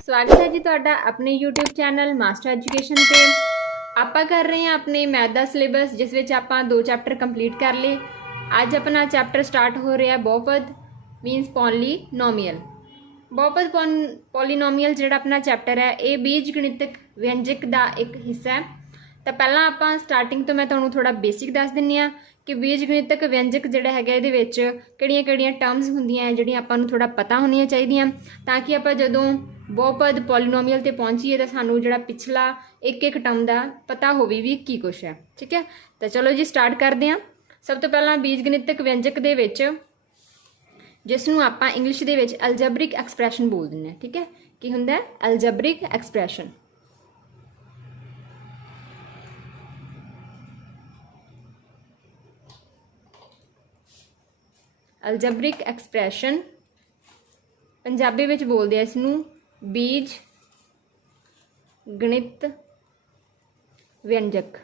स्वागत है जी तुहाडा अपने यूट्यूब चैनल मास्टर एजुकेशन पे। आपां कर रहे हैं अपने मैथ का सिलेबस जिस विच आपां 2 चैप्टर कंप्लीट कर लिए। अज अपना चैप्टर स्टार्ट हो रहा है बहुपद मीनस पॉलीनोमीअल। बहुपद पॉलीनोमीअल जिहड़ा अपना चैप्टर है ये बीज गणितक व्यंजक का एक हिस्सा है। तो पहला आपां स्टार्टिंग तो मैं तुहानूं थोड़ा बेसिक दस दिंदी हाँ कि बीज गणितक व्यंजक जिहड़ा हैगा इहदे विच किहड़ियां-किहड़ियां टर्म्स हुंदियां हैं जिहड़ियां आपां नूं थोड़ा पता होणियां चाहीदियां ताकि आपां जदों बहुपद पॉलीनोमीअल ते पहुंचीए तो सानू जिहड़ा पिछला एक एक टर्म का पता होवे भी की कुछ है। ठीक है, तो चलो जी स्टार्ट करते हैं। सब तो पहला बीज गणितक व्यंजक दे विच जिसनूं आपां इंग्लिश दे विच अलजबरिक एक्सप्रैशन बोल दिंदे हैं। ठीक है, की हुंदा है algebraic expression. Algebraic expression Punjabi विच बोलदे आ इसनूं बीज गणित व्यंजक।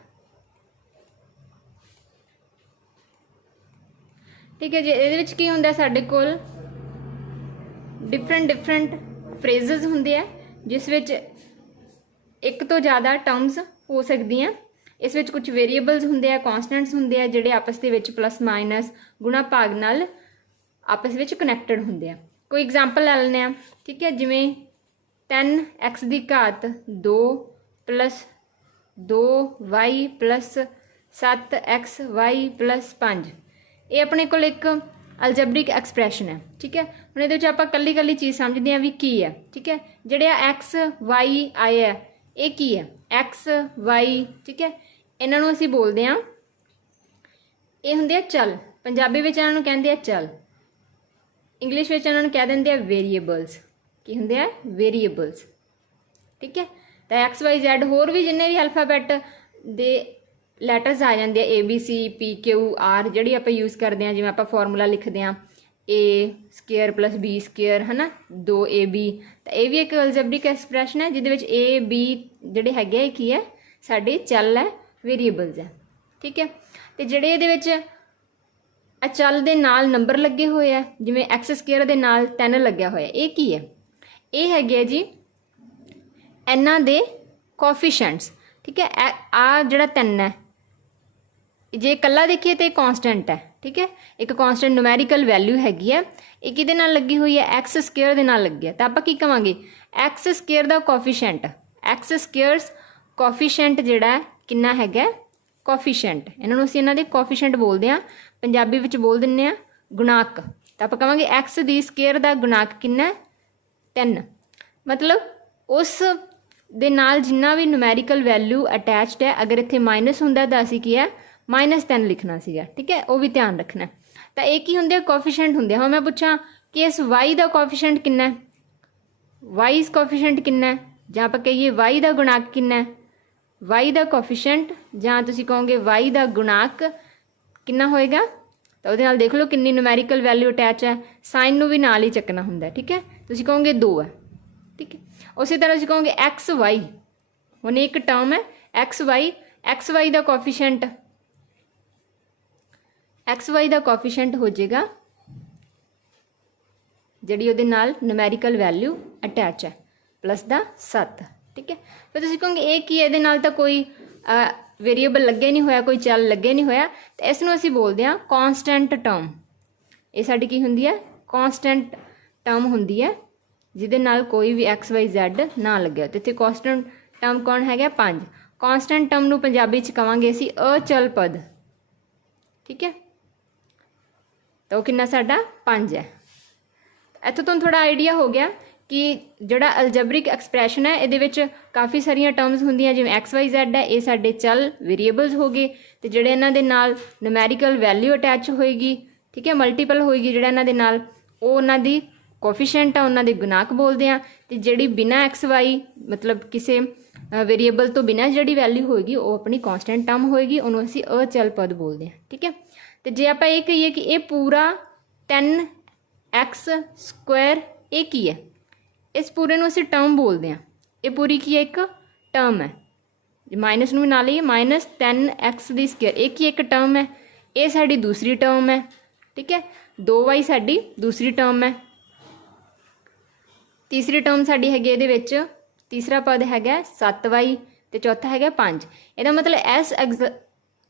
ठीक है जी, ये की होंगे साडे कोल डिफरेंट फ्रेजेस होंगे है जिस विच एक तो ज़्यादा टर्म्स हो सकती हैं। इस विच कुछ वेरीएबल्स होंगे है, कॉन्सटेंट्स होंगे है जिहड़े आपस दे विच प्लस माइनस गुणा भाग नाल आपस विच कनैक्टड होंगे हैं। कोई एग्जाम्पल लै लैंदे आ। ठीक है, जिमें 10x की घात 2 plus 2y plus 7xy plus 5 ये अपने को एक अलजबरिक एक्सप्रैशन है। ठीक है, हम ये आप कली कली चीज़ समझते हैं भी की है। ठीक है, जोड़े एक्स वाई आए है ये की है एक्स वाई। ठीक है, इन्हों असी बोलते हैं ये होंगे चल। पंजाबी में इन्हों कहते हैं चल, इंग्लिश में इन्हों कह देंगे वेरीएबल्स। की होंगे है वेरीएबल्स। ठीक है, तो एक्स वाई जैड होर भी जिन्हें भी अल्फाबैट दे लैटर्स आ जाते हैं ABC PQ R जी आप यूज़ करते हैं जिवें आप फॉर्मूला लिखते हैं A² + B² है ना 2AB। तो ये भी एक अलजबरिक एक्सप्रैशन है जिहदे विच A B जिहड़े हैगे की है साडे चल है वेरीएबल्स है। ठीक है, तो जिहड़े इहदे विच चल दे नाल नंबर लगे हुए है जिवें x² दे नाल 10 लग्या होया ये की है ये हैगे जी इन्हां दे कोफिशेंट्स। ठीक है, आ जिहड़ा 3 है जे कला देखिए तो कॉन्सटेंट है। ठीक है, एक कॉन्सटेंट न्यूमेरिकल वैल्यू हैगी है ये किहदे नाल लगी हुई है x² दे नाल लगी है। तो आपां की कहांगे x² दा कोफिशेंट x² कोफिशेंट जिहड़ा किन्ना हैगा कोफिशेंट इन्होंने असीं इन्हां दे कोफिशेंट बोलते हैं। पंजाबी विच बोल दिंदे आ गुणाक। तो आपां कहांगे x दी स्केयर दा गुणाक किन्ना 3। मतलब उस दे नाल जिन्ना भी न्यूमेरिकल वैल्यू अटैचड है अगर इत्थे माइनस हुंदा तां असीं की है -10 लिखना सीगा। ठीक है, वो भी ध्यान रखना। तो एक ही होंगे कोफिशेंट होंगे। हाँ मैं पूछा कि इस y का कोफिशेंट किन्ना है y कोफिशेंट किन्ना है जां आपां कहिए y का गुणाक किन्ना है y का कोफिशेंट जां तुसीं कहोगे y का गुणाक किन्ना होएगा। तो उहदे नाल देख लो किन्नी न्यूमेरिकल वैल्यू अटैच है साइन नूं भी नाल ही चकना हुंदा। ठीक है, तुसीं कहोगे 2 है। ठीक है, उसी तरह तुसीं कहोगे एक्स वाई हुण एक टर्म है एक्स वाई का कोफिशेंट XY का कोफिशेंट हो जाएगा जिहड़ी उहदे नाल न्यूमेरिकल वैल्यू अटैच है प्लस दा 7। ठीक है, फिर तुसीं कहोगे ये की इहदे नाल तां कोई वेरीएबल लगे नहीं होया कोई चल लगे नहीं होया तो इसनूं असीं बोलदे हां कॉन्सटेंट टर्म। ये साडी की हुंदी है कॉन्सटेंट टर्म हुंदी है जिहदे नाल कोई भी XYZ ना लगे। तो इत्थे कॉन्सटेंट टर्म कौन है 5। कॉन्सटेंट टर्म नूं पंजाबी च कहांगे असीं अचल पद। ठीक है, तो कितना साडा 5 है। इत्थों तो थोड़ा आइडिया हो गया कि जोड़ा अलजबरिक एक्सप्रैशन है ये काफ़ी सारिया टर्म्स होंदियां जिवें XYZ है ये साडे चल वेरीएबल्स हो गए तो जोड़े इन्हां दे नाल न्यूमेरिकल वैल्यू अटैच होएगी। ठीक है, मल्टीपल होएगी जोड़ा इन्हां दे नाल वो उन्हां दी कोफिशेंट है उन्हां दे गुणाक बोलते हैं। तो जिहड़ी बिना XY मतलब किसी वेरीएबल तो बिना जिहड़ी वैल्यू होएगी वो अपनी कॉन्सटेंट टर्म होएगी उन्होंने असीं अचल पद बोलते हैं। ठीक है, तो जे आप ये कहिए कि ये पूरा 10x² ये की है इस पूरे नूं असीं टर्म बोलते हैं। ये पूरी की है एक टर्म है माइनस नूं भी नाल ही -10x दी स्केयर एक ही एक टर्म है ये साडी दूसरी टर्म है। ठीक है, 2y साडी दूसरी टर्म है। तीसरी टर्म साडी हैगी इहदे विच, तीसरा पद हैगा 7y ते चौथा हैगा 5। ਇਹਦਾ मतलब इस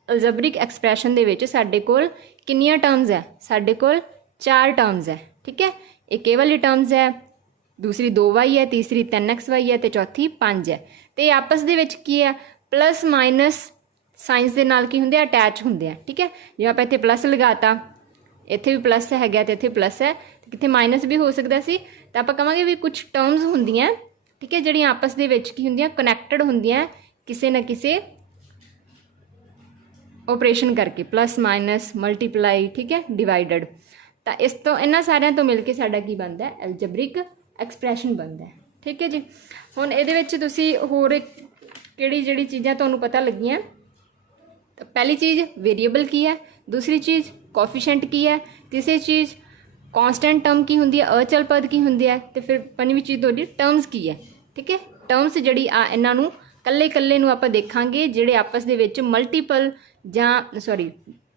ਅਲਜਬਰਿਕ एक्सप्रैशन ਦੇ ਵਿੱਚ ਸਾਡੇ ਕੋਲ ਕਿੰਨੀਆਂ ਟਰਮਸ है? ਸਾਡੇ ਕੋਲ 4 ਟਰਮਸ है। ठीक है, एक ਇਹ वाली टर्म्स है, दूसरी 2y है, तीसरी 3xy है ਤੇ ਚੌਥੀ 5 है। ਤੇ ਆਪਸ ਦੇ ਵਿੱਚ ਕੀ ਹੈ? प्लस माइनस साइंस ਦੇ ਨਾਲ ਕੀ ਹੁੰਦੇ ਆ? ਅਟੈਚ ਹੁੰਦੇ ਆ। ठीक है, ਜਿਵੇਂ ਆਪਾਂ ਇੱਥੇ ਪਲੱਸ ਲਗਾਤਾ, ਇੱਥੇ ਵੀ ਪਲੱਸ ਹੈਗਾ ਤੇ ਇੱਥੇ ਪਲੱਸ ਹੈ, ਤੇ ਕਿਤੇ ਮਾਈਨਸ ਵੀ ਹੋ ਸਕਦਾ ਸੀ। ਤਾਂ ਆਪਾਂ ਕਹਾਂਗੇ ਵੀ ਕੁਝ ਟਰਮਸ ਹੁੰਦੀਆਂ, ਠੀਕ ਹੈ, ਜਿਹੜੀਆਂ ਆਪਸ ਦੇ ਵਿੱਚ ਕੀ ਹੁੰਦੀਆਂ? ਕਨੈਕਟਡ ਹੁੰਦੀਆਂ ਕਿਸੇ ਨਾ ਕਿਸੇ ऑपरेशन करके, प्लस माइनस मल्टीप्लाई, ठीक है, डिवाइडेड। तो इस तो इन्होंने सारिਆਂ ਤੋਂ मिल के साडा की बनता है? एल्जबरिक एक्सप्रैशन बनता है। ठीक है जी, हुण ਇਹਦੇ ਵਿੱਚ ਤੁਸੀਂ ਹੋਰ ਕਿਹੜੀ ਜਿਹੜੀ ਚੀਜ਼ਾਂ ਤੁਹਾਨੂੰ ਪਤਾ ਲੱਗੀਆਂ? तो पहली चीज़ वेरीएबल की है, दूसरी चीज़ कोफिशिएंट की है, तीसरी चीज़ कॉन्सटेंट टर्म की होंदी है, अचल पद की होंदी है, तो फिर पंजवीं चीज़ तो टर्म्स की है। ठीक है, टर्म्स जिहड़ी आ इन्हां नूं ਕੱਲੇ ਕੱਲੇ ਨੂੰ ਆਪਾਂ ਦੇਖਾਂਗੇ ਜਿਹੜੇ ਆਪਸ ਦੇ ਵਿੱਚ ਮਲਟੀਪਲ ਜਾਂ ਸੌਰੀ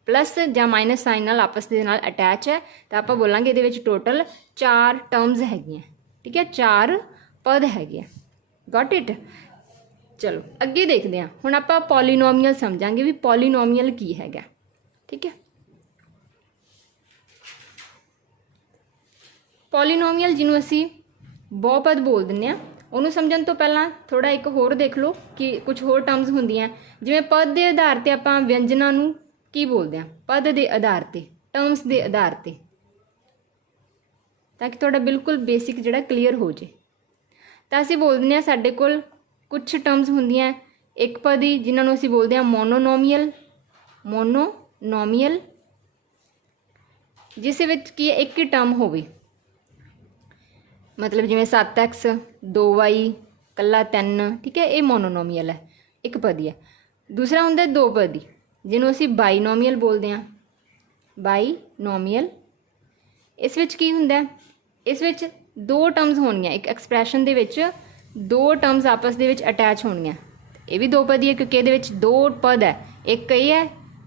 ਪਲੱਸ ਜਾਂ ਮਾਈਨਸ ਸਾਈਨ ਨਾਲ ਆਪਸ ਦੇ ਨਾਲ ਅਟੈਚ ਹੈ, ਤਾਂ ਆਪਾਂ ਬੋਲਾਂਗੇ ਇਹਦੇ ਵਿੱਚ ਟੋਟਲ 4 ਟਰਮਸ ਹੈਗੀਆਂ। ਠੀਕ ਹੈ, 4 ਪਦ ਹੈਗੇ। Got it. ਚਲੋ ਅੱਗੇ ਦੇਖਦੇ ਹਾਂ। ਹੁਣ ਆਪਾਂ ਪੋਲੀਨੋਮੀਅਲ ਸਮਝਾਂਗੇ ਵੀ ਪੋਲੀਨੋਮੀਅਲ ਕੀ ਹੈਗਾ। ਠੀਕ ਹੈ, ਪੋਲੀਨੋਮੀਅਲ ਜਿਹਨੂੰ ਅਸੀਂ ਬਹੁਪਦ ਬੋਲ ਦਿੰਦੇ ਹਾਂ, ਉਹਨੂੰ ਸਮਝਣ ਤੋਂ ਪਹਿਲਾਂ ਥੋੜਾ ਇੱਕ ਹੋਰ ਦੇਖ ਲਓ ਕਿ ਕੁਝ ਹੋਰ ਟਰਮਸ ਹੁੰਦੀਆਂ ਜਿਵੇਂ ਪਦ ਦੇ ਆਧਾਰ ਤੇ ਆਪਾਂ ਵਿਅੰਜਨਾਂ ਨੂੰ ਕੀ ਬੋਲਦੇ ਹਾਂ? ਪਦ ਦੇ ਆਧਾਰ ਤੇ, ਟਰਮਸ ਦੇ ਆਧਾਰ ਤੇ, ਤਾਂ ਕਿ ਤੁਹਾਡਾ ਬਿਲਕੁਲ ਬੇਸਿਕ ਜਿਹੜਾ ਕਲੀਅਰ ਹੋ ਜੇ। ਤਾਂ ਅਸੀਂ ਬੋਲਦੇ ਹਾਂ ਸਾਡੇ ਕੋਲ ਕੁਝ ਟਰਮਸ ਹੁੰਦੀਆਂ ਇੱਕ ਪਦੀ ਜਿਨ੍ਹਾਂ ਨੂੰ ਅਸੀਂ ਬੋਲਦੇ ਹਾਂ ਮੋਨੋਨੋਮੀਅਲ। ਮੋਨੋਨੋਮੀਅਲ ਜਿਸ ਵਿੱਚ ਕੀ ਇੱਕ ਹੀ ਟਰਮ ਹੋਵੇ, मतलब जिमें 7x 2y कला 3। ठीक है, ये मोनोनोमीअल है, एक पदी है। दूसरा होंगे दो पदी जिन्हों असी बाईनोमीअल बोलते हैं। बाईनोमीअल इस विच की हुंदा है? इस विच दो टर्म्स होणगियां, एक एक्सप्रैशन दे विच दो टर्म्स आपस दे विच अटैच होणगियां। ये भी दो पदी है क्योंकि ये विच दो पद है, एक ये है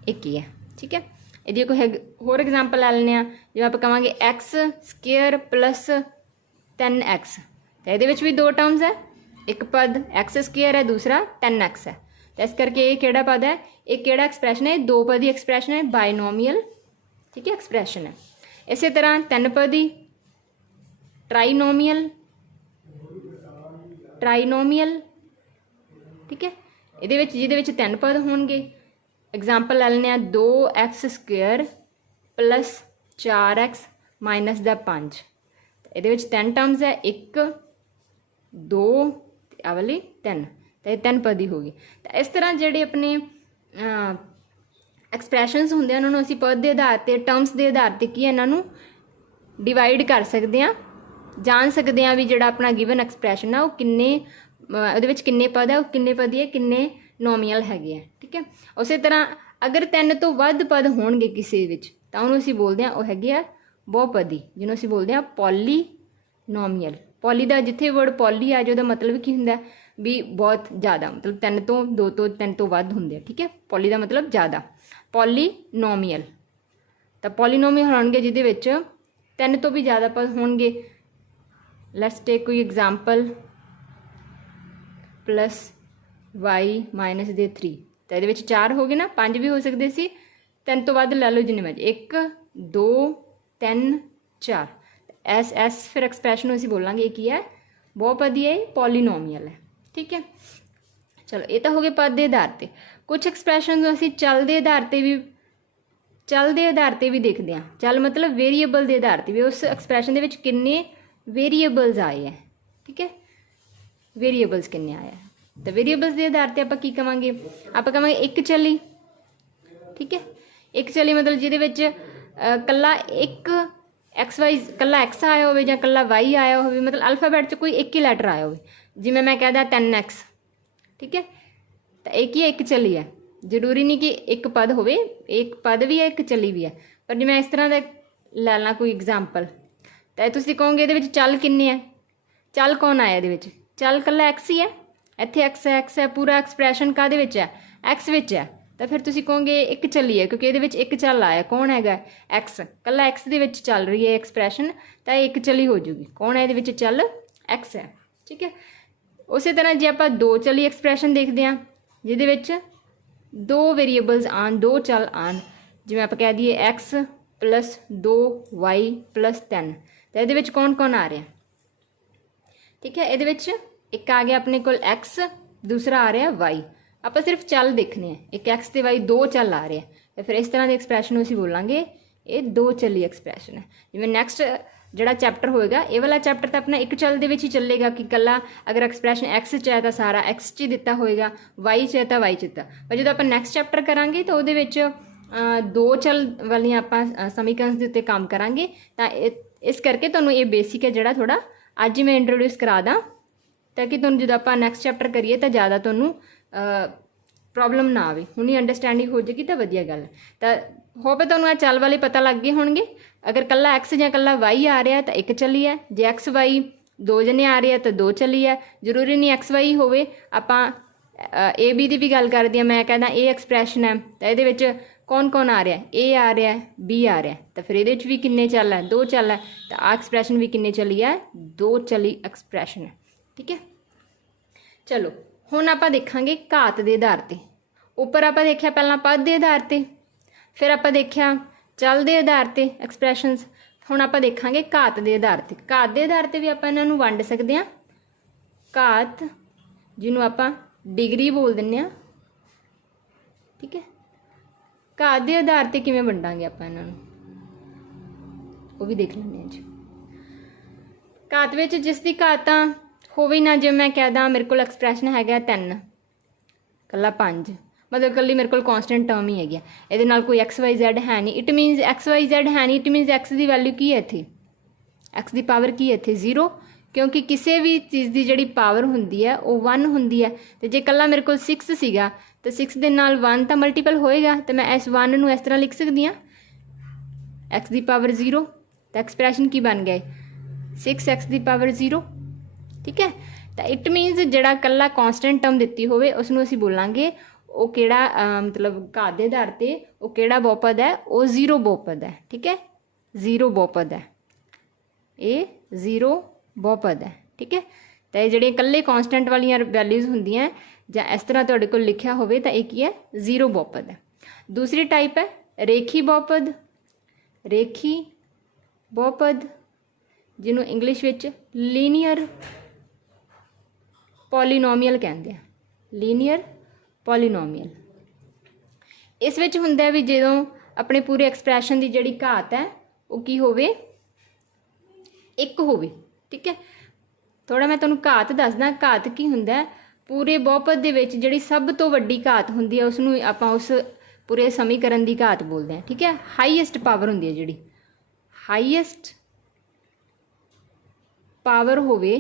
एक ही है। ठीक है, ये कोई होर एग्जाम्पल लै लैंदे आ, जिवें आपां कहांगे एक्स स्केयर प्लस 10x, तो ये भी दो टर्म्स है, एक पद एक्स स्केयर है, दूसरा 10x है। तो इस करके ये केड़ा पद है? एक केड़ा एक्सप्रैशन है? दो पदी एक्सप्रैशन है, बायनोमियल। ठीक है, एक्सप्रैशन है। इस तरह 3 पदी ट्राइनोमियल। ट्राइनोमियल ठीक है, ये जिहदे 3 पद होणगे। एग्जाम्पल लै लैंदे आ 2x square plus 4x minus दा 5। ਇਹਦੇ ਵਿੱਚ 3 ਟਰਮਸ ਹੈ, 1 2 ਤੇ ਆ ਵਾਲੀ 3, ਤਾਂ ਇਹ 3 ਪਦੀ ਹੋ ਗਈ। ਤਾਂ ਇਸ ਤਰ੍ਹਾਂ ਜਿਹੜੇ ਆਪਣੇ ਐਕਸਪ੍ਰੈਸ਼ਨਸ ਹੁੰਦੇ ਆ ਉਹਨਾਂ ਨੂੰ ਅਸੀਂ ਪਦ ਦੇ ਆਧਾਰ ਤੇ, ਟਰਮਸ ਦੇ ਆਧਾਰ ਤੇ ਕੀ ਇਹਨਾਂ ਨੂੰ ਡਿਵਾਈਡ ਕਰ ਸਕਦੇ ਹਾਂ, ਜਾਣ ਸਕਦੇ ਹਾਂ ਵੀ ਜਿਹੜਾ ਆਪਣਾ ਗਿਵਨ ਐਕਸਪ੍ਰੈਸ਼ਨ ਆ ਉਹ ਕਿੰਨੇ, ਉਹਦੇ ਵਿੱਚ ਕਿੰਨੇ ਪਦ ਹੈ, ਉਹ ਕਿੰਨੇ ਪਦੀ ਹੈ, ਕਿੰਨੇ ਨੋਮੀਅਲ ਹੈਗੇ ਆ। ਠੀਕ ਹੈ, ਉਸੇ ਤਰ੍ਹਾਂ ਅਗਰ 3 ਤੋਂ ਵੱਧ ਪਦ ਹੋਣਗੇ ਕਿਸੇ ਵਿੱਚ ਤਾਂ ਉਹਨੂੰ ਅਸੀਂ ਬੋਲਦੇ ਹਾਂ ਉਹ ਹੈਗੇ ਆ ਬਹੁਪਦੀ, ਜਿਹਨੂੰ ਅਸੀਂ ਬੋਲਦੇ ਹਾਂ ਪੋਲੀਨੋਮੀਅਲ। ਪੋਲੀ ਦਾ ਜਿੱਥੇ ਵਰਡ ਪੋਲੀ ਆ ਜਾਏ ਉਹਦਾ ਮਤਲਬ ਕੀ ਹੁੰਦਾ ਵੀ ਬਹੁਤ ਜ਼ਿਆਦਾ, ਮਤਲਬ 3 ਤੋਂ 2 ਤੋਂ 3 ਤੋਂ ਵੱਧ ਹੁੰਦੇ ਆ। ਠੀਕ ਹੈ, ਪੋਲੀ ਦਾ ਮਤਲਬ ਜ਼ਿਆਦਾ, ਪੋਲੀਨੋਮੀਅਲ। ਤਾਂ ਪੋਲੀਨੋਮੀਅਲ ਹੋਣਗੇ ਜਿਹਦੇ ਵਿੱਚ 3 ਤੋਂ ਵੀ ਜ਼ਿਆਦਾ ਪਦ ਹੋਣਗੇ। ਲੈਟਸ ਟੇਕ ਕੋਈ ਐਗਜ਼ਾਮਪਲ, प्लस y माइनस दे 3, तो ये 4 हो गए ना, 5 भी हो सकते सी, 3 तो वध लै लो जिन्ने मर्जी, 1 2 3 4। एस फिर एक्सप्रैशन असीं बोलांगे की है बहुपदी है, पॉलीनोमियल है। ठीक है, चलो ये तो हो गए पद के आधार पर। कुछ एक्सप्रैशन असीं चल के आधार पर भी, चल के आधार पर भी देखते हैं। चल मतलब वेरीएबल के आधार पर भी उस एक्सप्रैशन के किन्ने वेरीएबल्स आए हैं। ठीक है, वेरीएबल्स किन्ने आया, तो वेरीएबल्स के आधार पर आप की कहांगे, आप कहांगे एक चली। ठीक है, एक चली मतलब जिहदे कला एक एक्स वाई, कला एक्स आया हो या कला वाई आया हो, मतलब अल्फाबैट च कोई एक ही लैटर आया हो, जिवें मैं कहदा 10x। ठीक है, तो एक ही एक चली है, जरूरी नहीं कि एक पद होवे, एक पद भी है एक चली भी है। पर जिवें इस तरह का लै ला कोई एग्जाम्पल, तो तुसीं कहोगे इहदे विच चल किन्ने है, चल कौन आया इहदे विच, चल कला एक्स ही है, इत्थे एक्स है, पूरा एक्सप्रैशन काहदे विच है, एक्स विच है। तो फिर तुसीं कहोगे एक चली है क्योंकि ये एक चल आया, कौन हैगा एक्स, कला एक्स दे विच चल रही है एक्सप्रैशन, तो एक चली हो जूगी। कौन है ये चल, x है, ठीक है। उस तरह जे आप दो चली एक्सप्रैशन देखते हैं जिहदे विच दो वेरीएबल्स आन, दो चल आन, जिवें आप कह दईए x प्लस 2y प्लस 10, तो ये कौन कौन आ रहा है, ठीक है। ये एक आ गया अपने को x, दूसरा आ रहा y। आप सिर्फ चल देखने हैं, एक x ते y दो चल आ रहे हैं, तो फिर इस तरह के एक्सप्रैशन असीं बोलांगे ये दो चली एक्सप्रैशन है। जिवें नैक्सट जिहड़ा चैप्टर होएगा, ये वाला चैप्टर तो अपना एक चल दे विच ही चलेगा कि कला अगर एक्सप्रैशन एक्स च है तो सारा एक्स च ही दिता होएगा, वाई च है तो वाई च दिता। पर जो आप नैक्सट चैप्टर करांगे तो उहदे विच दो चल वाली आप समीकरण के उत्ते काम करांगे। तो इस करके तुहानूं ये बेसिक है जिहड़ा थोड़ा अज मैं इंट्रोड्यूस करा दा, ताकि तुहानूं जो आप नैक्सट चैप्टर करिए तो ज़्यादा तुहानूं प्रॉब्लम ना आवे, हुणी अंडरस्टैंडिंग हो जाएगी तो वधिया गल। तो होप तुहानूं आ चल वाले पता लग गए होणगे। अगर कला एक्स या कला वाई आ रहा तो एक चली है, जे एक्स वाई दो जने आ रहे हैं तो दो चली है। जरूरी नहीं एक्स वाई होवे, आपां ए बी की भी गल करते हैं, मैं कहना ए एक्सप्रैशन है तो ये कौन कौन आ रहा है, ए आ रहा है, बी आ रहा है, तो फिर ये भी किन्ने चल है, दो चल है, तो आ एक्सप्रैशन भी किन्ने चली है, दो चली एक्सप्रैशन है, ठीक है। चलो हुण आपां देखांगे घात के आधार पर। उपर आपां देखिया पहलां पद के आधार पर, फिर आपां देखिया चल के आधार पर एक्सप्रैशनस, हुण आपां देखांगे घात के आधार पर। घात के आधार पर भी आपां इन्हां नूं वंड सकते हैं। घात जिन्हों आपां डिग्री बोल दिंदे आ, ठीक है। घात के आधार पर किवें वंडांगे आपां इन्हां नूं, वो भी देख लैंदे जी। घात विच जिस दी घात होवे ना, जिवें मैं कहदा मेरे कोल एक्सप्रैशन हैगा 3, कल्ला 5, मतलब कल्ली मेरे को कॉन्सटेंट टर्म ही है, ये नाल कोई एक्स वाई जैड है नहीं। It means x y z है नहीं, इट मीनस एक्स की वैल्यू की है इत्थे, एक्स की पावर की है इत्थे 0, क्योंकि किसी भी चीज़ की जिहड़ी पावर हुंदी है वो 1 हुंदी है। तो जे कल्ला मेरे को 6 सीगा तो 6 दे नाल 1 तो मल्टीपल होएगा, तो मैं इस 1 नूं इस तरह लिख सकती हाँ, एक्स की पावर 0, तो एक्सप्रैशन की बन गए 6 एक्स की पावर 0, ठीक है। तो इट मीनस जिहड़ा कल्ला कॉन्सटेंट टर्म दित्ती होवे उसनूं असीं बोलांगे वो किहड़ा मतलब घात के आधार पर वो किहड़ा बहुपद है, वो 0 बहुपद है, ठीक है। 0 बहुपद है, ये 0 बहुपद है, ठीक है। तो ये जिहड़ियां कल्ले कॉन्सटेंट वालियां वैल्यूज़ हुंदियां जां इस तरह तुहाडे कोल लिखिया होवे तो एक ही है 0 बहुपद है। दूसरी टाइप है रेखी बहुपद। रेखी बहुपद जिन्हों इंग्लिश विच लीनियर पॉलीनोमीअल कहते हैं, लीनियर पॉलीनोमीअल। इस विच हुंदा भी जदों अपने पूरे एक्सप्रैशन की जिहड़ी घात है वो की होवे, एक होवे, ठीक है। थोड़ा मैं तुहानूं घात दसदा, घात की हुंदा है, पूरे बहुपद दे विच जिहड़ी सब तो वड्डी घात हुंदी है उसनूं आपां उस पूरे समीकरण की घात बोलते हैं, ठीक है। हाईएस्ट पावर हुंदी है जिहड़ी हाईएस्ट पावर होवे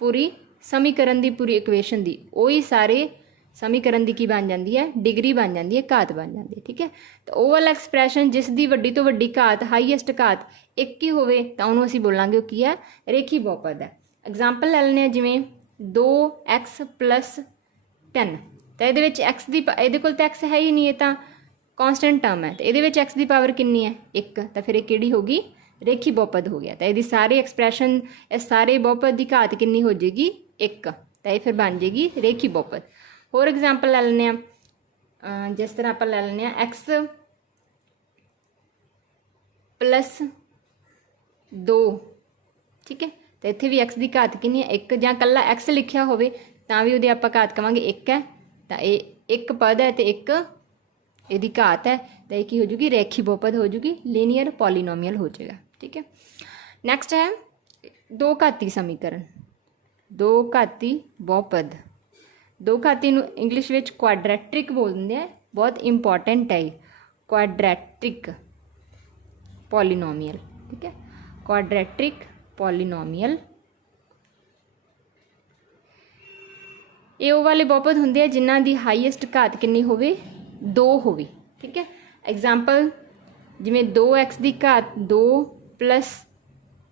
पूरी समीकरण की, पूरी इक्वेशन की, वही सारे समीकरण की की बन जाती है, डिग्री बन जाती है, घात बन जाती है, ठीक है। तो वो वाला एक्सप्रैशन जिस दी वड्डी तो वड्डी घात हाईएस्ट घात एक ही होवे तो उन्होंने असीं बोलांगे की है रेखी बहुपद है। एग्जाम्पल ले लें जिमें 2x प्लस 10, तो ये एक्स की ये कोल तो एक्स है ही नहीं, ये तो कॉन्सटेंट टर्म है, तो ये एक्स की पावर कितनी है 1, तो फिर एक किहड़ी होगी रेखी बहुपद हो गया। तो ये सारे एक्सप्रैशन इस सारे बहुपद की घात कितनी हो जाएगी 1, तो ये फिर बन जाएगी रेखी बहुपद। होर एग्जाम्पल ले लें, जिस तरह आप ले लें एक्स प्लस 2, ठीक है। तो इत्थे भी एक्स की घात कितनी है 1, जां कल्ला एक्स लिखिया होवे तां भी उहदी आपां घात कहांगे 1 है, तो ये एक पद है तो एक इहदी घात है, तो ये की हो जूगी रेखी बहुपद हो जूगी, लीनियर पॉलीनोमीअल हो जाएगा, ठीक है। नैक्सट है दो घाती समीकरण, दो घाती बहुपद। दो घाती नूं इंग्लिश विच क्वाड्रैट्रिक बोल दिंदे हैं, बहुत इंपॉर्टेंट है क्वाड्रैट्रिक पॉलीनोमीअल, ठीक है। क्वाड्रैट्रिक पॉलीनोमीअल ये वो वाले बहुपद हुंदे हैं जिन्हां दी हाईएस्ट घात कितनी होवे 2 होवे, ठीक है। एग्जाम्पल जिमें 2x की घात 2 प्लस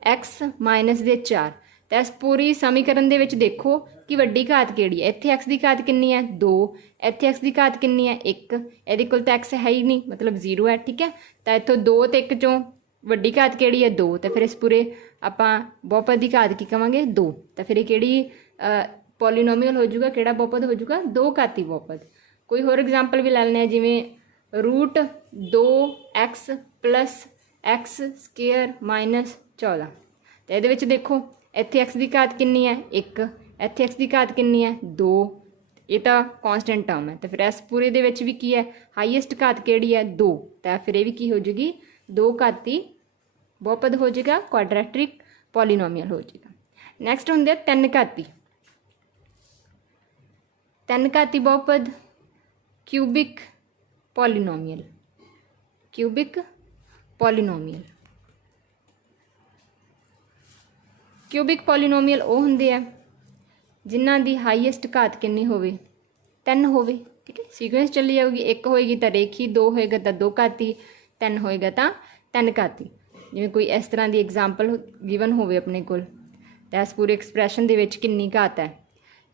x माइनस दे 4, तो इस पूरी समीकरण दे विच देखो कि वड्डी घात किहड़ी है, इत्थे x की घात कितनी है 2, इत्थे x की घात कितनी है 1, इहदे कोल तो x है ही नहीं मतलब 0 है, ठीक है। तो इत्थों 2 ते 1 चों ਵੱਡੀ ਘਾਤ ਕਿਹੜੀ ਹੈ 2, ਤਾਂ ਫਿਰ ਇਸ ਪੂਰੇ ਆਪਾਂ ਬਹੁਪਦ ਦੀ ਘਾਤ ਕੀ ਕਵਾਂਗੇ 2। ਤਾਂ ਫਿਰ ਇਹ ਕਿਹੜੀ ਪੋਲੀਨੋਮੀਅਲ ਹੋ ਜਾਊਗਾ, ਕਿਹੜਾ ਬਹੁਪਦ ਹੋ ਜਾਊਗਾ 2 ਘਾਤੀ ਬਹੁਪਦ। ਕੋਈ ਹੋਰ ਐਗਜ਼ਾਮਪਲ ਵੀ ਲੈ ਲੈਂਦੇ ਹਾਂ, ਜਿਵੇਂ √2x + x² - 14। ਤਾਂ ਇਹਦੇ ਵਿੱਚ ਦੇਖੋ ਇੱਥੇ x ਦੀ ਘਾਤ ਕਿੰਨੀ ਹੈ 1, ਇੱਥੇ x ਦੀ ਘਾਤ ਕਿੰਨੀ ਹੈ 2, ਇਹ ਤਾਂ ਕੌਂਸਟੈਂਟ ਟਰਮ ਹੈ। ਤਾਂ ਫਿਰ ਇਸ ਪੂਰੇ ਦੇ ਵਿੱਚ ਵੀ ਕੀ ਹੈ ਹਾਈਐਸਟ ਘਾਤ ਕਿਹੜੀ ਹੈ 2, ਤਾਂ ਫਿਰ ਇਹ ਵੀ ਕੀ ਹੋ ਜੂਗੀ 2 ਘਾਤੀ ਬਹੁਪਦ ਹੋ ਜਾਏਗਾ, ਕੁਆਡਰੈਟਰਿਕ ਪੋਲੀਨੋਮੀਅਲ ਹੋ ਜਾਏਗਾ। ਨੈਕਸਟ ਹੁੰਦੇ ਆ 3 ਘਾਤੀ। 3 ਘਾਤੀ ਬਹੁਪਦ cubic polynomial. Cubic polynomial, cubic polynomial ਉਹ ਹੁੰਦੇ ਆ ਜਿਨ੍ਹਾਂ ਦੀ ਹਾਈਐਸਟ ਘਾਤ ਕਿੰਨੀ ਹੋਵੇ 3 ਹੋਵੇ। ਠੀਕ ਹੈ, ਸੀਕੁਐਂਸ ਚੱਲੀ ਜਾਊਗੀ, 1 ਹੋਏਗੀ ਤਾਂ ਰੇਖੀ, 2 ਹੋਏਗਾ ਤਾਂ 2 ਘਾਤੀ, 3 ਹੋਏਗਾ ਤਾਂ 3 ਘਾਤੀ। ਜਿਵੇਂ ਕੋਈ ਇਸ ਤਰ੍ਹਾਂ ਦੀ ਐਗਜ਼ਾਮਪਲ ਗਿਵਨ ਹੋਵੇ ਆਪਣੇ ਕੋਲ, ਤਾਂ ਇਸ ਪੂਰੇ ਐਕਸਪ੍ਰੈਸ਼ਨ ਦੇ ਵਿੱਚ ਕਿੰਨੀ ਘਾਤ ਹੈ,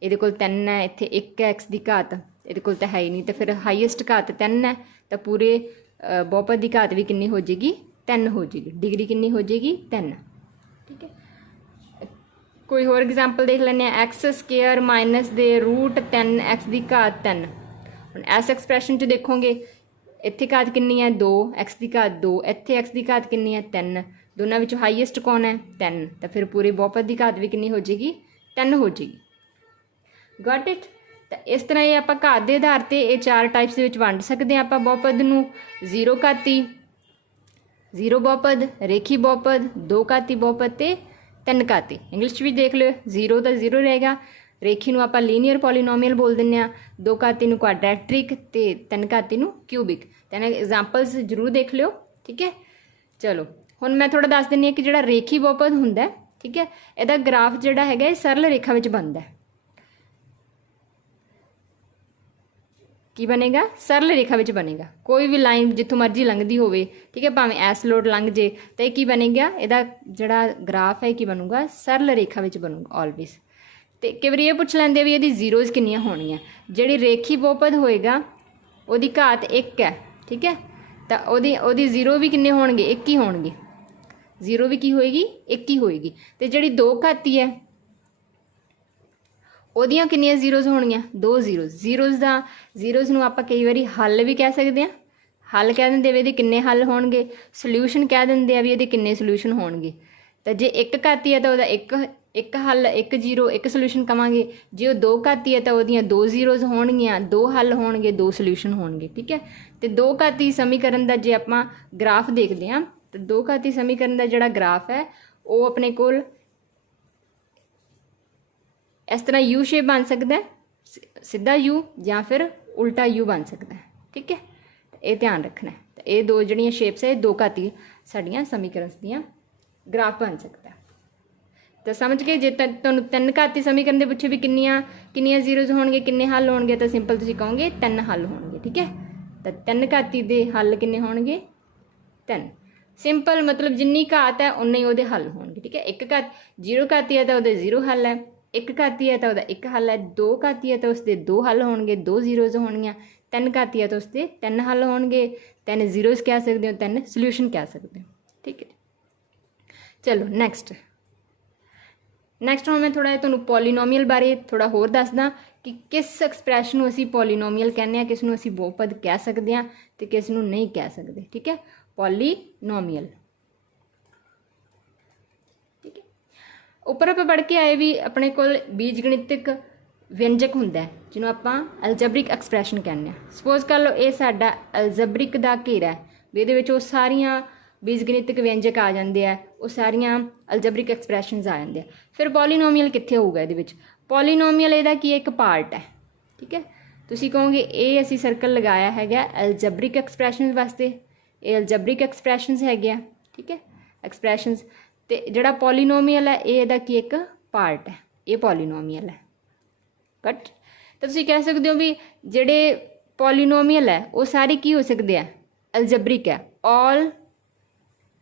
ਇਹਦੇ ਕੋਲ 3 ਹੈ, ਇੱਥੇ 1 ਹੈ x ਦੀ ਘਾਤ, ਇਹਦੇ ਕੋਲ ਤਾਂ ਹੈ ਹੀ ਨਹੀਂ, ਤਾਂ ਫਿਰ ਹਾਈਐਸਟ ਘਾਤ 3 ਹੈ, ਤਾਂ ਪੂਰੇ ਬਹੁਪਦ ਦੀ ਘਾਤ ਵੀ ਕਿੰਨੀ ਹੋ ਜਾਏਗੀ 3 ਹੋ ਜਾਏਗੀ, ਡਿਗਰੀ ਕਿੰਨੀ ਹੋ ਜਾਏਗੀ 3। ਠੀਕ ਹੈ, ਕੋਈ ਹੋਰ ਐਗਜ਼ਾਮਪਲ ਦੇਖ ਲੈਂਦੇ ਹਾਂ, x² - √3x ਦੀ ਘਾਤ 3। ਹੁਣ ਇਸ ਐਕਸਪ੍ਰੈਸ਼ਨ 'ਚ ਦੇਖੋਗੇ ਇੱਥੇ ਘਾਤ ਕਿੰਨੀ ਹੈ 2, x ਦੀ ਘਾਤ 2, ਇੱਥੇ x ਦੀ ਘਾਤ ਕਿੰਨੀ ਹੈ 3, ਦੋਨਾਂ ਵਿੱਚੋਂ ਹਾਈਐਸਟ ਕੌਣ ਹੈ 3, ਤਾਂ ਫਿਰ ਪੂਰੇ ਬਹੁਪਦ ਦੀ ਘਾਤ ਵੀ ਕਿੰਨੀ ਹੋ ਜਾਏਗੀ 3 ਹੋ ਜਾਏਗੀ। Got it. ਤਾਂ ਇਸ ਤਰ੍ਹਾਂ ਇਹ ਆਪਾਂ ਘਾਤ ਦੇ ਆਧਾਰ 'ਤੇ ਇਹ 4 ਟਾਈਪਸ ਦੇ ਵਿੱਚ ਵੰਡ ਸਕਦੇ ਹਾਂ ਆਪਾਂ ਬਹੁਪਦ ਨੂੰ, 0 ਘਾਤੀ, 0 ਬਹੁਪਦ, ਰੇਖੀ ਬਹੁਪਦ, 2 ਘਾਤੀ ਬਹੁਪਦ ਤੇ 3 ਘਾਤੀ। ਇੰਗਲਿਸ਼ 'ਚ ਵੀ ਦੇਖ ਲਿਓ, 0 ਤਾਂ 0 ਰਹੇਗਾ, ਰੇਖੀ ਨੂੰ ਆਪਾਂ ਲੀਨੀਅਰ ਪੋਲੀਨੋਮੀਅਲ ਬੋਲ ਦਿੰਦੇ ਹਾਂ, 2 ਘਾਤੀ ਨੂੰ ਕੁਆਡਰੈਟਰਿਕ ਤੇ 3 ਘਾਤੀ ਨੂੰ ਕਿਊਬਿਕ। ਤਾਂ ਇਹਨਾਂ ਐਗਜ਼ਾਮਪਲਸ ਜ਼ਰੂਰ ਦੇਖ ਲਿਓ। ਠੀਕ ਹੈ, ਚਲੋ ਹੁਣ ਮੈਂ ਥੋੜ੍ਹਾ ਦੱਸ ਦਿੰਦੀ ਹਾਂ ਕਿ ਜਿਹੜਾ ਰੇਖੀ ਬਹੁਪਦ ਹੁੰਦਾ, ਠੀਕ ਹੈ, ਇਹਦਾ ਗ੍ਰਾਫ ਜਿਹੜਾ ਹੈਗਾ ਇਹ ਸਰਲ ਰੇਖਾ ਵਿੱਚ ਬਣਦਾ। ਕੀ ਬਣੇਗਾ, ਸਰਲ ਰੇਖਾ ਵਿੱਚ ਬਣੇਗਾ। ਕੋਈ ਵੀ ਲਾਈਨ ਜਿੱਥੋਂ ਮਰਜ਼ੀ ਲੰਘਦੀ ਹੋਵੇ, ਠੀਕ ਹੈ, ਭਾਵੇਂ ਐਸ ਲੋਟ ਲੰਘ ਜੇ, ਤਾਂ ਇਹ ਕੀ ਬਣੇਗਾ, ਇਹਦਾ ਜਿਹੜਾ ਗ੍ਰਾਫ ਹੈ ਕੀ ਬਣੂਗਾ ਸਰਲ ਰੇਖਾ ਵਿੱਚ ਬਣੂਗਾ ਆਲਵੇਜ਼। ਤੇ ਕਈ ਵਾਰੀ ਇਹ ਪੁੱਛ ਲੈਂਦੇ ਵੀ ਇਹਦੀ ਜ਼ੀਰੋਜ਼ ਕਿੰਨੀਆਂ ਹੋਣੀਆਂ। ਜਿਹੜੀ ਰੇਖੀ ਬਹੁਪਦ ਹੋਏਗਾ ਉਹਦੀ ਘਾਤ 1 ਹੈ, ਠੀਕ ਹੈ, ਤਾਂ ਉਹਦੀ ਜ਼ੀਰੋ ਵੀ ਕਿੰਨੇ ਹੋਣਗੇ 1 ਹੀ ਹੋਣਗੇ, ਜ਼ੀਰੋ ਵੀ ਕੀ ਹੋਏਗੀ 1 ਹੀ ਹੋਏਗੀ। ਤੇ ਜਿਹੜੀ 2 ਘਾਤੀ ਹੈ ਉਹਦੀਆਂ ਕਿੰਨੀਆਂ ਜ਼ੀਰੋਜ਼ ਹੋਣਗੀਆਂ 2 ਜ਼ੀਰੋਜ਼। ਜ਼ੀਰੋਜ਼ ਨੂੰ ਆਪਾਂ ਕਈ ਵਾਰੀ ਹੱਲ ਵੀ ਕਹਿ ਸਕਦੇ ਹਾਂ, ਹੱਲ ਕਹਿ ਦਿੰਦੇ ਵੀ ਇਹਦੇ ਕਿੰਨੇ ਹੱਲ ਹੋਣਗੇ, ਸੋਲਿਊਸ਼ਨ ਕਹਿ ਦਿੰਦੇ ਆ ਵੀ ਇਹਦੇ ਕਿੰਨੇ ਸੋਲਿਊਸ਼ਨ ਹੋਣਗੇ। ਤਾਂ ਜੇ 1 ਘਾਤੀ ਹੈ ਤਾਂ ਉਹਦਾ ਇੱਕ ਹੱਲ, 1 ਜ਼ੀਰੋ, 1 ਸੋਲਿਊਸ਼ਨ ਕਵਾਂਗੇ। ਜੇ ਉਹ 2 ਘਾਤੀ ਹੈ ਤਾਂ ਉਹਦੀਆਂ 2 ਜ਼ੀਰੋਜ਼ ਹੋਣਗੀਆਂ, 2 ਹੱਲ ਹੋਣਗੇ, 2 ਸੋਲਿਊਸ਼ਨ ਹੋਣਗੇ। ਠੀਕ ਹੈ, ਤੇ 2 ਘਾਤੀ ਸਮੀਕਰਨ ਦਾ ਜੇ ਆਪਾਂ ਗ੍ਰਾਫ ਦੇਖਦੇ ਹਾਂ ਤਾਂ 2 ਘਾਤੀ ਸਮੀਕਰਨ ਦਾ ਜਿਹੜਾ ਗ੍ਰਾਫ ਹੈ ਉਹ ਆਪਣੇ ਕੋਲ ਇਸ ਤਰ੍ਹਾਂ ਯੂ ਸ਼ੇਪ ਬਣ ਸਕਦਾ, ਸਿੱਧਾ ਯੂ ਜਾਂ ਫਿਰ ਉਲਟਾ ਯੂ ਬਣ ਸਕਦਾ। ਠੀਕ ਹੈ, ਇਹ ਧਿਆਨ ਰੱਖਣਾ। ਤਾਂ ਇਹ ਦੋ ਜਿਹੜੀਆਂ ਸ਼ੇਪਸ ਹੈ 2 ਘਾਤੀ ਸਾਡੀਆਂ ਸਮੀਕਰਨਸ ਦੀਆਂ ਗ੍ਰਾਫ ਬਣ ਸਕਦਾ। ਤਾਂ ਸਮਝ ਗਏ। ਜੇ ਤੁਹਾਨੂੰ 3 ਘਾਤੀ ਸਮੀਕਰਨ ਦੇ ਪੁੱਛੇ ਵੀ ਕਿੰਨੀਆਂ ਜ਼ੀਰੋਜ਼ ਹੋਣਗੇ, ਕਿੰਨੇ ਹੱਲ ਹੋਣਗੇ, ਤਾਂ ਸਿੰਪਲ ਤੁਸੀਂ ਕਹੋਗੇ 3 ਹੱਲ ਹੋਣਗੇ। ਠੀਕ ਹੈ, ਤਾਂ 3 ਘਾਤੀ ਦੇ ਹੱਲ ਕਿੰਨੇ ਹੋਣਗੇ 3। ਸਿੰਪਲ, ਮਤਲਬ ਜਿੰਨੀ ਘਾਤ ਹੈ ਉਨੇ ਹੀ ਉਹਦੇ ਹੱਲ ਹੋਣਗੇ। ਠੀਕ ਹੈ, 0 ਘਾਤੀ ਹੈ ਤਾਂ ਉਹਦੇ 0 ਹੱਲ ਹੈ, 1 ਘਾਤੀ ਹੈ ਤਾਂ ਉਹਦਾ 1 ਹੱਲ ਹੈ, 2 ਘਾਤੀ ਹੈ ਤਾਂ ਉਸਦੇ 2 ਹੱਲ ਹੋਣਗੇ, 2 ਜ਼ੀਰੋਜ਼ ਹੋਣਗੀਆਂ, 3 ਘਾਤੀ ਹੈ ਤਾਂ ਉਸਦੇ 3 ਹੱਲ ਹੋਣਗੇ, 3 ਜ਼ੀਰੋਜ਼ ਕਹਿ ਸਕਦੇ ਹੋ, 3 ਸੋਲਿਊਸ਼ਨ ਕਹਿ ਸਕਦੇ ਹੋ। ਠੀਕ ਹੈ, ਚਲੋ ਨੈਕਸਟ ਹੁਣ ਮੈਂ ਥੋੜ੍ਹਾ ਜਿਹਾ ਤੁਹਾਨੂੰ ਪੋਲੀਨੋਮੀਅਲ ਬਾਰੇ ਥੋੜ੍ਹਾ ਹੋਰ ਦੱਸਦਾ ਕਿ ਕਿਸ ਐਕਸਪ੍ਰੈਸ਼ਨ ਨੂੰ ਅਸੀਂ ਪੋਲੀਨੋਮੀਅਲ ਕਹਿੰਦੇ ਹਾਂ, ਕਿਸ ਨੂੰ ਅਸੀਂ ਬਹੁਪਦ ਕਹਿ ਸਕਦੇ ਹਾਂ ਤੇ ਕਿਸ ਨੂੰ ਨਹੀਂ ਕਹਿ ਸਕਦੇ। ਠੀਕ ਹੈ, ਪੋਲੀਨੋਮੀਅਲ। ਠੀਕ ਹੈ, ਉੱਪਰ ਆਪਾਂ ਪੜ੍ਹ ਕੇ ਆਏ ਵੀ ਆਪਣੇ ਕੋਲ ਬੀਜ ਗਣਿਤਕ ਵਿਅੰਜਕ ਹੁੰਦਾ ਜਿਹਨੂੰ ਆਪਾਂ ਅਲਜਬਰਿਕ ਐਕਸਪ੍ਰੈਸ਼ਨ ਕਹਿੰਦੇ ਹਾਂ। ਸਪੋਜ਼ ਕਰ ਲਓ ਇਹ ਸਾਡਾ ਅਲਜਬਰਿਕ ਦਾ ਘੇਰਾ ਹੈ ਵੀ ਇਹਦੇ ਵਿੱਚ ਉਹ ਸਾਰੀਆਂ ਬੀਜ ਗਣਿਤਕ ਵਿਅੰਜਕ ਆ ਜਾਂਦੇ ਆ, ਉਹ ਸਾਰੀਆਂ ਅਲਜਬਰਿਕ ਐਕਸਪ੍ਰੈਸ਼ਨਸ ਆ ਜਾਂਦੇ ਆ। ਫਿਰ ਪੋਲੀਨੋਮੀਅਲ ਕਿੱਥੇ ਹੋਊਗਾ ਇਹਦੇ ਵਿੱਚ? ਪੋਲੀਨੋਮੀਅਲ ਇਹਦਾ ਕੀ ਇੱਕ ਪਾਰਟ ਹੈ। ਠੀਕ ਹੈ, ਤੁਸੀਂ ਕਹੋਗੇ ਇਹ ਅਸੀਂ ਸਰਕਲ ਲਗਾਇਆ ਹੈਗਾ ਅਲਜਬਰਿਕ ਐਕਸਪ੍ਰੈਸ਼ਨ ਵਾਸਤੇ, ਇਹ ਅਲਜਬਰਿਕ ਐਕਸਪ੍ਰੈਸ਼ਨਸ ਹੈਗੇ ਆ। ਠੀਕ ਹੈ, ਐਕਸਪ੍ਰੈਸ਼ਨਸ, ਤੇ ਜਿਹੜਾ ਪੋਲੀਨੋਮੀਅਲ ਹੈ ਇਹ ਇਹਦਾ ਕੀ ਇੱਕ ਪਾਰਟ ਹੈ, ਇਹ ਪੋਲੀਨੋਮੀਅਲ ਹੈ। ਬਟ ਤਾਂ ਤੁਸੀਂ ਕਹਿ ਸਕਦੇ ਹੋ ਵੀ ਜਿਹੜੇ ਪੋਲੀਨੋਮੀਅਲ ਹੈ ਉਹ ਸਾਰੇ ਕੀ ਹੋ ਸਕਦੇ ਆ, ਅਲਜਬਰਿਕ ਹੈ। ਆਲ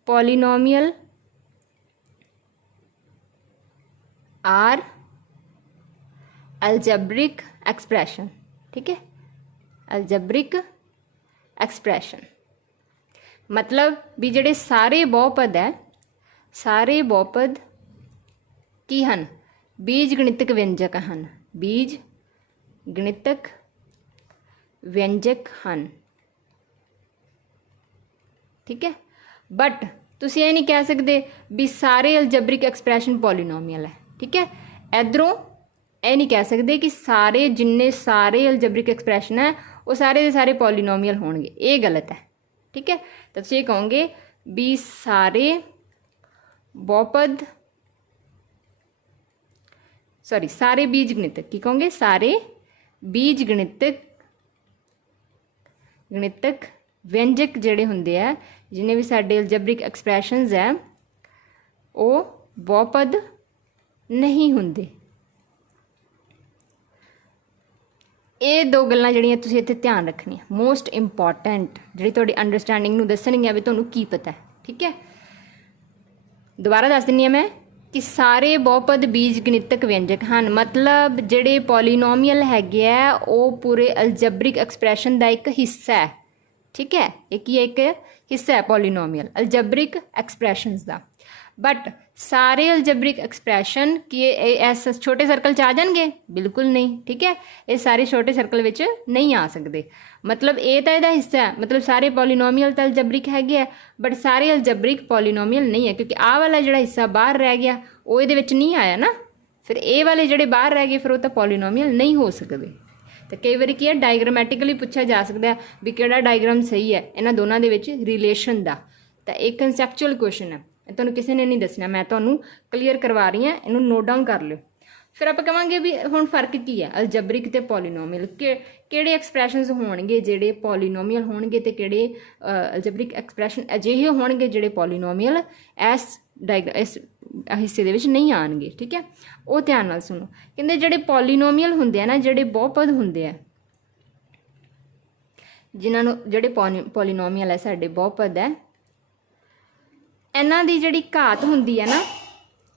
polynomial are algebraic expression। ठीक है, algebraic expression। मतलब भी ਜਿਹੜੇ ਸਾਰੇ ਬਹੁਪਦ ਹੈ, ਸਾਰੇ ਬਹੁਪਦ ਕੀ ਹਨ? ਬੀਜ ਗਣਿਤਕ ਵਿਅੰਜਕ ਹਨ, ਬੀਜ ਗਣਿਤਕ ਵਿਅੰਜਕ ਹਨ। ਠੀਕ ਹੈ, ਬਟ ਤੁਸੀਂ ਇਹ ਨਹੀਂ ਕਹਿ ਸਕਦੇ ਵੀ ਸਾਰੇ ਅਲਜਬਰਿਕ ਐਕਸਪ੍ਰੈਸ਼ਨ ਪੋਲੀਨੋਮੀਅਲ ਹੈ। ਠੀਕ ਹੈ, ਇੱਧਰੋਂ ਇਹ ਨਹੀਂ ਕਹਿ ਸਕਦੇ ਕਿ ਸਾਰੇ ਜਿੰਨੇ ਸਾਰੇ ਅਲਜਬਰਿਕ ਐਕਸਪ੍ਰੈਸ਼ਨ ਹੈ ਉਹ ਸਾਰੇ ਦੇ ਸਾਰੇ ਪੋਲੀਨੋਮੀਅਲ ਹੋਣਗੇ, ਇਹ ਗਲਤ ਹੈ। ਠੀਕ ਹੈ, ਤਾਂ ਤੁਸੀਂ ਇਹ ਕਹੋਗੇ ਵੀ ਸਾਰੇ ਬਹੁਪਦ ਸਾਰੇ ਬੀਜ ਗਣਿਤਕ, ਕੀ ਕਹੋਗੇ? ਸਾਰੇ ਬੀਜ ਗਣਿਤਕ ਵਿਅੰਜਕ ਜਿਹੜੇ ਹੁੰਦੇ ਆ, ਜਿੰਨੇ ਵੀ ਸਾਡੇ ਅਲਜਬਰਿਕ ਐਕਸਪ੍ਰੈਸ਼ਨਸ ਹੈ, ਉਹ ਬਹੁਪਦ ਨਹੀਂ ਹੁੰਦੇ। ਇਹ ਦੋ ਗੱਲਾਂ ਜਿਹੜੀਆਂ ਤੁਸੀਂ ਇੱਥੇ ਧਿਆਨ ਰੱਖਣੀਆਂ, ਮੋਸਟ ਇੰਪੋਰਟੈਂਟ, ਜਿਹੜੀ ਤੁਹਾਡੀ ਅੰਡਰਸਟੈਂਡਿੰਗ ਨੂੰ ਦੱਸਣਗੀਆਂ ਵੀ ਤੁਹਾਨੂੰ ਕੀ ਪਤਾ ਹੈ। ਠੀਕ ਹੈ, ਦੁਬਾਰਾ ਦੱਸ ਦਿੰਦੀ ਹਾਂ ਮੈਂ ਕਿ ਸਾਰੇ ਬਹੁਪਦ ਬੀਜ ਗਣਿਤਕ ਵਿਅੰਜਕ ਹਨ, ਮਤਲਬ ਜਿਹੜੇ ਪੋਲੀਨੋਮੀਅਲ ਹੈਗੇ ਆ ਉਹ ਪੂਰੇ ਅਲਜਬਰਿਕ ਐਕਸਪ੍ਰੈਸ਼ਨ ਦਾ ਇੱਕ ਹਿੱਸਾ ਹੈ। ਠੀਕ ਹੈ, ਇਹ ਕੀ ਇੱਕ ਹਿੱਸਾ ਹੈ ਪੋਲੀਨੋਮੀਅਲ ਅਲਜਬਰਿਕ ਐਕਸਪ੍ਰੈਸ਼ਨਸ ਦਾ। ਬਟ ਸਾਰੇ ਅਲਜਬਰਿਕ ਐਕਸਪ੍ਰੈਸ਼ਨ ਕੀ ਇਸ ਛੋਟੇ ਸਰਕਲ 'ਚ ਆ ਜਾਣਗੇ? ਬਿਲਕੁਲ ਨਹੀਂ। ਠੀਕ ਹੈ, ਇਹ ਸਾਰੇ ਛੋਟੇ ਸਰਕਲ ਵਿੱਚ ਨਹੀਂ ਆ ਸਕਦੇ। ਮਤਲਬ ਇਹ ਤਾਂ ਇਹਦਾ ਹਿੱਸਾ ਹੈ, ਮਤਲਬ ਸਾਰੇ ਪੋਲੀਨੋਮੀਅਲ ਤਾਂ ਅਲਜਬਰਿਕ ਹੈਗੇ ਆ, ਬਟ ਸਾਰੇ ਅਲਜਬਰਿਕ ਪੋਲੀਨੋਮੀਅਲ ਨਹੀਂ ਹੈ, ਕਿਉਂਕਿ ਆਹ ਵਾਲਾ ਜਿਹੜਾ ਹਿੱਸਾ ਬਾਹਰ ਰਹਿ ਗਿਆ ਉਹ ਇਹਦੇ ਵਿੱਚ ਨਹੀਂ ਆਇਆ ਨਾ। ਫਿਰ ਇਹ ਵਾਲੇ ਜਿਹੜੇ ਬਾਹਰ ਰਹਿ ਗਏ ਫਿਰ ਉਹ ਤਾਂ ਪੋਲੀਨੋਮੀਅਲ ਨਹੀਂ ਹੋ ਸਕਦੇ। ਤਾਂ ਕਈ ਵਾਰੀ ਕੀ ਹੈ, ਡਾਇਗਰਾਮੈਟਿਕਲੀ ਪੁੱਛਿਆ ਜਾ ਸਕਦਾ ਵੀ ਕਿਹੜਾ ਡਾਇਗਰਾਮ ਸਹੀ ਹੈ ਇਹਨਾਂ ਦੋਨਾਂ ਦੇ ਵਿੱਚ ਰਿਲੇਸ਼ਨ ਦਾ। ਤਾਂ ਇਹ ਕੰਸੈਪਚੁਅਲ ਕੁਐਸਚਨ ਹੈ, ਤੁਹਾਨੂੰ ਕਿਸੇ ਨੇ ਨਹੀਂ ਦੱਸਣਾ, ਮੈਂ ਤੁਹਾਨੂੰ ਕਲੀਅਰ ਕਰਵਾ ਰਹੀ ਹਾਂ, ਇਹਨੂੰ ਨੋਟ ਡਾਊਨ ਕਰ ਲਿਓ। ਫਿਰ ਆਪਾਂ ਕਹਾਂਗੇ ਵੀ ਹੁਣ ਫਰਕ ਕੀ ਹੈ ਅਲਜਬਰਿਕ ਤੇ ਪੋਲੀਨੋਮੀਅਲ, ਕਿਹੜੇ ਐਕਸਪ੍ਰੈਸ਼ਨਸ ਹੋਣਗੇ ਜਿਹੜੇ ਪੋਲੀਨੋਮੀਅਲ ਹੋਣਗੇ ਤੇ ਕਿਹੜੇ ਅਲਜਬਰਿਕ ਐਕਸਪ੍ਰੈਸ਼ਨ ਅਜਿਹੇ ਹੋਣਗੇ ਜਿਹੜੇ ਪੋਲੀਨੋਮੀਅਲ ਇਸ ਹਿੱਸੇ ਦੇ ਵਿੱਚ ਨਹੀਂ ਆਉਣਗੇ। ਠੀਕ ਹੈ, ਉਹ ਧਿਆਨ ਨਾਲ ਸੁਣੋ। ਕਹਿੰਦੇ ਜਿਹੜੇ ਪੋਲੀਨੋਮੀਅਲ ਹੁੰਦੇ ਆ ਨਾ, ਜਿਹੜੇ ਬਹੁਪਦ ਹੁੰਦੇ ਆ, ਜਿਨ੍ਹਾਂ ਨੂੰ ਜਿਹੜੇ ਪੋਲੀਨੋਮੀਅਲ ਹੈ ਸਾਡੇ ਬਹੁਪਦ ਹੈ, ਇਹਨਾਂ ਦੀ ਜਿਹੜੀ ਘਾਤ ਹੁੰਦੀ ਹੈ ਨਾ,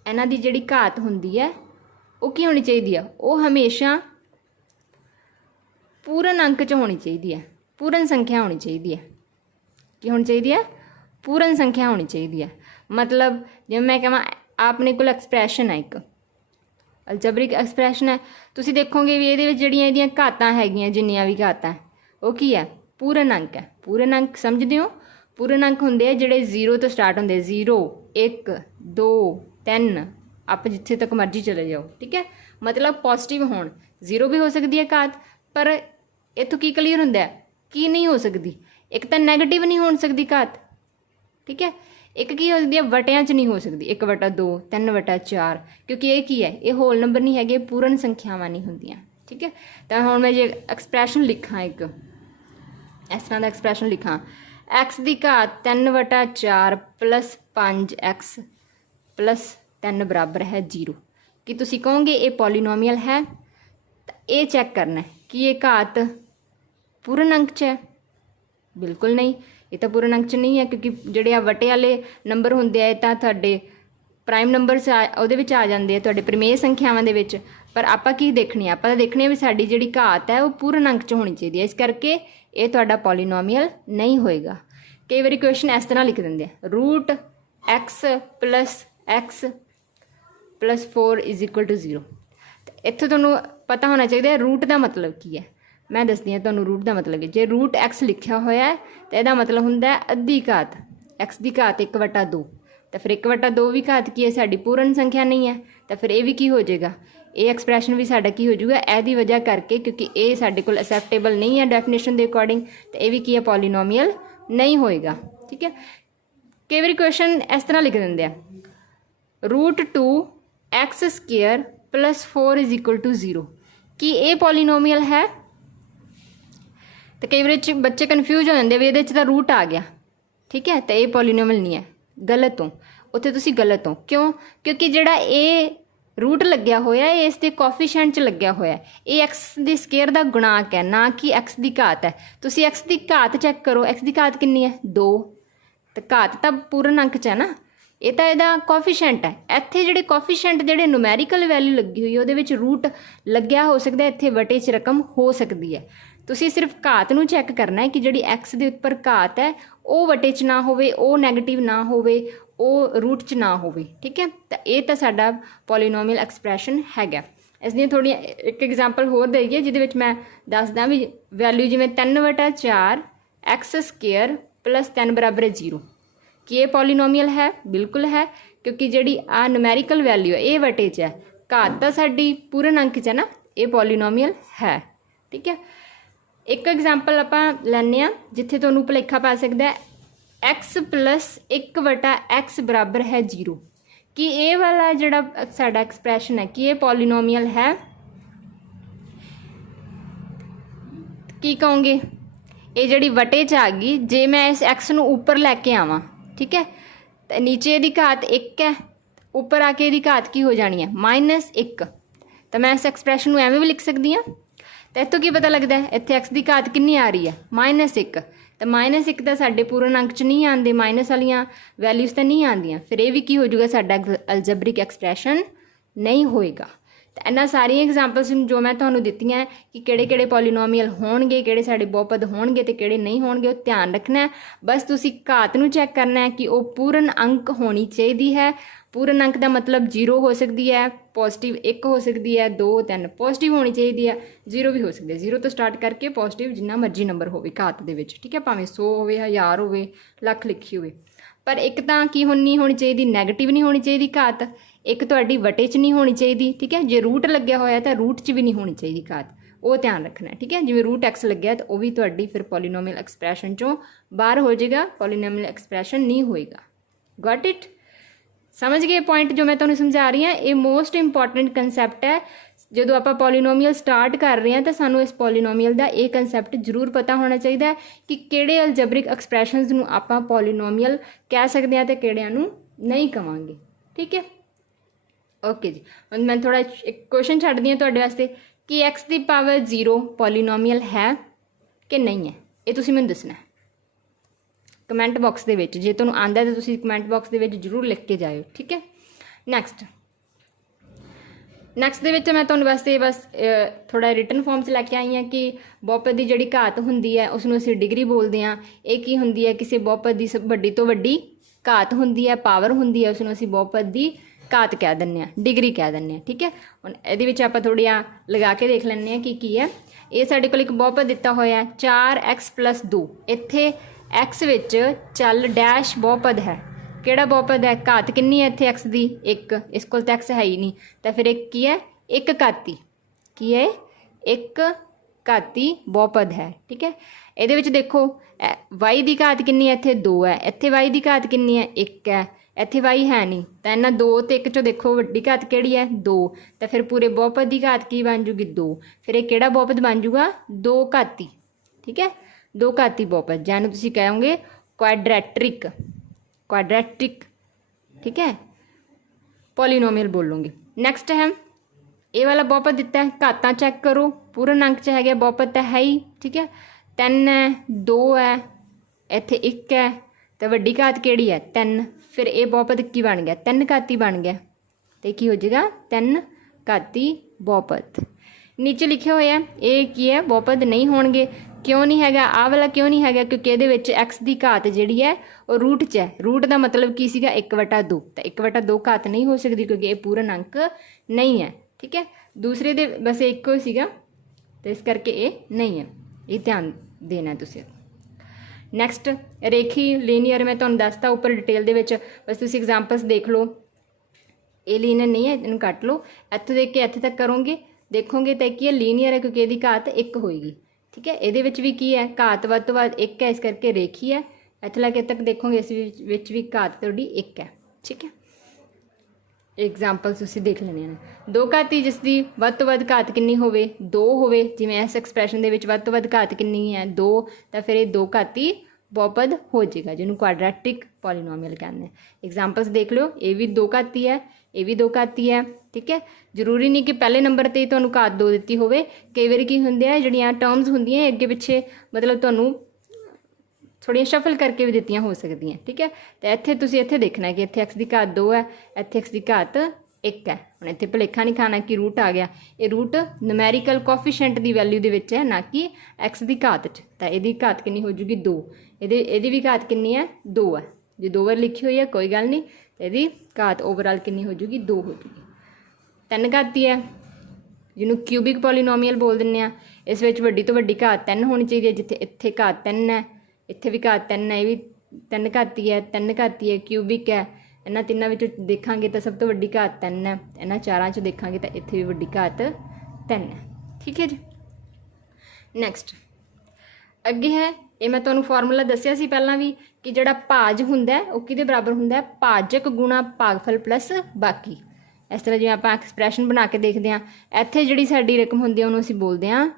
ਇਹਨਾਂ ਦੀ ਜਿਹੜੀ ਘਾਤ ਹੁੰਦੀ ਹੈ ਉਹ ਕੀ ਹੋਣੀ ਚਾਹੀਦੀ ਹੈ? ਉਹ ਹਮੇਸ਼ਾ ਪੂਰਨ ਅੰਕ 'ਚ ਹੋਣੀ ਚਾਹੀਦੀ ਹੈ, ਪੂਰਨ ਸੰਖਿਆ ਹੋਣੀ ਚਾਹੀਦੀ ਹੈ। ਕੀ ਹੋਣੀ ਚਾਹੀਦੀ ਹੈ? ਪੂਰਨ ਸੰਖਿਆ ਹੋਣੀ ਚਾਹੀਦੀ ਹੈ। ਮਤਲਬ ਜਿਵੇਂ ਮੈਂ ਕਹਾਂ ਆਪਣੇ ਕੋਲ ਐਕਸਪ੍ਰੈਸ਼ਨ ਹੈ, ਇੱਕ ਅਲਜਬਰਿਕ ਐਕਸਪ੍ਰੈਸ਼ਨ ਹੈ, ਤੁਸੀਂ ਦੇਖੋਗੇ ਵੀ ਇਹਦੇ ਵਿੱਚ ਜਿਹੜੀਆਂ ਇਹਦੀਆਂ ਘਾਤਾਂ ਹੈਗੀਆਂ, ਜਿੰਨੀਆਂ ਵੀ ਘਾਤਾਂ ਉਹ ਕੀ ਹੈ? ਪੂਰਨ ਅੰਕ ਹੈ। ਪੂਰਨ ਅੰਕ ਸਮਝਦੇ ਹੋ? ਪੂਰਨ ਅੰਕ ਹੁੰਦੇ ਆ ਜਿਹੜੇ 0 ਤੋਂ ਸਟਾਰਟ ਹੁੰਦੇ, 0 1 2 3, ਆਪ ਜਿੱਥੇ ਤੱਕ ਮਰਜ਼ੀ ਚਲੇ ਜਾਓ। ਠੀਕ ਹੈ, ਮਤਲਬ ਪੋਜ਼ਿਟਿਵ ਹੋਣ। 0 ਵੀ ਹੋ ਸਕਦੀ ਹੈ ਘਾਤ, ਪਰ ਇੱਥੋਂ ਕੀ ਕਲੀਅਰ ਹੁੰਦਾ ਕੀ ਨਹੀਂ ਹੋ ਸਕਦੀ? ਇੱਕ ਤਾਂ ਨੈਗੇਟਿਵ ਨਹੀਂ ਹੋ ਸਕਦੀ ਘਾਤ। ਠੀਕ ਹੈ, ਇੱਕ ਕੀ ਹੋ ਸਕਦੀ ਹੈ? ਵਟਿਆਂ 'ਚ ਨਹੀਂ ਹੋ ਸਕਦੀ, 1/2 3/4, ਕਿਉਂਕਿ ਇਹ ਕੀ ਹੈ? ਇਹ ਹੋਲ ਨੰਬਰ ਨਹੀਂ ਹੈਗੇ, ਪੂਰਨ ਸੰਖਿਆਵਾਂ ਨਹੀਂ ਹੁੰਦੀਆਂ। ਠੀਕ ਹੈ, ਤਾਂ ਹੁਣ ਮੈਂ ਜੇ ਐਕਸਪ੍ਰੈਸ਼ਨ ਲਿਖਾਂ, ਇੱਕ ਇਸ ਤਰ੍ਹਾਂ ਦਾ ਐਕਸਪ੍ਰੈਸ਼ਨ ਲਿਖਾਂ, x ਦੀ ਘਾਤ 3/4 + 5x + 3 ਬਰਾਬਰ ਹੈ 0, ਕੀ ਤੁਸੀਂ ਕਹੋਗੇ ਇਹ ਪੋਲੀਨੋਮੀਅਲ ਹੈ? ਤਾਂ ਇਹ ਚੈੱਕ ਕਰਨਾ ਕਿ ਇਹ ਘਾਤ ਪੂਰਨ ਅੰਕ 'ਚ ਹੈ? ਬਿਲਕੁਲ ਨਹੀਂ, ਇਹ ਤਾਂ ਪੂਰਨ ਅੰਕ 'ਚ ਨਹੀਂ ਹੈ, ਕਿਉਂਕਿ ਜਿਹੜੇ ਆ ਵਟੇ ਵਾਲੇ ਨੰਬਰ ਹੁੰਦੇ ਆ ਇਹ ਤਾਂ ਤੁਹਾਡੇ ਪ੍ਰਾਈਮ ਨੰਬਰਸ ਉਹਦੇ ਵਿੱਚ ਆ ਜਾਂਦੇ ਆ, ਤੁਹਾਡੇ ਪ੍ਰਮੇਯ ਸੰਖਿਆਵਾਂ ਦੇ ਵਿੱਚ। ਪਰ ਆਪਾਂ ਕੀ ਦੇਖਣੀ ਆ? ਆਪਾਂ ਤਾਂ ਦੇਖਣੀ ਆ ਵੀ ਸਾਡੀ ਜਿਹੜੀ ਘਾਤ ਹੈ ਉਹ ਪੂਰਨ ਅੰਕ 'ਚ ਹੋਣੀ ਚਾਹੀਦੀ ਹੈ, ਇਸ ਕਰਕੇ ਇਹ ਤੁਹਾਡਾ ਪੋਲੀਨੋਮੀਅਲ ਨਹੀਂ ਹੋਏਗਾ। ਕਈ ਵਾਰੀ ਕੁਐਸਚਨ ਇਸ ਤਰ੍ਹਾਂ ਲਿਖ ਦਿੰਦੇ ਆ, √x + x + 4 = 0। ਇੱਥੋਂ ਤੁਹਾਨੂੰ ਪਤਾ ਹੋਣਾ ਚਾਹੀਦਾ ਰੂਟ ਦਾ ਮਤਲਬ ਕੀ ਹੈ। ਮੈਂ ਦੱਸਦੀ ਹਾਂ ਤੁਹਾਨੂੰ ਰੂਟ ਦਾ ਮਤਲਬ। ਜੇ √x ਲਿਖਿਆ ਹੋਇਆ ਹੈ ਤਾਂ ਇਹਦਾ ਮਤਲਬ ਹੁੰਦਾ ਅੱਧੀ ਘਾਤ, x ਦੀ ਘਾਤ 1/2, ਤਾਂ ਫਿਰ 1/2 ਵੀ ਘਾਤ ਕੀ ਹੈ? ਸਾਡੀ ਪੂਰਨ ਸੰਖਿਆ ਨਹੀਂ ਹੈ, ਤਾਂ ਫਿਰ ਇਹ ਵੀ ਕੀ ਹੋ ਜਾਏਗਾ? ਇਹ ਐਕਸਪ੍ਰੈਸ਼ਨ ਵੀ ਸਾਡਾ ਕੀ ਹੋ ਜਾਊਗਾ? ਇਹਦੀ ਵਜ੍ਹਾ ਕਰਕੇ, ਕਿਉਂਕਿ ਇਹ ਸਾਡੇ ਕੋਲ ਅਸੈਪਟੇਬਲ ਨਹੀਂ ਹੈ ਡੈਫੀਨੇਸ਼ਨ ਦੇ ਅਕੋਰਡਿੰਗ, ਤਾਂ ਇਹ ਵੀ ਕੀ ਹੈ? ਪੋਲੀਨੋਮੀਅਲ ਨਹੀਂ ਹੋਏਗਾ। ਠੀਕ ਹੈ, ਕਈ ਵਾਰੀ ਕੁਐਸਚਨ ਇਸ ਤਰ੍ਹਾਂ ਲਿਖ ਦਿੰਦੇ ਆ, √2x² + 4 = 0, ਕੀ ਇਹ ਪੋਲੀਨੋਮੀਅਲ ਹੈ? ਤਾਂ ਕਈ ਵਾਰੀ ਬੱਚੇ ਕਨਫਿਊਜ਼ ਹੋ ਜਾਂਦੇ ਵੀ ਇਹਦੇ 'ਚ ਤਾਂ ਰੂਟ ਆ ਗਿਆ। ਠੀਕ ਹੈ, ਤਾਂ ਇਹ ਪੋਲੀਨੋਮੀਅਲ ਨਹੀਂ ਹੈ, ਗਲਤ ਹੋ, ਉੱਥੇ ਤੁਸੀਂ ਗਲਤ ਹੋ। ਕਿਉਂ? ਕਿਉਂਕਿ ਜਿਹੜਾ ਇਹ ਰੂਟ ਲੱਗਿਆ ਹੋਇਆ ਇਹ ਇਸ ਦੇ ਕੋਫੀਸ਼ੀਐਂਟ 'ਚ ਲੱਗਿਆ ਹੋਇਆ, ਇਹ x ਦੀ ਸਕੁਏਅਰ ਦਾ ਗੁਣਾਕ ਹੈ, ਨਾ ਕਿ x ਦੀ ਘਾਤ ਹੈ। ਤੁਸੀਂ x ਦੀ ਘਾਤ ਚੈੱਕ ਕਰੋ, x ਦੀ ਘਾਤ ਕਿੰਨੀ ਹੈ? 2, ਤਾਂ ਘਾਤ ਤਾਂ ਪੂਰਨ ਅੰਕ 'ਚ ਹੈ ਨਾ, ਇਹ ਤਾਂ ਇਹਦਾ ਕੋਫੀਸ਼ੀਐਂਟ ਹੈ। ਇੱਥੇ ਜਿਹੜੇ ਕੋਫੀਸ਼ੀਐਂਟ ਜਿਹੜੇ ਨੂਮੈਰੀਕਲ ਵੈਲਿਊ ਲੱਗੀ ਹੋਈ ਉਹਦੇ ਵਿੱਚ ਰੂਟ ਲੱਗਿਆ ਹੋ ਸਕਦਾ, ਇੱਥੇ ਵਟੇ 'ਚ ਰਕਮ ਹੋ ਸਕਦੀ ਹੈ। ਤੁਸੀਂ ਸਿਰਫ ਘਾਤ ਨੂੰ ਚੈੱਕ ਕਰਨਾ ਹੈ ਕਿ ਜਿਹੜੀ x ਦੇ ਉੱਪਰ ਘਾਤ ਹੈ ਉਹ ਵਟੇ 'ਚ ਨਾ ਹੋਵੇ, ਉਹ ਨੈਗੇਟਿਵ ਨਾ ਹੋਵੇ, ਉਹ ਰੂਟ 'ਚ ਨਾ ਹੋਵੇ। ਠੀਕ ਹੈ, ਤਾਂ ਇਹ ਤਾਂ ਸਾਡਾ ਪੋਲੀਨੋਮੀਅਲ ਐਕਸਪ੍ਰੈਸ਼ਨ ਹੈਗਾ। ਇਸ ਦੀਆਂ ਥੋੜ੍ਹੀਆਂ ਇੱਕ ਐਗਜ਼ਾਮਪਲ ਹੋਰ ਦੇਈਏ ਜਿਹਦੇ ਵਿੱਚ ਮੈਂ ਦੱਸਦਾ ਵੀ ਵੈਲਿਊ ਜਿਵੇਂ 3/4 x² + 3 = 0 ਕੀ ਇਹ ਪੋਲੀਨੋਮੀਅਲ ਹੈ? ਬਿਲਕੁਲ ਹੈ, ਕਿਉਂਕਿ ਜਿਹੜੀ ਆ ਨੂਮੈਰੀਕਲ ਵੈਲਿਊ ਹੈ ਇਹ ਵਟੇ 'ਚ ਹੈ, ਘਾਤ ਤਾਂ ਸਾਡੀ ਪੂਰਨ ਅੰਕ 'ਚ ਹੈ ਨਾ, ਇਹ ਪੋਲੀਨੋਮੀਅਲ ਹੈ। ਠੀਕ ਹੈ, ਇੱਕ ਐਗਜ਼ਾਮਪਲ ਆਪਾਂ ਲੈਂਦੇ ਹਾਂ ਜਿੱਥੇ ਤੁਹਾਨੂੰ ਭੁਲੇਖਾ ਪਾ ਸਕਦਾ ਹੈ x + 1/x = 0 ਕਿ ਇਹ ਵਾਲਾ ਜਿਹੜਾ ਸਾਡਾ ਐਕਸਪ੍ਰੈਸ਼ਨ ਹੈ ਕਿ ਇਹ ਪੋਲੀਨੋਮੀਅਲ ਹੈ? ਕੀ ਕਹੋਗੇ? ਇਹ ਜਿਹੜੀ ਵਟੇ 'ਚ ਆ ਗਈ, ਜੇ ਮੈਂ ਇਸ x ਨੂੰ ਉੱਪਰ ਲੈ ਕੇ ਆਵਾਂ, ਠੀਕ ਹੈ, ਤਾਂ ਨੀਚੇ ਇਹਦੀ ਘਾਤ 1 ਹੈ, ਉੱਪਰ ਆ ਕੇ ਇਹਦੀ ਘਾਤ ਕੀ ਹੋ ਜਾਣੀ ਹੈ? -1। ਤਾਂ ਮੈਂ ਇਸ ਐਕਸਪ੍ਰੈਸ਼ਨ ਨੂੰ ਐਵੇਂ ਵੀ ਲਿਖ ਸਕਦੀ ਹਾਂ। ਤਾਂ ਇੱਥੋਂ ਕੀ ਪਤਾ ਲੱਗਦਾ ਹੈ ਇੱਥੇ x ਦੀ ਘਾਤ ਕਿੰਨੀ ਆ ਰਹੀ ਹੈ? -1। ਤਾਂ -1 ਤਾਂ ਸਾਡੇ ਪੂਰਨ ਅੰਕ 'ਚ ਨਹੀਂ ਆਉਂਦੇ, ਮਾਈਨਸ ਵਾਲੀਆਂ ਵੈਲਿਊਜ਼ ਤਾਂ ਨਹੀਂ ਆਉਂਦੀਆਂ, ਫਿਰ ਇਹ ਵੀ ਕੀ ਹੋ ਜਾਊਗਾ? ਸਾਡਾ ਅਲਜਬਰਿਕ ਐਕਸਪ੍ਰੈਸ਼ਨ ਨਹੀਂ ਹੋਏਗਾ। ਤਾਂ ਇਹਨਾਂ ਸਾਰੀਆਂ ਐਗਜ਼ਾਮਪਲਸ ਜੋ ਮੈਂ ਤੁਹਾਨੂੰ ਦਿੱਤੀਆਂ ਕਿ ਕਿਹੜੇ ਕਿਹੜੇ ਪੋਲੀਨੋਮੀਅਲ ਹੋਣਗੇ, ਕਿਹੜੇ ਸਾਡੇ ਬਹੁਪਦ ਹੋਣਗੇ ਅਤੇ ਕਿਹੜੇ ਨਹੀਂ ਹੋਣਗੇ, ਉਹ ਧਿਆਨ ਰੱਖਣਾ। ਬਸ ਤੁਸੀਂ ਘਾਤ ਨੂੰ ਚੈੱਕ ਕਰਨਾ ਹੈ ਕਿ ਉਹ ਪੂਰਨ ਅੰਕ ਹੋਣੀ ਚਾਹੀਦੀ ਹੈ। ਪੂਰਨ ਅੰਕ ਦਾ ਮਤਲਬ 0 ਹੋ ਸਕਦੀ ਹੈ, ਪੋਜ਼ੀਟਿਵ 1 ਹੋ ਸਕਦੀ ਹੈ, 2 3 ਪੋਜ਼ੀਟਿਵ ਹੋਣੀ ਚਾਹੀਦੀ ਹੈ, 0 ਵੀ ਹੋ ਸਕਦੀ ਹੈ। 0 ਤੋਂ ਸਟਾਰਟ ਕਰਕੇ ਪੋਜ਼ੀਟਿਵ ਜਿੰਨਾ ਮਰਜ਼ੀ ਨੰਬਰ ਹੋਵੇ ਘਾਤ ਦੇ ਵਿੱਚ। ਠੀਕ ਹੈ, ਭਾਵੇਂ 100 ਹੋਵੇ, 1000 ਹੋਵੇ, ਲੱਖ ਲਿਖੀ ਹੋਵੇ, ਪਰ ਇੱਕ ਤਾਂ ਕੀ ਨਹੀਂ ਹੋਣੀ ਚਾਹੀਦੀ? ਨੈਗੇਟਿਵ ਨਹੀਂ ਹੋਣੀ ਚਾਹੀਦੀ ਘਾਤ। ਇੱਕ ਤੁਹਾਡੀ ਵਟੇ 'ਚ ਨਹੀਂ ਹੋਣੀ ਚਾਹੀਦੀ। ਠੀਕ ਹੈ, ਜੇ ਰੂਟ ਲੱਗਿਆ ਹੋਇਆ ਤਾਂ ਰੂਟ 'ਚ ਵੀ ਨਹੀਂ ਹੋਣੀ ਚਾਹੀਦੀ ਘਾਤ, ਉਹ ਧਿਆਨ ਰੱਖਣਾ। ਠੀਕ ਹੈ, ਜਿਵੇਂ √x ਲੱਗਿਆ ਤਾਂ ਉਹ ਵੀ ਤੁਹਾਡੀ ਫਿਰ ਪੋਲੀਨੋਮੀਅਲ ਐਕਸਪ੍ਰੈਸ਼ਨ 'ਚੋਂ ਬਾਹਰ ਹੋ ਜਾਏਗਾ, ਪੋਲੀਨੋਮੀਅਲ ਐਕਸਪ੍ਰੈਸ਼ਨ ਨਹੀਂ ਹੋਏਗਾ। Got it? ਸਮਝ ਗਏ ਪੁਆਇੰਟ ਜੋ ਮੈਂ ਤੁਹਾਨੂੰ ਸਮਝਾ ਰਹੀ ਹਾਂ? ਇਹ ਮੋਸਟ ਇੰਪੋਰਟੈਂਟ ਕੰਸੈਪਟ ਹੈ। ਜਦੋਂ ਆਪਾਂ ਪੋਲੀਨੋਮੀਅਲ ਸਟਾਰਟ ਕਰ ਰਹੇ ਹਾਂ ਤਾਂ ਸਾਨੂੰ ਇਸ ਪੋਲੀਨੋਮੀਅਲ ਦਾ ਇਹ ਕੰਸੈਪਟ ਜ਼ਰੂਰ ਪਤਾ ਹੋਣਾ ਚਾਹੀਦਾ ਹੈ ਕਿ ਕਿਹੜੇ ਅਲਜਬਰਿਕ ਐਕਸਪ੍ਰੈਸ਼ਨਸ ਨੂੰ ਆਪਾਂ ਪੋਲੀਨੋਮੀਅਲ ਕਹਿ ਸਕਦੇ ਹਾਂ ਅਤੇ ਕਿਹੜਿਆਂ ਨੂੰ ਨਹੀਂ ਕਵਾਂਗੇ। ਠੀਕ ਹੈ, ਓਕੇ ਜੀ। ਹੁਣ ਮੈਂ ਥੋੜ੍ਹਾ ਇੱਕ ਕੁਐਸਚਨ ਛੱਡਦੀ ਹਾਂ ਤੁਹਾਡੇ ਵਾਸਤੇ ਕਿ x⁻0 ਪੋਲੀਨੋਮੀਅਲ ਹੈ ਕਿ ਨਹੀਂ ਹੈ? ਇਹ ਤੁਸੀਂ ਮੈਨੂੰ ਦੱਸਣਾ ਕਮੈਂਟ ਬਾਕਸ ਦੇ ਵਿੱਚ। ਜੇ ਤੁਹਾਨੂੰ ਆਉਂਦਾ ਤਾਂ ਤੁਸੀਂ ਕਮੈਂਟ ਬਾਕਸ ਦੇ ਵਿੱਚ ਜ਼ਰੂਰ ਲਿਖ ਕੇ ਜਾਇਓ। ਠੀਕ ਹੈ, ਨੈਕਸਟ ਦੇ ਵਿੱਚ ਮੈਂ ਤੁਹਾਨੂੰ ਵਾਸਤੇ ਬਸ ਥੋੜ੍ਹਾ ਰਿਟਨ ਫਾਰਮ 'ਚ ਲੈ ਕੇ ਆਈ ਹਾਂ ਕਿ ਬਹੁਪਦ ਦੀ ਜਿਹੜੀ ਘਾਤ ਹੁੰਦੀ ਹੈ ਉਸਨੂੰ ਅਸੀਂ ਡਿਗਰੀ ਬੋਲਦੇ ਹਾਂ। ਇਹ ਕੀ ਹੁੰਦੀ ਹੈ? ਕਿਸੇ ਬਹੁਪਦ ਦੀ ਵੱਡੀ ਤੋਂ ਵੱਡੀ ਘਾਤ ਹੁੰਦੀ ਹੈ, ਪਾਵਰ ਹੁੰਦੀ ਹੈ, ਉਸਨੂੰ ਅਸੀਂ ਬਹੁਪਦ ਦੀ ਘਾਤ ਕਹਿ ਦਿੰਦੇ ਹਾਂ, ਡਿਗਰੀ ਕਹਿ ਦਿੰਦੇ ਹਾਂ। ਠੀਕ ਹੈ, ਹੁਣ ਇਹਦੇ ਵਿੱਚ ਆਪਾਂ ਥੋੜ੍ਹੀਆਂ ਲਗਾ ਕੇ ਦੇਖ ਲੈਂਦੇ ਹਾਂ ਕਿ ਕੀ ਹੈ। ਇਹ ਸਾਡੇ ਕੋਲ ਇੱਕ ਬਹੁਪਦ ਦਿੱਤਾ ਹੋਇਆ 4x + 2। ਇੱਥੇ x ਵਿੱਚ ਚੱਲ ਡੈਸ਼ ਬਹੁਪਦ ਹੈ। ਕਿਹੜਾ ਬਹੁਪਦ ਹੈ? ਘਾਤ ਕਿੰਨੀ ਹੈ ਇੱਥੇ x ਦੀ? 1। ਇਸ ਕੋਲ ਤਾਂ x ਹੈ ਹੀ ਨਹੀਂ, ਤਾਂ ਫਿਰ ਇੱਕ ਕੀ ਹੈ? 1 ਘਾਤੀ। ਕੀ ਹੈ? 1 ਘਾਤੀ ਬਹੁਪਦ ਹੈ। ਠੀਕ ਹੈ, ਇਹਦੇ ਵਿੱਚ ਦੇਖੋ y ਦੀ ਘਾਤ ਕਿੰਨੀ ਹੈ? ਇੱਥੇ 2 ਹੈ। ਇੱਥੇ y ਦੀ ਘਾਤ ਕਿੰਨੀ ਹੈ? 1 ਹੈ। ਇੱਥੇ y ਹੈ ਨਹੀਂ, ਤਾਂ ਇਹਨਾਂ 2 ਅਤੇ 1 'ਚੋਂ ਦੇਖੋ ਵੱਡੀ ਘਾਤ ਕਿਹੜੀ ਹੈ? 2। ਤਾਂ ਫਿਰ ਪੂਰੇ ਬਹੁਪਦ ਦੀ ਘਾਤ ਕੀ ਬਣ ਜੂਗੀ? 2। ਫਿਰ ਇਹ ਕਿਹੜਾ ਬਹੁਪਦ ਬਣ ਜੂਗਾ? 2 ਘਾਤੀ। ਠੀਕ ਹੈ, 2 ਘਾਤੀ ਬਹੁਪਦ, ਜਿਹਨੂੰ ਤੁਸੀਂ ਕਹੋਗੇ ਕੁਆਡਰੈਟਰਿਕ। ਠੀਕ ਹੈ, ਪੋਲੀਨੋਮੀਅਲ ਬੋਲੋਗੇ। ਨੈਕਸਟ ਹੈ ਇਹ ਵਾਲਾ ਬਹੁਪਦ ਦਿੱਤਾ ਹੈ, ਘਾਤਾਂ ਚੈੱਕ ਕਰੋ, ਪੂਰਨ ਅੰਕ 'ਚ ਹੈਗਾ, ਬਹੁਪਦ ਤਾਂ ਹੈ ਹੀ। ਠੀਕ ਹੈ, 3 ਹੈ, 2 ਹੈ, ਇੱਥੇ 1 ਹੈ, ਤਾਂ ਵੱਡੀ ਘਾਤ ਕਿਹੜੀ ਹੈ? 3। ਫਿਰ ਇਹ ਬਹੁਪਦ ਕੀ ਬਣ ਗਿਆ? 3 ਘਾਤੀ ਬਣ ਗਿਆ। ਅਤੇ ਕੀ ਹੋ ਜਾਏਗਾ? 3 ਘਾਤੀ ਬਹੁਪਦ। ਨੀਚੇ ਲਿਖਿਆ ਹੋਇਆ ਇਹ ਕੀ ਹੈ? ਬਹੁਪਦ ਨਹੀਂ ਹੋਣਗੇ। ਕਿਉਂ ਨਹੀਂ ਹੈਗਾ? ਆਹ ਵਾਲਾ ਕਿਉਂ ਨਹੀਂ ਹੈਗਾ? ਕਿਉਂਕਿ ਇਹਦੇ ਵਿੱਚ x ਦੀ ਘਾਤ ਜਿਹੜੀ ਹੈ ਉਹ ਰੂਟ 'ਚ ਹੈ। ਰੂਟ ਦਾ ਮਤਲਬ ਕੀ ਸੀਗਾ? 1/2। ਤਾਂ 1/2 ਘਾਤ ਨਹੀਂ ਹੋ ਸਕਦੀ ਕਿਉਂਕਿ ਇਹ ਪੂਰਨ ਅੰਕ ਨਹੀਂ ਹੈ। ਠੀਕ ਹੈ, ਦੂਸਰੇ ਦੇ ਬਸ ਇੱਕੋ ਹੀ ਸੀਗਾ, ਤਾਂ ਇਸ ਕਰਕੇ ਇਹ ਨਹੀਂ ਹੈ। ਇਹ ਧਿਆਨ ਦੇਣਾ ਤੁਸੀਂ। ਨੈਕਸਟ ਰੇਖੀ ਲੀਨੀਅਰ ਮੈਂ ਤੁਹਾਨੂੰ ਦੱਸਤਾ ਉੱਪਰ ਡਿਟੇਲ ਦੇ ਵਿੱਚ, ਬਸ ਤੁਸੀਂ ਐਗਜ਼ਾਮਪਲਸ ਦੇਖ ਲਓ। ਇਹ ਲੀਨੀਅਰ ਨਹੀਂ ਹੈ, ਇਹਨੂੰ ਕੱਟ ਲਓ। ਇੱਥੋਂ ਦੇਖ ਕੇ ਇੱਥੇ ਤੱਕ ਕਰੋਗੇ, ਦੇਖੋਗੇ ਤਾਂ ਕੀ ਹੈ? ਲੀਨੀਅਰ ਹੈ ਕਿਉਂਕਿ ਇਹਦੀ ਘਾਤ 1 ਹੋਏਗੀ। ਠੀਕ ਹੈ, ਇਹਦੇ ਵਿੱਚ ਵੀ ਕੀ ਹੈ? ਘਾਤ ਵੱਧ ਤੋਂ ਵੱਧ 1 ਹੈ, ਇਸ ਕਰਕੇ ਰੇਖੀ ਹੈ। ਇੱਥੇ ਲੈ ਕੇ ਤੱਕ ਦੇਖੋਗੇ ਇਸ ਵਿੱਚ ਵੀ ਘਾਤ ਤੁਹਾਡੀ 1 ਹੈ। ਠੀਕ ਹੈ, ਐਗਜ਼ਾਮਪਲ ਤੁਸੀਂ ਦੇਖ ਲੈਣੇ ਨੇ। 2 ਘਾਤੀ ਜਿਸ ਦੀ ਵੱਧ ਤੋਂ ਵੱਧ ਘਾਤ ਕਿੰਨੀ ਹੋਵੇ? 2 ਹੋਵੇ। ਜਿਵੇਂ ਇਸ ਐਕਸਪ੍ਰੈਸ਼ਨ ਦੇ ਵਿੱਚ ਵੱਧ ਤੋਂ ਵੱਧ ਘਾਤ ਕਿੰਨੀ ਹੈ? 2। ਤਾਂ ਫਿਰ ਇਹ 2 ਘਾਤੀ ਬਹੁਪਦ ਹੋ ਜਾਏਗਾ, ਜਿਹਨੂੰ ਕੁਆਡਰੈਟਿਕ ਪੋਲੀਨੋਮੀਅਲ ਕਹਿੰਦੇ। ਐਗਜ਼ਾਮਪਲਸ ਦੇਖ ਲਓ, ਇਹ ਵੀ 2 ਘਾਤੀ ਹੈ, ਇਹ ਵੀ 2 ਘਾਤੀ ਹੈ। ਠੀਕ ਹੈ, ਜ਼ਰੂਰੀ ਨਹੀਂ ਕਿ ਪਹਿਲੇ ਨੰਬਰ 'ਤੇ ਤੁਹਾਨੂੰ ਘਾਤ 2 ਦਿੱਤੀ ਹੋਵੇ। ਕਈ ਵਾਰੀ ਕੀ ਹੁੰਦੇ ਆ, ਜਿਹੜੀਆਂ ਟਰਮਸ ਹੁੰਦੀਆਂ ਅੱਗੇ ਪਿੱਛੇ ਮਤਲਬ ਤੁਹਾਨੂੰ ਥੋੜ੍ਹੀਆਂ ਸ਼ਫਲ ਕਰਕੇ ਵੀ ਦਿੱਤੀਆਂ ਹੋ ਸਕਦੀਆਂ। ਠੀਕ ਹੈ, ਅਤੇ ਇੱਥੇ ਤੁਸੀਂ ਇੱਥੇ ਦੇਖਣਾ ਕਿ ਇੱਥੇ x ਦੀ ਘਾਤ 2 ਹੈ, ਇੱਥੇ x ਦੀ ਘਾਤ 1 है। ਹੁਣ ਇੱਥੇ ਭੁਲੇਖਾ ਨਹੀਂ ਖਾਣਾ ਕਿ रूट आ गया, ये रूट ਨੂਮੈਰੀਕਲ ਕੋਫੀਸ਼ੀਐਂਟ ਦੀ ਵੈਲਿਊ ਦੇ ਵਿੱਚ ਹੈ, ਨਾ ਕਿ x ਦੀ ਘਾਤ 'ਚ। ਤਾਂ ਇਹਦੀ ਘਾਤ ਕਿੰਨੀ ਹੋ ਜੂਗੀ 2, ਇਹਦੀ ਵੀ ਘਾਤ ਕਿੰਨੀ ਹੈ 2 ਹੈ। ਜੇ 2 ਵਾਰ ਲਿਖੀ ਹੋਈ ਹੈ ਕੋਈ ਗੱਲ ਨਹੀਂ, ਤੇ ਇਹਦੀ ਘਾਤ ਓਵਰਆਲ ਕਿੰਨੀ ਹੋ ਜੂਗੀ 2 ਹੋ ਜੂਗੀ। 3 ਘਾਤੀ ਹੈ ਜਿਹਨੂੰ ਕਿਊਬਿਕ ਪੋਲੀਨੋਮੀਅਲ बोल ਦਿੰਦੇ ਆ। ਇਸ ਵਿੱਚ ਵੱਡੀ ਤੋਂ ਵੱਡੀ ਘਾਤ 3 ਹੋਣੀ ਚਾਹੀਦੀ ਹੈ, ਜਿੱਥੇ ਇੱਥੇ ਘਾਤ 3 ਹੈ, ਇੱਥੇ ਵੀ ਘਾਤ 3 ਹੈ, ਇਹ ਵੀ 3 ਘਾਤੀ ਹੈ, 3 ਘਾਤੀ ਹੈ, ਕਿਊਬਿਕ ਹੈ। ਇਹਨਾਂ ਤਿੰਨਾਂ ਵਿੱਚੋਂ ਦੇਖਾਂਗੇ ਤਾਂ ਸਭ ਤੋਂ ਵੱਡੀ ਘਾਤ 3 ਹੈ, ਇਹਨਾਂ ਚਾਰਾਂ 'ਚ ਦੇਖਾਂਗੇ ਤਾਂ ਇੱਥੇ ਵੀ ਵੱਡੀ ਘਾਤ 3 ਹੈ। ਠੀਕ ਹੈ ਜੀ। ਨੈਕਸਟ ਅੱਗੇ ਹੈ, ਇਹ ਮੈਂ ਤੁਹਾਨੂੰ ਫਾਰਮੂਲਾ ਦੱਸਿਆ ਸੀ ਪਹਿਲਾਂ ਵੀ ਕਿ ਜਿਹੜਾ ਭਾਜ ਹੁੰਦਾ ਉਹ ਕਿਹਦੇ ਬਰਾਬਰ ਹੁੰਦਾ ਹੈ, ਭਾਜਕ ਗੁਣਾ ਭਾਗਫਲ ਪਲੱਸ ਬਾਕੀ। ਇਸ ਤਰ੍ਹਾਂ ਜਿਵੇਂ ਆਪਾਂ ਐਕਸਪ੍ਰੈਸ਼ਨ ਬਣਾ ਕੇ ਦੇਖਦੇ ਹਾਂ, ਇੱਥੇ ਜਿਹੜੀ ਸਾਡੀ ਰਕਮ ਹੁੰਦੀ ਹੈ ਉਹਨੂੰ ਅਸੀਂ ਬੋਲਦੇ ਹਾਂ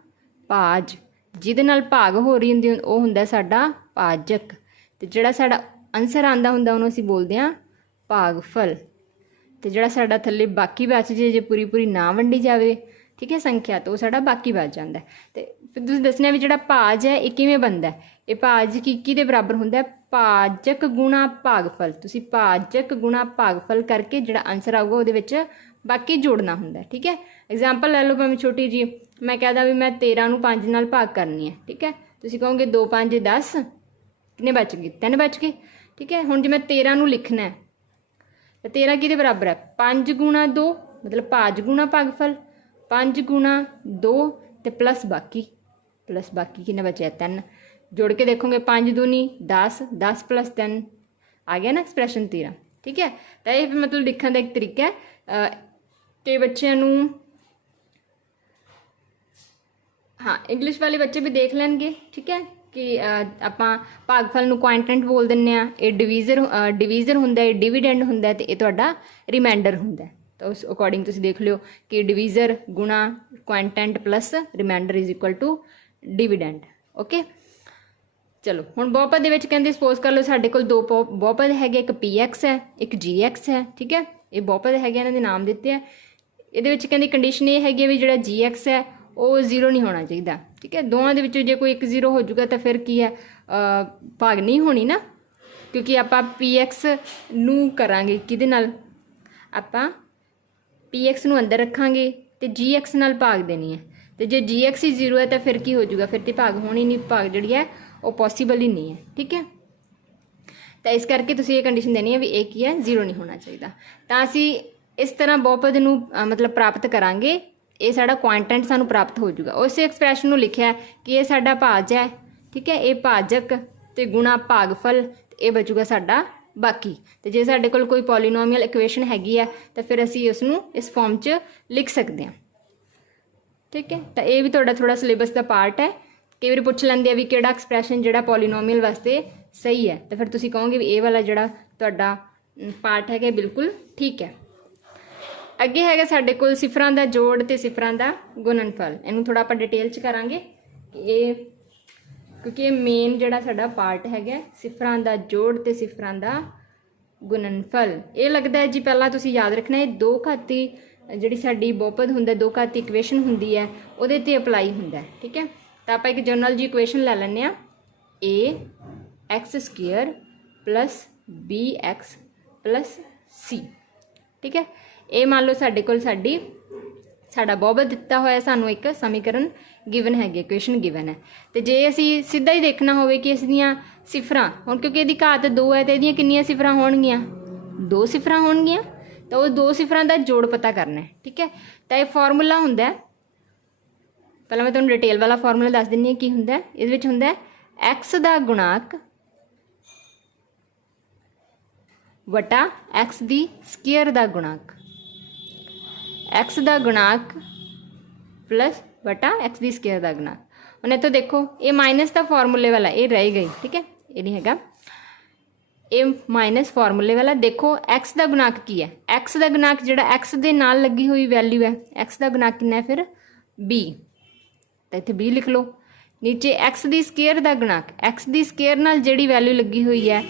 ਭਾਜ, ਜਿਹਦੇ ਨਾਲ ਭਾਗ ਹੋ ਰਹੀ ਹੁੰਦੀ ਉਹ ਹੁੰਦਾ ਸਾਡਾ ਭਾਜਕ, ਤੇ ਜਿਹੜਾ ਸਾਡਾ ਆਨਸਰ ਆਉਂਦਾ ਹੁੰਦਾ ਉਹਨੂੰ ਅਸੀਂ ਬੋਲਦੇ ਹਾਂ ਭਾਗਫਲ। ਤੇ ਜਿਹੜਾ ਸਾਡਾ ਥੱਲੇ ਬਾਕੀ ਬਚ ਜੇ ਪੂਰੀ ਨਾ ਵੰਡੀ ਜਾਵੇ, ਠੀਕ ਹੈ, ਸੰਖਿਆ, ਤਾਂ ਉਹ ਸਾਡਾ ਬਾਕੀ ਬਚ ਜਾਂਦਾ। ਤੇ ਫਿਰ ਤੁਸੀਂ ਦੱਸਣਾ ਵੀ ਜਿਹੜਾ ਭਾਜ ਹੈ ਇਹ ਕਿਵੇਂ ਬਣਦਾ। ਇਹ ਭਾਜ ਕਿਹਦੇ ਬਰਾਬਰ ਹੁੰਦਾ, ਭਾਜਕ ਗੁਣਾ ਭਾਗਫਲ। ਤੁਸੀਂ ਭਾਜਕ ਗੁਣਾ ਭਾਗਫਲ ਕਰਕੇ ਜਿਹੜਾ ਆਨਸਰ ਆਊਗਾ ਉਹਦੇ ਵਿੱਚ ਬਾਕੀ ਜੋੜਨਾ ਹੁੰਦਾ। ਠੀਕ ਹੈ। ਐਗਜ਼ਾਮਪਲ ਲੈ ਲਓ ਭਾਵੇਂ ਛੋਟੀ ਜੀ, ਮੈਂ ਕਹਿਦਾ ਵੀ ਮੈਂ 13 ਨੂੰ 5 ਨਾਲ ਭਾਗ ਕਰਨੀ ਹੈ। ਠੀਕ ਹੈ, ਤੁਸੀਂ ਕਹੋਗੇ 2 5 10, ਕਿੰਨੇ ਬਚ ਗਏ 3 ਬਚ ਗਏ। ਠੀਕ ਹੈ, ਹੁਣ ਜੇ ਮੈਂ 13 ਨੂੰ ਲਿਖਣਾ ਹੈ ਤਾਂ 13 ਕਿਹਦੇ ਬਰਾਬਰ ਹੈ 5 ਗੁਣਾ 2, ਮਤਲਬ ਭਾਜ ਗੁਣਾ ਭਾਗਫਲ, 5 ਗੁਣਾ 2 ਤੇ ਪਲੱਸ ਬਾਕੀ ਕਿੰਨਾ ਬਚਿਆ 3। जोड़ के देखोगे 5 दूनी 10, 10 प्लस 3 आ गया ना एक्सप्रैशन 13। ठीक है, तो ये मतलब लिखने का एक तरीका है। कई बच्चों नूं हाँ इंग्लिश वाले बच्चे भी देख लेंगे। ठीक है कि आपां भागफल नूं क्वांटेंट बोल दिंदे आ, ये डिवीज़र हुंदा है, डिविडेंड हुंदा है, ते ये तुहाडा रिमाइंडर हुंदा है। तो उस अकॉर्डिंग तुसीं देख लिओ कि डिवीज़र गुणा quotient plus remainder is equal to dividend. Okay, चलो हुण बहुपद दे विच कहंदे सपोज कर लो साडे कोल 2 बहुपद हैगे, एक PX है एक GX है। ठीक है, ये बहुपद हैगे, इन्हां दे नाम दित्ते हैं। इहदे विच कहंदे कंडीशन ये हैगी भी जिहड़ा GX है वो 0 नहीं होना चाहिए। ठीक है, दोवां दे विचों जे कोई 1 0 हो जाऊगा तो फिर की है भाग नहीं होनी ना, क्योंकि आपां PX नूं करांगे किहदे नाल, आपां PX नूं अंदर रखांगे ते GX नाल भाग देनी है। तो जे GX ही 0 है तो फिर की हो जाऊगा, फिर तो भाग होनी नहीं, भाग जिहड़ी है वो पॉसीबल ही नहीं है। ठीक है, तो इस करके तुसीं ये कंडीशन देनी है भी एक ही है 0 नहीं होना चाहिए। तो असी इस तरह बहुपद नूं मतलब प्राप्त करांगे, ये साडा क्वांटेंट सानूं प्राप्त हो जाऊगा। उस एक्सप्रैशन नूं लिखिया है कि ये साडा भाज है। ठीक है, ये भाजक ते गुणा भागफल, ये बचूगा साडा बाकी। तो जे साडे कोल कोई पॉलीनोमियल इक्वेशन हैगी है तो फिर असी उसनूं इस फॉर्म च लिख सकते हैं। ठीक है, तो ये भी तुहाडा थोड़ा सिलेबस का पार्ट है। कई बार पुछ लेंदे आ भी किहड़ा एक्सप्रैशन जिहड़ा पॉलीनोमियल वास्ते सही है, तो फिर तुसीं कहोगे भी ये वाला जिहड़ा तुहाडा पार्ट है बिल्कुल ठीक है। अगे है साडे कोल सिफरां दा जोड़ ते सिफरां दा गुणनफल। इहनूं थोड़ा आपां डिटेल च करांगे ये, क्योंकि मेन जिहड़ा साडा पार्ट है सिफरां दा जोड़ ते सिफरां दा गुणनफल। ये लगदा है जी पहला तुसीं याद रखना है 2 घाती जिहड़ी साडी बहुपद हुंदा 2 घाती इक्वेशन हुंदी है उहदे ते अप्लाई हुंदा है। ठीक है, तो आप एक जनरल जी इक्वेशन ले लें ax² plus bx plus c। ठीक है, ये मान लो साडे कोल साडा बहुपद दिता होया, सानू एक समीकरण गिवन है, इक्वेशन गिवन है। तो जे असी सीधा ही देखना होवे कि इसदियां सिफरां हुण क्योंकि इहदी घात 2 है तो इहदियां कितनियां सिफरां होणगियां 2 सिफरां होणगियां, तो वो 2 सिफरां दा जोड़ पता करना है। ठीक है, तो ये फॉर्मूला हुंदा है, पहले मैं तुहानूं डिटेल वाला फॉर्मूला दस दिंदी हां की हुंदा है। इहदे विच हुंदा है x दा गुणाक वटा x दी स्केयर दा गुणाक, x दा गुणाक प्लस वटा x दी स्केयर दा गुणाक। हुण इत्थों देखो ये माइनस दा फॉर्मूले वाला ये रह गई। ठीक है, ये नहीं हैगा, ये माइनस फॉर्मूले वाला। देखो x दा गुणाक की है, x दा गुणाक जिहड़ा x दे नाल लगी हुई वैल्यू है, x दा गुणाक कितना है फिर b, तो इत्थे b लिख लो। नीचे x दी स्केयर दा गुणाक, x दी स्केयर नाल जिहड़ी वैल्यू लगी हुई है,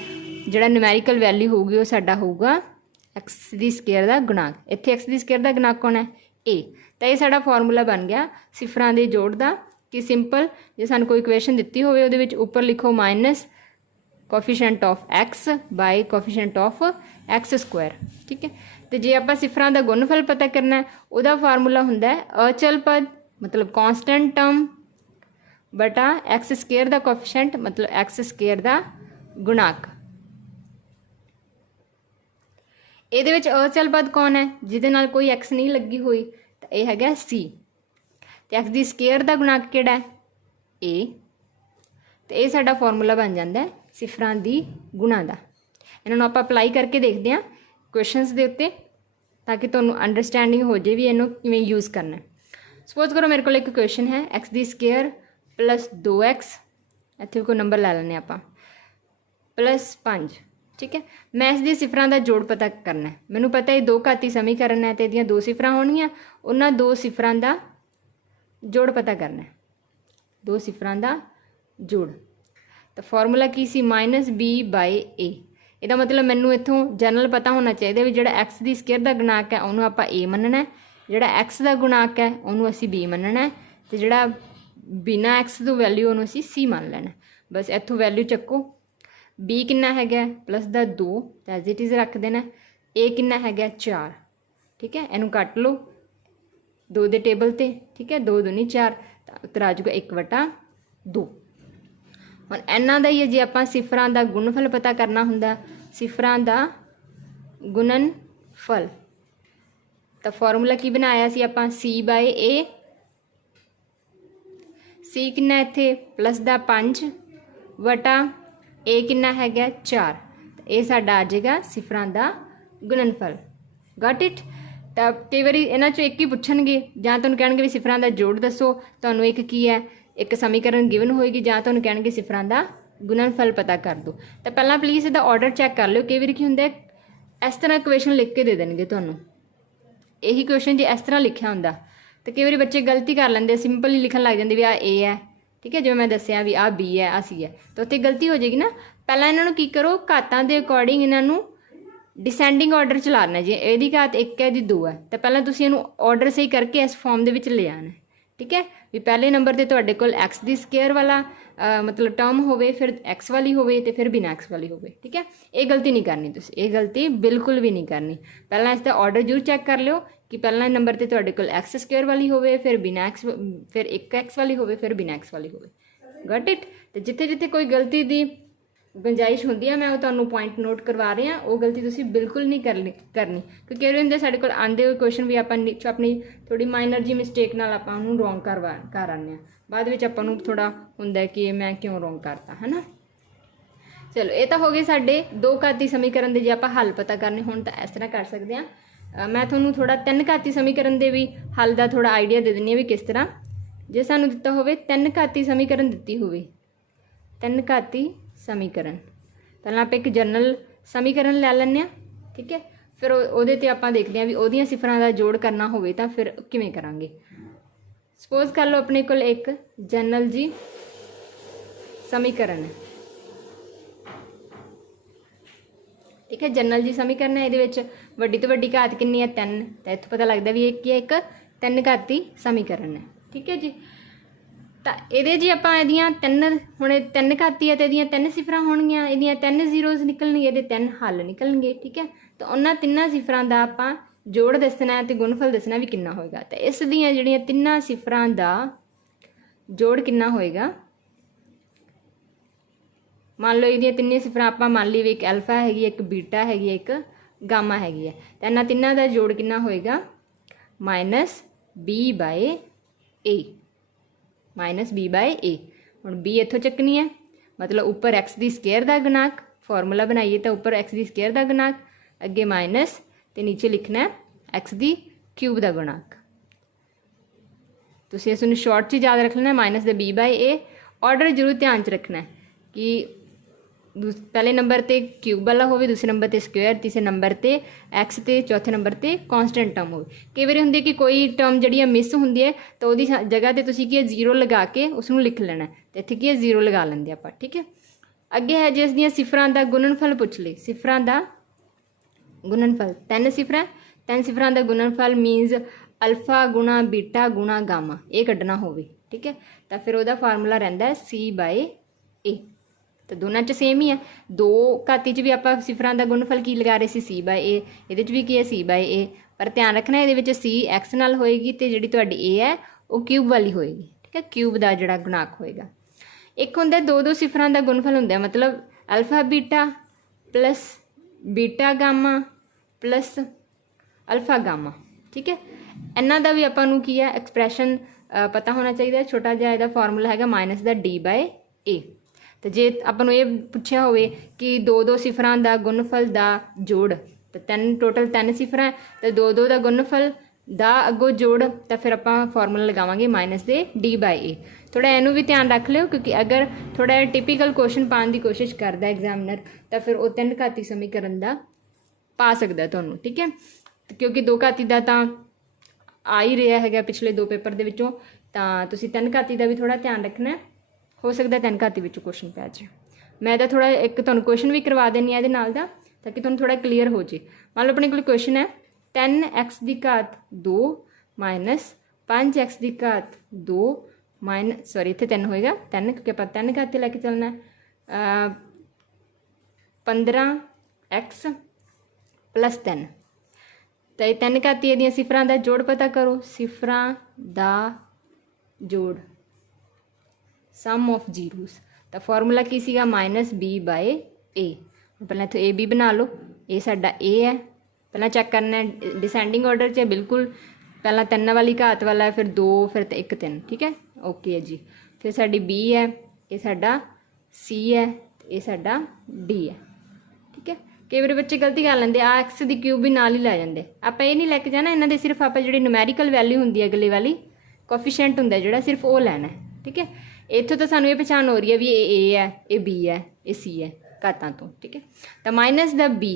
जिहड़ा न्यूमैरिकल वैल्यू होगी वो साडा होगा x दी स्केयर दा गुणाक। इत्थे x दी स्केयर दा गुणाक कौन है a। तो ये साडा फॉर्मूला बन गया सिफरां दे जोड़ दा कि सिंपल जे सानूं कोई इक्वेशन दित्ती होवे उहदे विच उपर लिखो minus coefficient of x by coefficient of x square. ਠੀਕ ਹੈ, ਤੇ ਜੇ ਆਪਾਂ ਸਿਫਰਾਂ ਦਾ ਗੁਣਨਫਲ ਪਤਾ ਕਰਨਾ ਹੈ, ਉਹਦਾ ਫਾਰਮੂਲਾ ਹੁੰਦਾ ਹੈ ਅਚਲ ਪਦ ਮਤਲਬ ਕਾਂਸਟੈਂਟ ਟਰਮ ਬਟਾ x ਸਕੁਆਇਰ ਦਾ ਕੋਫੀਸ਼ੀਐਂਟ ਮਤਲਬ x ਸਕੁਆਇਰ ਦਾ ਗੁਣਾਕ। ਇਹਦੇ ਵਿੱਚ ਅਚਲ ਪਦ ਕੌਣ ਹੈ? ਜਿਹਦੇ ਨਾਲ ਕੋਈ x ਨਹੀਂ ਲੱਗੀ ਹੋਈ, ਤਾਂ ਇਹ ਹੈਗਾ c। ਤੇ x ਦੀ ਸਕੁਆਇਰ ਦਾ ਗੁਣਾਕ ਕਿਹੜਾ ਹੈ? a। ਤੇ ਇਹ ਸਾਡਾ ਫਾਰਮੂਲਾ ਬਣ ਜਾਂਦਾ ਹੈ ਸਿਫਰਾਂ ਦੀ ਗੁਣਾ ਦਾ। ਇਹਨਾਂ ਨੂੰ ਆਪਾਂ ਅਪਲਾਈ ਕਰਕੇ ਦੇਖਦੇ ਹਾਂ ਕੁਐਸਚਨਸ ਦੇ ਉੱਤੇ, ਤਾਂ ਕਿ ਤੁਹਾਨੂੰ ਅੰਡਰਸਟੈਂਡਿੰਗ ਹੋ ਜੇ ਵੀ ਇਹਨੂੰ ਕਿਵੇਂ ਯੂਜ਼ ਕਰਨਾ। ਸਪੋਜ਼ ਕਰੋ ਮੇਰੇ ਕੋਲ ਇੱਕ ਕੁਐਸਚਨ ਹੈ x ਦੀ ਸਕੁਆਇਰ ਪਲੱਸ 2x, ਇੱਥੇ ਕੋਈ ਨੰਬਰ ਲੈ ਲੈਂਦੇ ਆਪਾਂ, ਪਲੱਸ 5। ਠੀਕ ਹੈ, ਮੈਂ ਇਸ ਦੀ ਸਿਫਰਾਂ ਦਾ ਜੋੜ ਪਤਾ ਕਰਨਾ ਹੈ। ਮੈਨੂੰ ਪਤਾ ਇਹ ਦੋ ਘਾਤੀ ਸਮੀਕਰਨ ਹੈ ਤੇ ਇਹਦੀਆਂ ਦੋ ਸਿਫਰਾਂ ਹੋਣਗੀਆਂ, ਉਹਨਾਂ ਦੋ ਸਿਫਰਾਂ ਦਾ ਜੋੜ ਪਤਾ ਕਰਨਾ ਹੈ, ਦੋ ਸਿਫਰਾਂ ਦਾ ਜੋੜ। ਤਾਂ ਫਾਰਮੂਲਾ ਕੀ ਸੀ? -b/a। ਇਹਦਾ ਮਤਲਬ ਮੈਨੂੰ ਇੱਥੋਂ ਜਨਰਲ ਪਤਾ ਹੋਣਾ ਚਾਹੀਦਾ ਵੀ ਜਿਹੜਾ x ਦੀ ਸਕੁਆਇਰ ਦਾ ਗੁਣਾਕ ਹੈ ਉਹਨੂੰ ਆਪਾਂ a ਮੰਨਣਾ ਹੈ, ਜਿਹੜਾ x ਦਾ ਗੁਣਾਕ ਹੈ ਉਹਨੂੰ ਅਸੀਂ b ਮੰਨਣਾ ਹੈ, ਤੇ ਜਿਹੜਾ ਬਿਨਾਂ x ਤੋਂ ਵੈਲਿਊ ਉਹਨੂੰ ਅਸੀਂ c ਮੰਨ ਲੈਣਾ। ਬਸ ਇੱਥੋਂ ਵੈਲਿਊ ਚੱਕੋ। b ਕਿੰਨਾ ਹੈਗਾ? ਪਲੱਸ ਦਾ 2 ਤਾਂ ਐਜ਼ ਇਟ ਇਜ਼ ਰੱਖ ਦੇਣਾ। a ਕਿੰਨਾ ਹੈਗਾ? 4। ਠੀਕ ਹੈ, ਇਹਨੂੰ ਕੱਟ ਲਓ 2 ਦੇ ਟੇਬਲ 'ਤੇ। ਠੀਕ ਹੈ, 2 ਦੂਣੀ 4 ਤਾਂ ਉੱਤਰ ਆ ਜਾਊਗਾ 1/2। ਹੁਣ ਇਹਨਾਂ ਦਾ ਹੀ ਹੈ, ਜੇ ਆਪਾਂ ਸਿਫਰਾਂ ਦਾ ਗੁਣਨਫਲ ਪਤਾ ਕਰਨਾ ਹੁੰਦਾ, ਸਿਫਰਾਂ ਦਾ ਗੁਣਨਫਲ, ਤਾਂ ਫਾਰਮੂਲਾ ਕੀ ਬਣਾਇਆ ਸੀ ਆਪਾਂ? c/a। c ਕਿੰਨਾ ਇੱਥੇ? ਪਲੱਸ ਦਾ 5 ਵਟਾ a ਕਿੰਨਾ ਹੈਗਾ? 4। ਇਹ ਸਾਡਾ ਆ ਜਾਏਗਾ ਸਿਫਰਾਂ ਦਾ ਗੁਣਨਫਲ। Got it? ਤਾਂ ਕਈ ਵਾਰੀ ਇਹਨਾਂ 'ਚੋਂ ਇੱਕ ਹੀ ਪੁੱਛਣਗੇ, ਜਾਂ ਤੁਹਾਨੂੰ ਕਹਿਣਗੇ ਵੀ ਸਿਫਰਾਂ ਦਾ ਜੋੜ ਦੱਸੋ, ਤੁਹਾਨੂੰ ਇੱਕ ਕੀ ਹੈ, ਇੱਕ ਸਮੀਕਰਨ ਗਿਵਨ ਹੋਏਗੀ, ਜਾਂ ਤੁਹਾਨੂੰ ਕਹਿਣਗੇ ਸਿਫਰਾਂ ਦਾ ਗੁਣਨਫਲ ਪਤਾ ਕਰ ਦਿਓ। ਤਾਂ ਪਹਿਲਾਂ ਪਲੀਜ਼ ਇਹਦਾ ਆਰਡਰ ਚੈੱਕ ਕਰ ਲਿਓ। ਕਈ ਵਾਰੀ ਕੀ ਹੁੰਦਾ, ਇਸ ਤਰ੍ਹਾਂ ਕੁਐਸਚਨ ਲਿਖ ਕੇ ਦੇ ਦੇਣਗੇ ਤੁਹਾਨੂੰ, ਇਹੀ ਕੁਐਸਚਨ ਜੇ ਇਸ ਤਰ੍ਹਾਂ ਲਿਖਿਆ ਹੁੰਦਾ, ਤਾਂ ਕਈ ਵਾਰੀ ਬੱਚੇ ਗਲਤੀ ਕਰ ਲੈਂਦੇ, ਸਿੰਪਲ ਹੀ ਲਿਖਣ ਲੱਗ ਜਾਂਦੇ ਵੀ ਆਹ a ਹੈ। ਠੀਕ ਹੈ, ਜਿਵੇਂ ਮੈਂ ਦੱਸਿਆ ਵੀ ਆਹ b ਹੈ, ਆਹ c ਹੈ, ਤਾਂ ਉੱਥੇ ਗਲਤੀ ਹੋ ਜਾਏਗੀ ਨਾ। ਪਹਿਲਾਂ ਇਹਨਾਂ ਨੂੰ ਕੀ ਕਰੋ, ਘਾਤਾਂ ਦੇ ਅਕੋਰਡਿੰਗ ਇਹਨਾਂ ਨੂੰ डिसेंडिंग ऑर्डर चलाना जी। यदि घात 1 है जी 2 है, तो पहले तुसीं इहनूं ऑर्डर सही करके इस फॉर्म दे विच ले आना। ठीक है, भी पहले नंबर ते तुहाडे कोल एक्स दी स्केयर वाला मतलब टर्म होवे, फिर एक्स वाली होवे ते फिर बिना एक्स वाली होवे। ठीक है, ये गलती नहीं करनी तुसीं, ये गलती बिल्कुल भी नहीं करनी। पहला इसका ऑर्डर जरूर चैक कर लिओ कि पहला नंबर ते तुहाडे कोल एक्स स्केयर वाली होवे, फिर बिना एक्स, फिर एक एक्स वाली होवे, फिर बिना एक्स वाली होवे। Got it? तो जिथे जिथे कोई गलती दी गुंजाइश होंदी है, मैं वो तुहानूं पॉइंट नोट करवा रही हाँ, वो गलती तुसीं बिल्कुल नहीं करनी क्योंकि कई वार साडे कोल आंदे हुए क्वेश्चन भी आपां अपनी थोड़ी माइनर जी मिसटेक नाल आपां उहनूं रोंग कर आने बाद विच आपां नूं थोड़ा हुंदा कि मैं क्यों रोंग करता है ना। चलो, ये तो हो गए साडे दो घाती समीकरण दे जे आपां हल पता करने होण तां इस तरह कर सकते हैं। मैं तुहानूं थोड़ा 3 घाती समीकरण दे भी हल दा थोड़ा आइडिया दे दिंदी हां भी किस तरह, जे सानूं दित्ता होवे 3 घाती समीकरण दित्ती होवे, 3 घाती समीकरण, पहला आप एक जनरल समीकरण लै लैंदे हां। ठीक है, फिर ਉਹਦੇ ਤੇ ਆਪਾਂ देखते हैं भी ਉਹਦੀਆਂ ਸਿਫਰਾਂ ਦਾ ਜੋੜ करना ਹੋਵੇ ਤਾਂ फिर किवें करांगे। सपोज कर लो अपने कोल एक जनरल जी समीकरण है। ठीक है, जनरल जी समीकरण है, ये वड्डी तो वड्डी घात कितनी है? 3। तो इत्थों पता लगता भी एक 3 घाती समीकरण है। ठीक है जी, तो ये जी आप हुणे 3 घाती है तो ये 3 सिफर होणगियां, ये 3 जीरोज निकलणगे, ये 3 हल निकलणगे। ठीक है, तो उन्होंने 3 सिफरां दा आपां जोड़ दसना है तो गुणफल दसना भी कितना होएगा। तो इस दियां जिहड़ियां 3 सिफरां दा जोड़ कितना होएगा, मान लो ये 3 सिफरां आपां मान ली भी एक अल्फा हैगी, एक बीटा हैगी, एक गामा हैगी है, तो इन्हां 3 दा जोड़ कितना होएगा? -b/a, -b/a। हुण b इत्थों चकनी है, मतलब उपर x की स्केयर का गुणाक, फॉर्मूला बनाइए तो उपर x की स्केयर का गुणाक, अगे माइनस तो नीचे लिखना है x की क्यूब का गुणाक। तुसीं इसनूं शॉर्ट च याद रख लेना, माइनस द b/a। ऑर्डर जरूर ध्यान च रखना है कि पहले नंबर ते क्यूब वाला होवे, दूसरे नंबर ते स्क्वेयर, तीसरे नंबर ते एक्स ते चौथे नंबर ते कॉन्स्टेंट टर्म होवे। कई बार हुंदी कि कोई टर्म जिहड़ी मिस हुंदी है तो उहदी जगह ते तुसीं की जीरो लगा के उसनूं लिख लेना, तो इत्थे की जीरो लगा लैंदे आपां। ठीक है, अगे है जिस दियां सिफरां दा गुणनफल पुछ ले, सिफरां दा गुणनफल 3 सिफरां, 3 सिफरां दा गुणनफल मीनस अल्फा गुणा बीटा गुणा गामा, ये कड्ढना होवे। ठीक है, तो फिर उहदा फार्मूला रहिंदा है c/a। ਤਾਂ ਦੋਨਾਂ 'ਚ ਸੇਮ ਹੀ ਹੈ। 2 ਘਾਤੀ 'ਚ ਵੀ ਆਪਾਂ ਸਿਫਰਾਂ ਦਾ ਗੁਣਨਫਲ ਕੀ ਲਗਾ ਰਹੇ ਸੀ c/a, ਇਹਦੇ 'ਚ ਵੀ ਕੀ ਹੈ c/a, ਪਰ ਧਿਆਨ ਰੱਖਣਾ ਇਹਦੇ ਵਿੱਚ c x ਨਾਲ ਹੋਏਗੀ ਅਤੇ ਜਿਹੜੀ ਤੁਹਾਡੀ a ਹੈ ਉਹ ਕਿਊਬ ਵਾਲੀ ਹੋਏਗੀ, ਠੀਕ ਹੈ, ਕਿਊਬ ਦਾ ਜਿਹੜਾ ਗੁਣਾਕ ਹੋਏਗਾ। ਇੱਕ ਹੁੰਦਾ 2 ਸਿਫਰਾਂ ਦਾ ਗੁਣਨਫਲ ਹੁੰਦਾ, ਮਤਲਬ ਅਲਫਾ ਬੀਟਾ ਪਲੱਸ ਬੀਟਾ ਗਾਮਾ ਪਲੱਸ ਅਲਫਾ ਗਾਮਾ, ਠੀਕ ਹੈ। ਇਹਨਾਂ ਦਾ ਵੀ ਆਪਾਂ ਨੂੰ ਕੀ ਹੈ ਐਕਸਪ੍ਰੈਸ਼ਨ ਪਤਾ ਹੋਣਾ ਚਾਹੀਦਾ। ਛੋਟਾ ਜਿਹਾ ਇਹਦਾ ਫਾਰਮੂਲਾ ਹੈਗਾ -d/a। ਤੇ ਜੇ ਆਪਾਂ ਨੂੰ ਇਹ ਪੁੱਛਿਆ ਹੋਵੇ ਕਿ 2 ਸਿਫਰਾਂ ਦਾ ਗੁਣਨਫਲ ਦਾ ਜੋੜ, ਤਾਂ ਟੋਟਲ 3 ਸਿਫਰਾਂ ਅਤੇ 2 ਦਾ ਗੁਣਨਫਲ ਦਾ ਅੱਗੋਂ ਜੋੜ, ਤਾਂ ਫਿਰ ਆਪਾਂ ਫਾਰਮੂਲਾ ਲਗਾਵਾਂਗੇ -d/a। ਥੋੜ੍ਹਾ ਇਹਨੂੰ ਵੀ ਧਿਆਨ ਰੱਖ ਲਿਓ, ਕਿਉਂਕਿ ਅਗਰ ਥੋੜ੍ਹਾ ਜਿਹਾ ਟਿਪੀਕਲ ਕੁਐਸਚਨ ਪਾਉਣ ਦੀ ਕੋਸ਼ਿਸ਼ ਕਰਦਾ ਐਗਜ਼ਾਮਨਰ ਤਾਂ ਫਿਰ ਉਹ 3 ਘਾਤੀ ਸਮੀਕਰਨ ਦਾ ਪਾ ਸਕਦਾ ਤੁਹਾਨੂੰ, ਠੀਕ ਹੈ। ਕਿਉਂਕਿ 2 ਘਾਤੀ ਦਾ ਤਾਂ ਆ ਹੀ ਰਿਹਾ ਹੈਗਾ ਪਿਛਲੇ 2 ਪੇਪਰ ਦੇ ਵਿੱਚੋਂ, ਤਾਂ ਤੁਸੀਂ 3 ਘਾਤੀ ਦਾ ਵੀ ਥੋੜ੍ਹਾ ਧਿਆਨ ਰੱਖਣਾ। ਹੋ ਸਕਦਾ 3 ਘਾਤੀ ਵਿੱਚੋਂ ਕੁਐਸਚਨ ਪੈ ਜਾਏ। ਮੈਂ ਤਾਂ ਥੋੜ੍ਹਾ ਇੱਕ ਤੁਹਾਨੂੰ ਕੁਐਸਚਨ ਵੀ ਕਰਵਾ ਦਿੰਦੀ ਹਾਂ ਇਹਦੇ ਨਾਲ ਦਾ, ਤਾਂ ਕਿ ਤੁਹਾਨੂੰ ਥੋੜ੍ਹਾ ਕਲੀਅਰ ਹੋ ਜੇ। ਮੰਨ ਲਓ ਆਪਣੇ ਕੋਲ ਕੁਐਸਚਨ ਹੈ 10x ਦੀ ਘਾਤ 2 ਮਾਈਨਸ 5x ਦੀ ਘਾਤ 2 ਇੱਥੇ 3 ਹੋਏਗਾ 3, ਕਿਉਂਕਿ ਆਪਾਂ 3 ਘਾਤੀ ਲੈ ਕੇ ਚੱਲਣਾ। 15x ਪਲੱਸ 3, ਤਾਂ ਇਹ 3 ਘਾਤੀ ਇਹਦੀਆਂ ਸਿਫਰਾਂ ਦਾ ਜੋੜ ਪਤਾ ਕਰੋ। ਸਿਫਰਾਂ ਦਾ ਜੋੜ ਸਮ ਆਫ ਜ਼ੀਰੋਸ, ਤਾਂ ਫਾਰਮੂਲਾ ਕੀ ਸੀਗਾ -b/a। ਪਹਿਲਾਂ ਇੱਥੋਂ a b ਬਣਾ ਲਓ, ਇਹ ਸਾਡਾ a ਹੈ। ਪਹਿਲਾਂ ਚੈੱਕ ਕਰਨਾ ਡਿਸੈਂਡਿੰਗ ਆਰਡਰ 'ਚ ਬਿਲਕੁਲ, ਪਹਿਲਾਂ 3 ਵਾਲੀ ਘਾਤ ਵਾਲਾ, ਫਿਰ 2, ਫਿਰ 1 3, ਠੀਕ ਹੈ, ਓਕੇ ਹੈ ਜੀ। ਫਿਰ ਸਾਡੀ b ਹੈ, ਇਹ ਸਾਡਾ c ਹੈ, ਇਹ ਸਾਡਾ d ਹੈ, ਠੀਕ ਹੈ। ਕਈ ਵਾਰੀ ਬੱਚੇ ਗਲਤੀ ਕਰ ਲੈਂਦੇ, ਆ x ਦੀ ਕਿਊਬ ਵੀ ਨਾਲ ਹੀ ਲੈ ਜਾਂਦੇ। ਆਪਾਂ ਇਹ ਨਹੀਂ ਲੈ ਕੇ ਜਾਣਾ, ਇਹਨਾਂ ਦੇ ਸਿਰਫ ਆਪਾਂ ਜਿਹੜੀ ਨੂਮੈਰੀਕਲ ਵੈਲਿਊ ਹੁੰਦੀ ਹੈ ਅਗਲੇ ਵਾਲੀ ਕੋਫੀਸ਼ੀਐਂਟ ਹੁੰਦਾ ਜਿਹੜਾ, ਸਿਰਫ ਉਹ ਲੈਣਾ, ਠੀਕ ਹੈ। ਇੱਥੋਂ ਤਾਂ ਸਾਨੂੰ ਇਹ ਪਛਾਣ ਹੋ ਰਹੀ ਹੈ ਵੀ ਇਹ a ਹੈ, ਇਹ b ਹੈ, ਇਹ c ਹੈ ਘਾਤਾਂ ਤੋਂ, ਠੀਕ ਹੈ। ਤਾਂ ਮਾਈਨਸ ਦਾ b,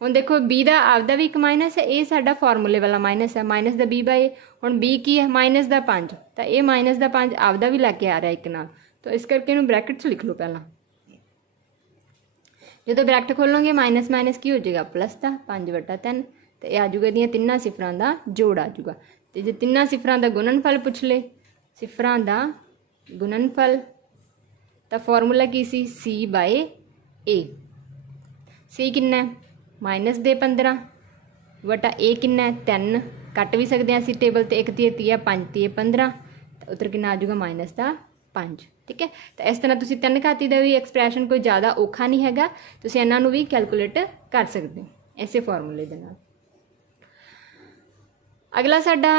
ਹੁਣ ਦੇਖੋ b ਦਾ ਆਪਦਾ ਵੀ ਇੱਕ ਮਾਈਨਸ ਹੈ, ਇਹ ਸਾਡਾ ਫਾਰਮੂਲੇ ਵਾਲਾ ਮਾਈਨਸ ਹੈ, ਮਾਈਨਸ ਦਾ b/a। ਹੁਣ b ਕੀ ਹੈ ਮਾਈਨਸ ਦਾ 5, ਤਾਂ ਇਹ ਮਾਈਨਸ ਦਾ 5 ਆਪਦਾ ਵੀ ਲੱਗ ਕੇ ਆ ਰਿਹਾ ਇੱਕ ਨਾਲ, ਤਾਂ ਇਸ ਕਰਕੇ ਇਹਨੂੰ ਬ੍ਰੈਕਟ 'ਚ ਲਿਖ ਲਓ ਪਹਿਲਾਂ। ਜਦੋਂ ਬ੍ਰੈਕਟ ਖੋਲੋਗੇ ਮਾਈਨਸ ਮਾਈਨਸ ਕੀ ਹੋ ਜਾਏਗਾ ਪਲੱਸ ਦਾ 5/3, ਤੇ ਇਹ ਆ ਜਾਊਗਾ ਇਹਦੀਆਂ 3 ਸਿਫਰਾਂ ਦਾ ਜੋੜ ਆ ਜਾਊਗਾ। ਤੇ ਜੇ 3 ਸਿਫਰਾਂ ਦਾ ਗੁਣਨਫਲ ਪੁੱਛ ਲੇ, ਸਿਫਰਾਂ ਦਾ ਗੁਣਨਫਲ, ਤਾਂ ਫਾਰਮੂਲਾ ਕੀ ਸੀ c/a। c ਕਿੰਨਾ ਮਾਈਨਸ ਦੇ 15/a ਕਿੰਨਾ 3, ਕੱਟ ਵੀ ਸਕਦੇ ਹਾਂ ਅਸੀਂ ਟੇਬਲ 'ਤੇ, 1 ਤੀਏ 30, 5 ਤੀਏ 15, ਤਾਂ ਉੱਤਰ ਕਿੰਨਾ ਆ ਜਾਊਗਾ ਮਾਈਨਸ ਦਾ 5, ਠੀਕ ਹੈ। ਤਾਂ ਇਸ ਤਰ੍ਹਾਂ ਤੁਸੀਂ 3 ਘਾਤੀ ਦਾ ਵੀ ਐਕਸਪ੍ਰੈਸ਼ਨ ਕੋਈ ਜ਼ਿਆਦਾ ਔਖਾ ਨਹੀਂ ਹੈਗਾ, ਤੁਸੀਂ ਇਹਨਾਂ ਨੂੰ ਵੀ ਕੈਲਕੂਲੇਟ ਕਰ ਸਕਦੇ ਹੋ ਇਸੇ ਫਾਰਮੂਲੇ ਦੇ ਨਾਲ। ਅਗਲਾ ਸਾਡਾ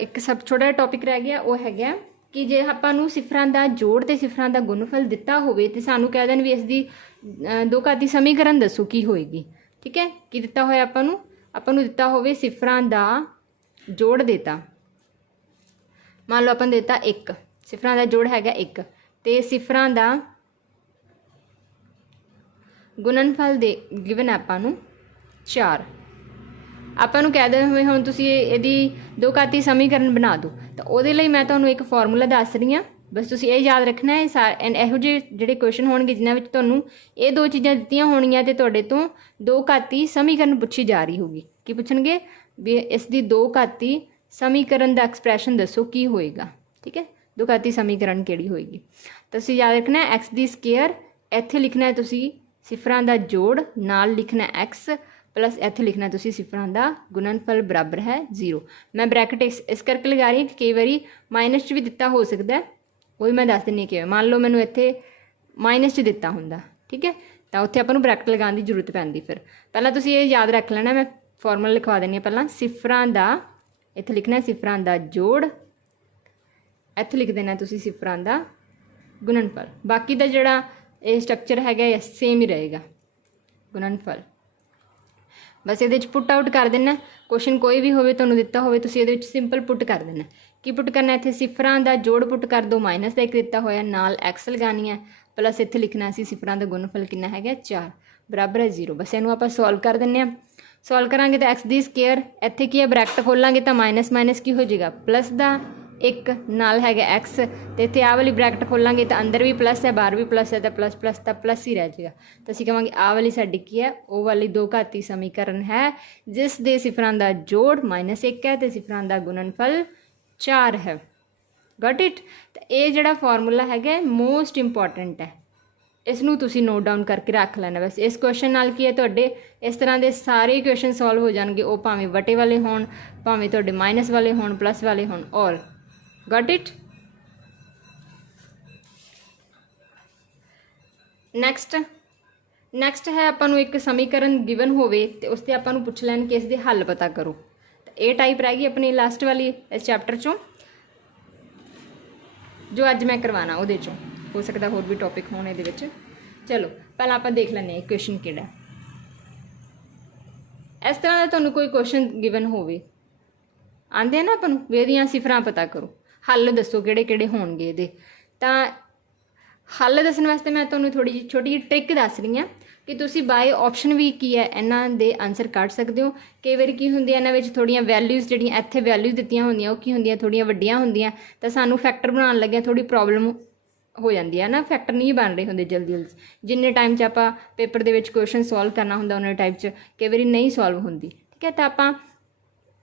ਇੱਕ ਸਭ ਛੋਟਾ ਟੌਪਿਕ ਰਹਿ ਗਿਆ, ਉਹ ਹੈਗਾ ਕਿ ਜੇ ਆਪਾਂ ਨੂੰ ਸਿਫਰਾਂ ਦਾ ਜੋੜ ਤੇ ਸਿਫਰਾਂ ਦਾ ਗੁਣਨਫਲ ਦਿੱਤਾ ਹੋਵੇ ਤੇ ਸਾਨੂੰ ਕਹਿ ਦੇਣ ਵੀ ਇਸ ਦੀ 2 ਘਾਤੀ ਸਮੀਕਰਨ ਦੱਸੋ ਕੀ ਹੋਏਗੀ, ਠੀਕ ਹੈ। ਕੀ ਦਿੱਤਾ ਹੋਇਆ ਆਪਾਂ ਨੂੰ ਦਿੱਤਾ ਹੋਵੇ ਸਿਫਰਾਂ ਦਾ ਜੋੜ ਦਿੱਤਾ, ਮੰਨ ਲਓ ਆਪਾਂ ਨੂੰ ਦਿੱਤਾ 1, ਸਿਫਰਾਂ ਦਾ ਜੋੜ ਹੈਗਾ 1, ਤੇ ਸਿਫਰਾਂ ਦਾ ਗੁਣਨਫਲ ਦੇ ਗਿਵਨ ਆਪਾਂ ਨੂੰ 4। ਆਪਾਂ ਨੂੰ ਕਹਿ ਦੇ ਹੋਵੇ ਹੁਣ ਤੁਸੀਂ ਇਹਦੀ 2 ਘਾਤੀ ਸਮੀਕਰਨ ਬਣਾ ਦਿਓ, ਤਾਂ ਉਹਦੇ ਲਈ ਮੈਂ ਤੁਹਾਨੂੰ ਇੱਕ ਫਾਰਮੂਲਾ ਦੱਸ ਰਹੀ ਹਾਂ, ਬਸ ਤੁਸੀਂ ਇਹ ਯਾਦ ਰੱਖਣਾ ਹੈ। ਇਹੋ ਜਿਹੇ ਜਿਹੜੇ ਕੁਐਸਚਨ ਹੋਣਗੇ ਜਿਨ੍ਹਾਂ ਵਿੱਚ ਤੁਹਾਨੂੰ ਇਹ 2 ਚੀਜ਼ਾਂ ਦਿੱਤੀਆਂ ਹੋਣਗੀਆਂ ਤੇ ਤੁਹਾਡੇ ਤੋਂ 2 ਘਾਤੀ ਸਮੀਕਰਨ ਪੁੱਛੀ ਜਾ ਰਹੀ ਹੋਗੀ। ਕੀ ਪੁੱਛਣਗੇ ਵੀ ਇਸ ਦੀ 2 ਘਾਤੀ ਸਮੀਕਰਨ ਦਾ ਐਕਸਪ੍ਰੈਸ਼ਨ ਦੱਸੋ ਕੀ ਹੋਏਗਾ, ਠੀਕ ਹੈ। 2 ਘਾਤੀ ਸਮੀਕਰਨ ਕਿਹੜੀ ਹੋਏਗੀ, ਤੁਸੀਂ ਯਾਦ ਰੱਖਣਾ x ਦੀ ਸਕੇਅਰ, ਇੱਥੇ ਲਿਖਣਾ ਹੈ ਤੁਸੀਂ ਸਿਫਰਾਂ ਦਾ ਜੋੜ, ਨਾਲ ਲਿਖਣਾ x ਪਲੱਸ ਇੱਥੇ ਲਿਖਣਾ ਤੁਸੀਂ ਸਿਫਰਾਂ ਦਾ ਗੁਣਨਫਲ ਬਰਾਬਰ ਹੈ 0। ਮੈਂ ਬ੍ਰੈਕਟ ਇਸ ਕਰਕੇ ਲਗਾ ਰਹੀ ਹਾਂ ਕਿ ਕਈ ਵਾਰੀ ਮਾਈਨਸ 'ਚ ਵੀ ਦਿੱਤਾ ਹੋ ਸਕਦਾ, ਉਹ ਵੀ ਮੈਂ ਦੱਸ ਦਿੰਦੀ ਹਾਂ ਕਿਵੇਂ। ਮੰਨ ਲਓ ਮੈਨੂੰ ਇੱਥੇ ਮਾਈਨਸ 'ਚ ਦਿੱਤਾ ਹੁੰਦਾ, ਠੀਕ ਹੈ, ਤਾਂ ਉੱਥੇ ਆਪਾਂ ਨੂੰ ਬ੍ਰੈਕਟ ਲਗਾਉਣ ਦੀ ਜ਼ਰੂਰਤ ਪੈਂਦੀ। ਫਿਰ ਪਹਿਲਾਂ ਤੁਸੀਂ ਇਹ ਯਾਦ ਰੱਖ ਲੈਣਾ, ਮੈਂ ਫਾਰਮੂਲਾ ਲਿਖਵਾ ਦਿੰਦੀ ਹਾਂ ਪਹਿਲਾਂ। ਸਿਫਰਾਂ ਦਾ ਇੱਥੇ ਲਿਖਣਾ ਸਿਫਰਾਂ ਦਾ ਜੋੜ, ਇੱਥੇ ਲਿਖ ਦੇਣਾ ਤੁਸੀਂ ਸਿਫਰਾਂ ਦਾ ਗੁਣਨਫਲ। ਬਾਕੀ ਦਾ ਜਿਹੜਾ ਇਹ ਸਟਰਕਚਰ ਹੈਗਾ ਇਹ ਸੇਮ ਹੀ ਰਹੇਗਾ, ਗੁਣਨਫਲ। ਬਸ ਇਹਦੇ ਵਿੱਚ ਪੁੱਟ ਆਊਟ ਕਰ ਦੇਣਾ, ਕੁਐਸਚਨ ਕੋਈ ਵੀ ਹੋਵੇ ਤੁਹਾਨੂੰ ਦਿੱਤਾ ਹੋਵੇ ਤੁਸੀਂ ਇਹਦੇ ਵਿੱਚ ਸਿੰਪਲ ਪੁੱਟ ਕਰ ਦੇਣਾ। ਕੀ ਪੁੱਟ ਕਰਨਾ, ਇੱਥੇ ਸਿਫਰਾਂ ਦਾ ਜੋੜ ਪੁੱਟ ਕਰ ਦਿਓ, ਮਾਈਨਸ ਦਾ 1 ਦਿੱਤਾ ਹੋਇਆ, ਨਾਲ x ਲਗਾਉਣੀ ਹੈ, ਪਲੱਸ ਇੱਥੇ ਲਿਖਣਾ ਸੀ ਸਿਫਰਾਂ ਦਾ ਗੁਣਨਫਲ ਕਿੰਨਾ ਹੈਗਾ 4 ਬਰਾਬਰ ਹੈ 0। ਬਸ ਇਹਨੂੰ ਆਪਾਂ ਸੋਲਵ ਕਰ ਦਿੰਦੇ ਹਾਂ। ਸੋਲਵ ਕਰਾਂਗੇ ਤਾਂ x ਦੀ ਸਕੇਅਰ, ਇੱਥੇ ਕੀ ਹੈ ਬ੍ਰੈਕਟ ਖੋਲਾਂਗੇ ਤਾਂ ਮਾਈਨਸ ਮਾਈਨਸ ਕੀ ਹੋ ਜਾਏਗਾ ਪਲੱਸ ਦਾ 1, ਨਾਲ ਹੈਗਾ x, ਤੇ ਇੱਥੇ ਆਹ ਵਾਲੀ ਬ੍ਰੈਕਟ ਖੋਲਾਂਗੇ ਤਾਂ ਅੰਦਰ ਵੀ ਪਲੱਸ ਹੈ ਬਾਹਰ ਵੀ ਪਲੱਸ ਹੈ, ਤਾਂ ਪਲੱਸ ਪਲੱਸ ਤਾਂ ਪਲੱਸ ਹੀ ਰਹਿ ਜਾਏਗਾ। ਤਾਂ ਅਸੀਂ ਕਹਾਂਗੇ ਆਹ ਵਾਲੀ ਸਾਡੀ ਕੀ ਹੈ, ਉਹ ਵਾਲੀ 2 ਘਾਤੀ ਸਮੀਕਰਨ ਹੈ ਜਿਸ ਦੇ ਸਿਫਰਾਂ ਦਾ ਜੋੜ -1 ਹੈ ਤੇ ਸਿਫਰਾਂ ਦਾ ਗੁਣਨਫਲ 4 ਹੈ। ਗਟ ਇਟ। ਤਾਂ ਇਹ ਜਿਹੜਾ ਫਾਰਮੂਲਾ ਹੈਗਾ ਮੋਸਟ ਇੰਪੋਰਟੈਂਟ ਹੈ, इसनूं तुसीं नोट डाउन करके रख लेना। बस इस क्वेश्चन नाल की है तुहाडे इस तरह के सारे क्वेश्चन सॉल्व हो जाएंगे, वो भावें वटे वाले होण, भावें तुहाडे माइनस वाले होण, प्लस वाले होण। और गॉट इट। नैक्सट है आपां नूं एक समीकरण गिवन होवे ते उस ते आपां नूं पुछ लैण कि इसदे हल पता करो। ये टाइप रह गई अपनी लास्ट वाली इस चैप्टर चों जो अज मैं करवाना, उहदे चों हो सकता होर भी टॉपिक होण इहदे विच। चलो पहलां आपां देख लैंदे हां क्वेश्चन किहड़ा। इस तरह का तुहानूं कोई क्वेश्चन गिवन होवे, आंदे आ ना आपां नूं भी इहदियां सिफरां पता करो, हल दसो किहड़े किहड़े होणगे इहदे। तां हल दसण वास्ते मैं तुहानूं थोड़ी जी छोटी जी ट्रिक दस रही हाँ कि तुसीं बाय ऑप्शन भी की है इन्हां दे आंसर कढ सकते हो। कई बार की हुंदी इन्हां विच थोड़ियां वैल्यूज़ जिहड़ियां इत्थे वैल्यूज़ दित्तियां हुंदियां ओह की हुंदियां थोड़ियां वड्डियां हुंदियां, तां सानूं फैक्टर बनाउण लग्गिआं थोड़ी प्रॉब्लम हो जाती है ना, फैक्टर नहीं बन रहे होंगे जल्दी जल्दी। जिन्ने टाइम च आपां paper they which question solve करना हुंदा उन्ने टाइम च कई बार नहीं सॉल्व हुंदी। ठीक है, तो आपां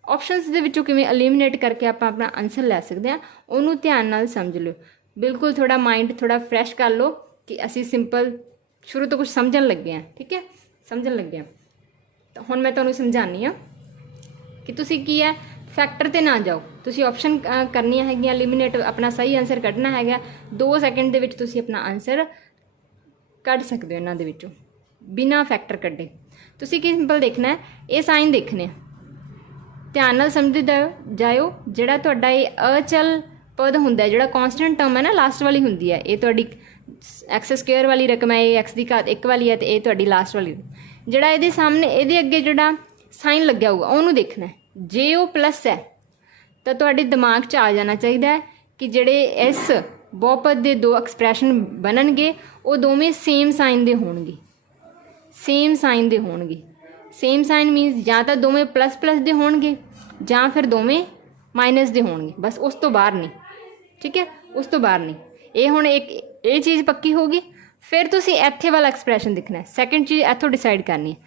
ऑप्शनस दे विचों किवें एलिमिनेट करके आपां अपना आंसर लै सकते हैं, उहनूं ध्यान नाल समझ लो। बिल्कुल थोड़ा माइंड थोड़ा फ्रैश कर लो कि असी सिंपल शुरू तो कुछ समझन लगे हैं। ठीक है, समझन लगे हैं। तो हुण मैं तुहानूं समझानी हाँ कि तुसीं की है फैक्टर ते ना जाओ, तुसीं ऑप्शन करनियां हैगियां, एलिमिनेट अपना सही आंसर कढ़ना हैगा। 2 सैकेंड दे विच तुसीं अपना आंसर कढ़ सकते हो इन्हां दे विचों बिना फैक्टर कढ़े। तुसीं की सिंपल देखना है, ये साइन देखने, ध्यान नाल समझदे जाओ। जिहड़ा तुहाडा ये अचल पद हुंदा है, जिहड़ा कॉन्सटेंट टर्म है ना लास्ट वाली हुंदी है, ये तुहाडी एक्स स्क्वेयर वाली रकम है, ये एक्स की घात 1 वाली है, तो ये तुहाडी लास्ट वाली। जिहड़ा इहदे सामने इहदे अगे जिहड़ा साइन लग्या होगा उहनूं देखना है, जे वो प्लस है तो तुहाडे दिमाग 'च आ जाना चाहिए कि जिहड़े इस बहुपद के 2 एक्सप्रैशन बननगे वो दोवें सेम साइन दे होणगे, सेम साइन दे होणगे। सेम साइन मीनस जां तां दोवें प्लस प्लस दे होणगे जां फिर दोवें माइनस दे होणगे, बस उस तो बाहर नहीं। ठीक है, उस तो बाहर नहीं। ये हुण एक ये चीज़ पक्की होगी। फिर तुसीं इत्थे वाला एक्सप्रैशन दिखना है, सैकेंड चीज़ इत्थों डिसाइड करनी है।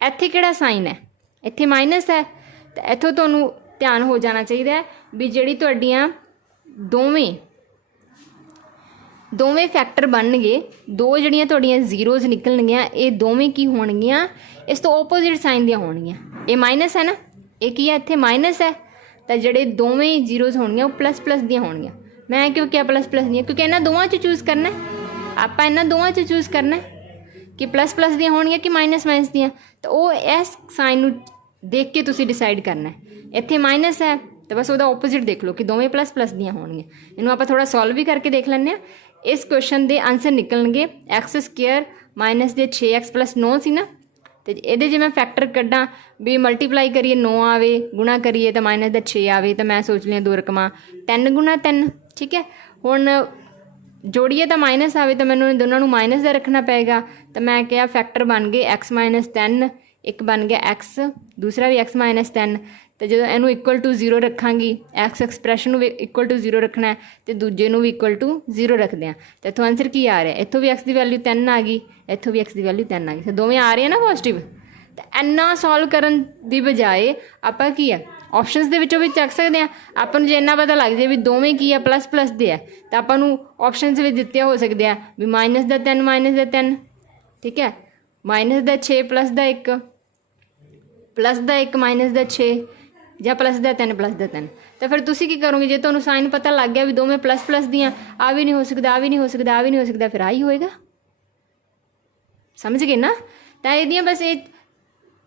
इत्थे किहड़ा साइन है, इत्थे माइनस है, तो इत्थों तुहानूं ध्यान हो जाना चाहिए भी जिहड़ी तुहाडीआं दोवें फैक्टर बनणगे, 2 जिहड़ियां तुहाडीआं जीरोज़ निकलणगीਆਂ, ये दोवें की होणगीਆਂ इस तो ओपोजिट साइन दियां होणगीਆਂ। ये माइनस है ना, ये की है इत्थे माइनस है, तो जिहड़े दोवें जीरोज़ होणगीਆਂ वो प्लस प्लस दियां होणगीਆਂ। मैं क्यों क्या प्लस प्लस दियां, क्योंकि इन्हां दोवां चों चूज़ करना है, आपां इन्हां दोवां चों चूज़ करना है कि प्लस प्लस दियां होणगीਆਂ कि माइनस माइनस दियां। तो वो इस साइन नूं देख के तुसीं डिसाइड करना है। इत्थे माइनस है तो बस उसदा ओपोजिट देख लो कि दोवें प्लस प्लस दियां होणगीਆਂ। इहनूं आपां थोड़ा सॉल्व भी करके देख लैंदे हां। इस क्वेश्चन के आंसर निकलणगे एक्स स्क्वेयर माइनस दे 6x प्लस 9 सी ना, तो ये जे मैं फैक्टर कड्डां भी मल्टीप्लाई करिए 9 आवे, गुणा करिए तो माइनस दा 6 आवे, तो मैं सोच लिया 2 रकमां 3 गुणा 3। ठीक है, हुण जोड़िए तो माइनस आवे तो मैंने दोनों माइनस का रखना पेगा, तो मैं क्या फैक्टर बन गए x माइनस 3, एक बन गया x, दूसरा भी x माइनस 3। तो जो इनू इक्वल टू 0 रखांगी, एक्स एक्सप्रैशन भी इक्वल टू 0 रखना है, तो दूजे भी इक्वल टू 0 रखते हैं। तो इतों आंसर की आ रहा है, इतों भी एक्स की वैल्यू 3 आ गई, इतों भी एक्स की वैल्यू 3 आ गई, तो दोवें आ रहे हैं ना पॉजिटिव। तो इन्ना सॉल्व करन दी बजाए आपां की है ऑप्शनस दे विचों भी चक सकते हैं। आपां नूं जे इन्ना पता लग जाए भी दोवें की है प्लस प्लस दे है, तो आपां नूं ऑप्शनस भी दित्ते हो सकते हैं भी माइनस दा 3 माइनस दा 3। ठीक है, माइनस दा 6 प्लस दा 1, प्लस दा 1 माइनस दा 6, ਜਾਂ प्लस दा 3 प्लस दा 3। तो फिर तुसीं की करोगे जे तुहानूं साइन पता लग गया भी दोवें प्लस प्लस दियां, आ भी नहीं हो सकता, आ भी नहीं हो सकता, आ भी नहीं हो सकता, फिर आ ही होएगा। समझ गए ना। तो इहदियां बस ये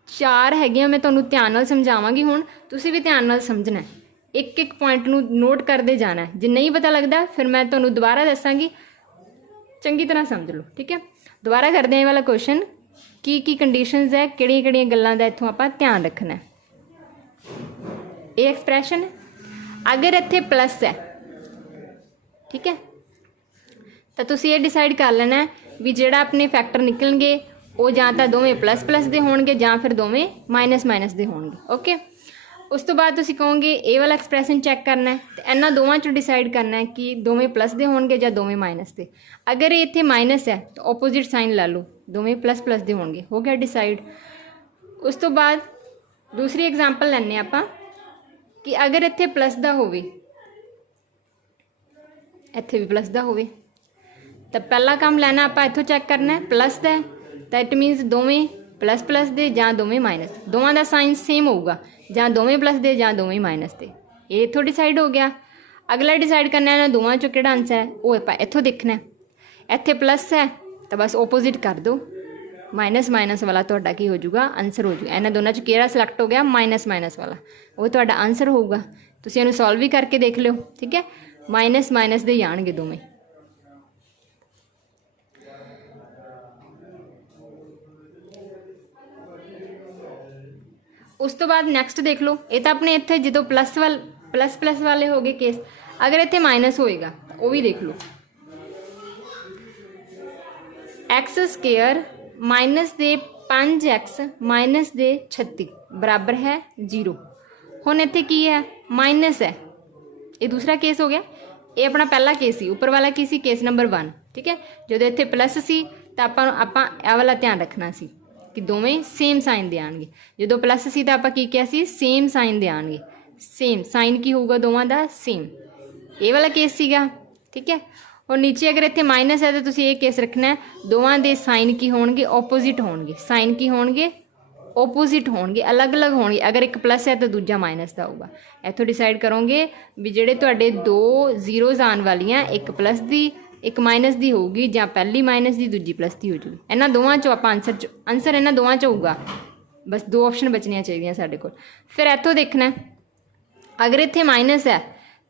4 हैगियां, मैं तुहानूं ध्यान नाल समझावांगी। हुण तुसीं भी ध्यान नाल समझना है, एक एक पॉइंट नूं नोट करते जाना है। जे नहीं पता लगता फिर मैं तुहानूं दोबारा दसांगी, चंगी तरह समझ लो। ठीक है, दोबारा करदे आं वाला क्वेश्चन की कंडीशनस है, किहड़ियां गल्लां दा इत्थों आपां ध्यान रखना है। ये एक्सप्रैशन अगर इत्थे प्लस है, ठीक है, तो तुसीं ये डिसाइड कर लेना है भी जिहड़ा अपने फैक्टर निकलणगे वो जां तां दोवें प्लस प्लस दे होणगे जां फिर दोवें माइनस माइनस दे होणगे। ओके, उस तो बाद तुसीं कहोगे ये वाला एक्सप्रैशन चैक करना है, तो इन्हां दोवां चों डिसाइड करना है कि दोवें प्लस दे होणगे जां दोवें माइनस दे। अगर ये इत्थे माइनस है तो ओपोजिट साइन ला लो, दोवें प्लस प्लस दे होणगे, हो गया डिसाइड। उस तो बाद दूसरी एग्जाम्पल लैने आपां कि अगर इत्थे प्लस दा होवे, इत्थे भी प्लस दा होवे, ਤਾਂ ਪਹਿਲਾ ਕੰਮ ਲੈਣਾ ਆਪਾਂ ਇੱਥੋਂ ਚੈੱਕ ਕਰਨਾ ਪਲੱਸ ਦਾ, ਤਾਂ ਇਟ ਮੀਨਸ ਦੋਵੇਂ ਪਲੱਸ ਪਲੱਸ ਦੇ ਜਾਂ ਦੋਵੇਂ ਮਾਈਨਸ, ਦੋਵਾਂ ਦਾ ਸਾਈਨ ਸੇਮ ਹੋਊਗਾ, ਜਾਂ ਦੋਵੇਂ ਪਲੱਸ ਦੇ ਜਾਂ ਦੋਵੇਂ ਮਾਈਨਸ ਦੇ। ਇਹ ਇੱਥੋਂ ਡਿਸਾਈਡ ਹੋ ਗਿਆ। ਅਗਲਾ ਡਿਸਾਈਡ ਕਰਨਾ ਇਹਨਾਂ ਦੋਵਾਂ 'ਚੋਂ ਕਿਹੜਾ ਆਂਸਰ ਹੈ, ਉਹ ਆਪਾਂ ਇੱਥੋਂ ਦੇਖਣਾ। ਇੱਥੇ ਪਲੱਸ ਹੈ ਤਾਂ ਬਸ ਓਪੋਜ਼ਿਟ ਕਰ ਦਿਓ, ਮਾਈਨਸ ਮਾਈਨਸ ਵਾਲਾ ਤੁਹਾਡਾ ਕੀ ਹੋ ਜਾਊਗਾ, ਆਂਸਰ ਹੋ ਜਾਊਗਾ। ਇਹਨਾਂ ਦੋਨਾਂ 'ਚ ਕਿਹੜਾ ਸਿਲੈਕਟ ਹੋ ਗਿਆ, ਮਾਈਨਸ ਮਾਈਨਸ ਵਾਲਾ, ਉਹ ਤੁਹਾਡਾ ਆਂਸਰ ਹੋਊਗਾ। ਤੁਸੀਂ ਇਹਨੂੰ ਸੋਲਵ ਵੀ ਕਰਕੇ ਦੇਖ ਲਿਓ, ਠੀਕ ਹੈ। ਮਾਈਨਸ ਮਾਈਨਸ ਦੇ ਜਾਣਗੇ ਦੋਵੇਂ। ਉਸ ਤੋਂ ਬਾਅਦ ਨੈਕਸਟ ਦੇਖ ਲਓ। ਇਹ ਤਾਂ ਆਪਣੇ ਇੱਥੇ ਜਦੋਂ ਪਲੱਸ ਪਲੱਸ ਵਾਲੇ ਹੋ ਗਏ ਕੇਸ। ਅਗਰ ਇੱਥੇ ਮਾਈਨਸ ਹੋਏਗਾ ਉਹ ਵੀ ਦੇਖ ਲਓ। ਐਕਸ ਸਕੇਅਰ ਮਾਈਨਸ ਦੇ 5x ਮਾਈਨਸ ਦੇ 36 ਬਰਾਬਰ ਹੈ 0। ਹੁਣ ਇੱਥੇ ਕੀ ਹੈ, ਮਾਈਨਸ ਹੈ। ਇਹ ਦੂਸਰਾ ਕੇਸ ਹੋ ਗਿਆ। ਇਹ ਆਪਣਾ ਪਹਿਲਾ ਕੇਸ ਸੀ, ਉੱਪਰ ਵਾਲਾ ਕੀ ਸੀ, ਕੇਸ ਨੰਬਰ 1, ਠੀਕ ਹੈ। ਜਦੋਂ ਇੱਥੇ ਪਲੱਸ ਸੀ ਤਾਂ ਆਪਾਂ ਇਹ ਵਾਲਾ ਧਿਆਨ ਰੱਖਣਾ ਸੀ ਕਿ ਦੋਵੇਂ ਸੇਮ ਸਾਈਨ ਦੇ ਆਉਣਗੇ। ਜਦੋਂ ਪਲੱਸ ਸੀ ਤਾਂ ਆਪਾਂ ਕੀ ਕਿਹਾ ਸੀ, ਸੇਮ ਸਾਈਨ ਦੇ ਆਉਣਗੇ। ਸੇਮ ਸਾਈਨ ਕੀ ਹੋਊਗਾ ਦੋਵਾਂ ਦਾ, ਸੇਮ। ਇਹ ਵਾਲਾ ਕੇਸ ਸੀਗਾ, ਠੀਕ ਹੈ। और नीचे अगर इतने माइनस है तो तुसी ये केस रखना है, दोवां दे साइन की होणगे ओपोजिट होणगे, साइन की होणगे ओपोजिट होणगे, अलग अलग होणगे। अगर एक प्लस है तो दूजा माइनस का होगा। इत्थों डिसाइड करोगे भी जिहड़े तुहाडे दो जीरोज आने वालियां, एक प्लस दी एक माइनस दी होगी, जां पहली माइनस दी दूजी प्लस दी हो जाऊगी। इन्हां दोवां चों आपां आंसर इन्हां दोवां चों होऊगा। बस दो ऑप्शन बचनियां चाहिए साडे कोल। फिर इत्थों देखना है, अगर इत्थे माइनस है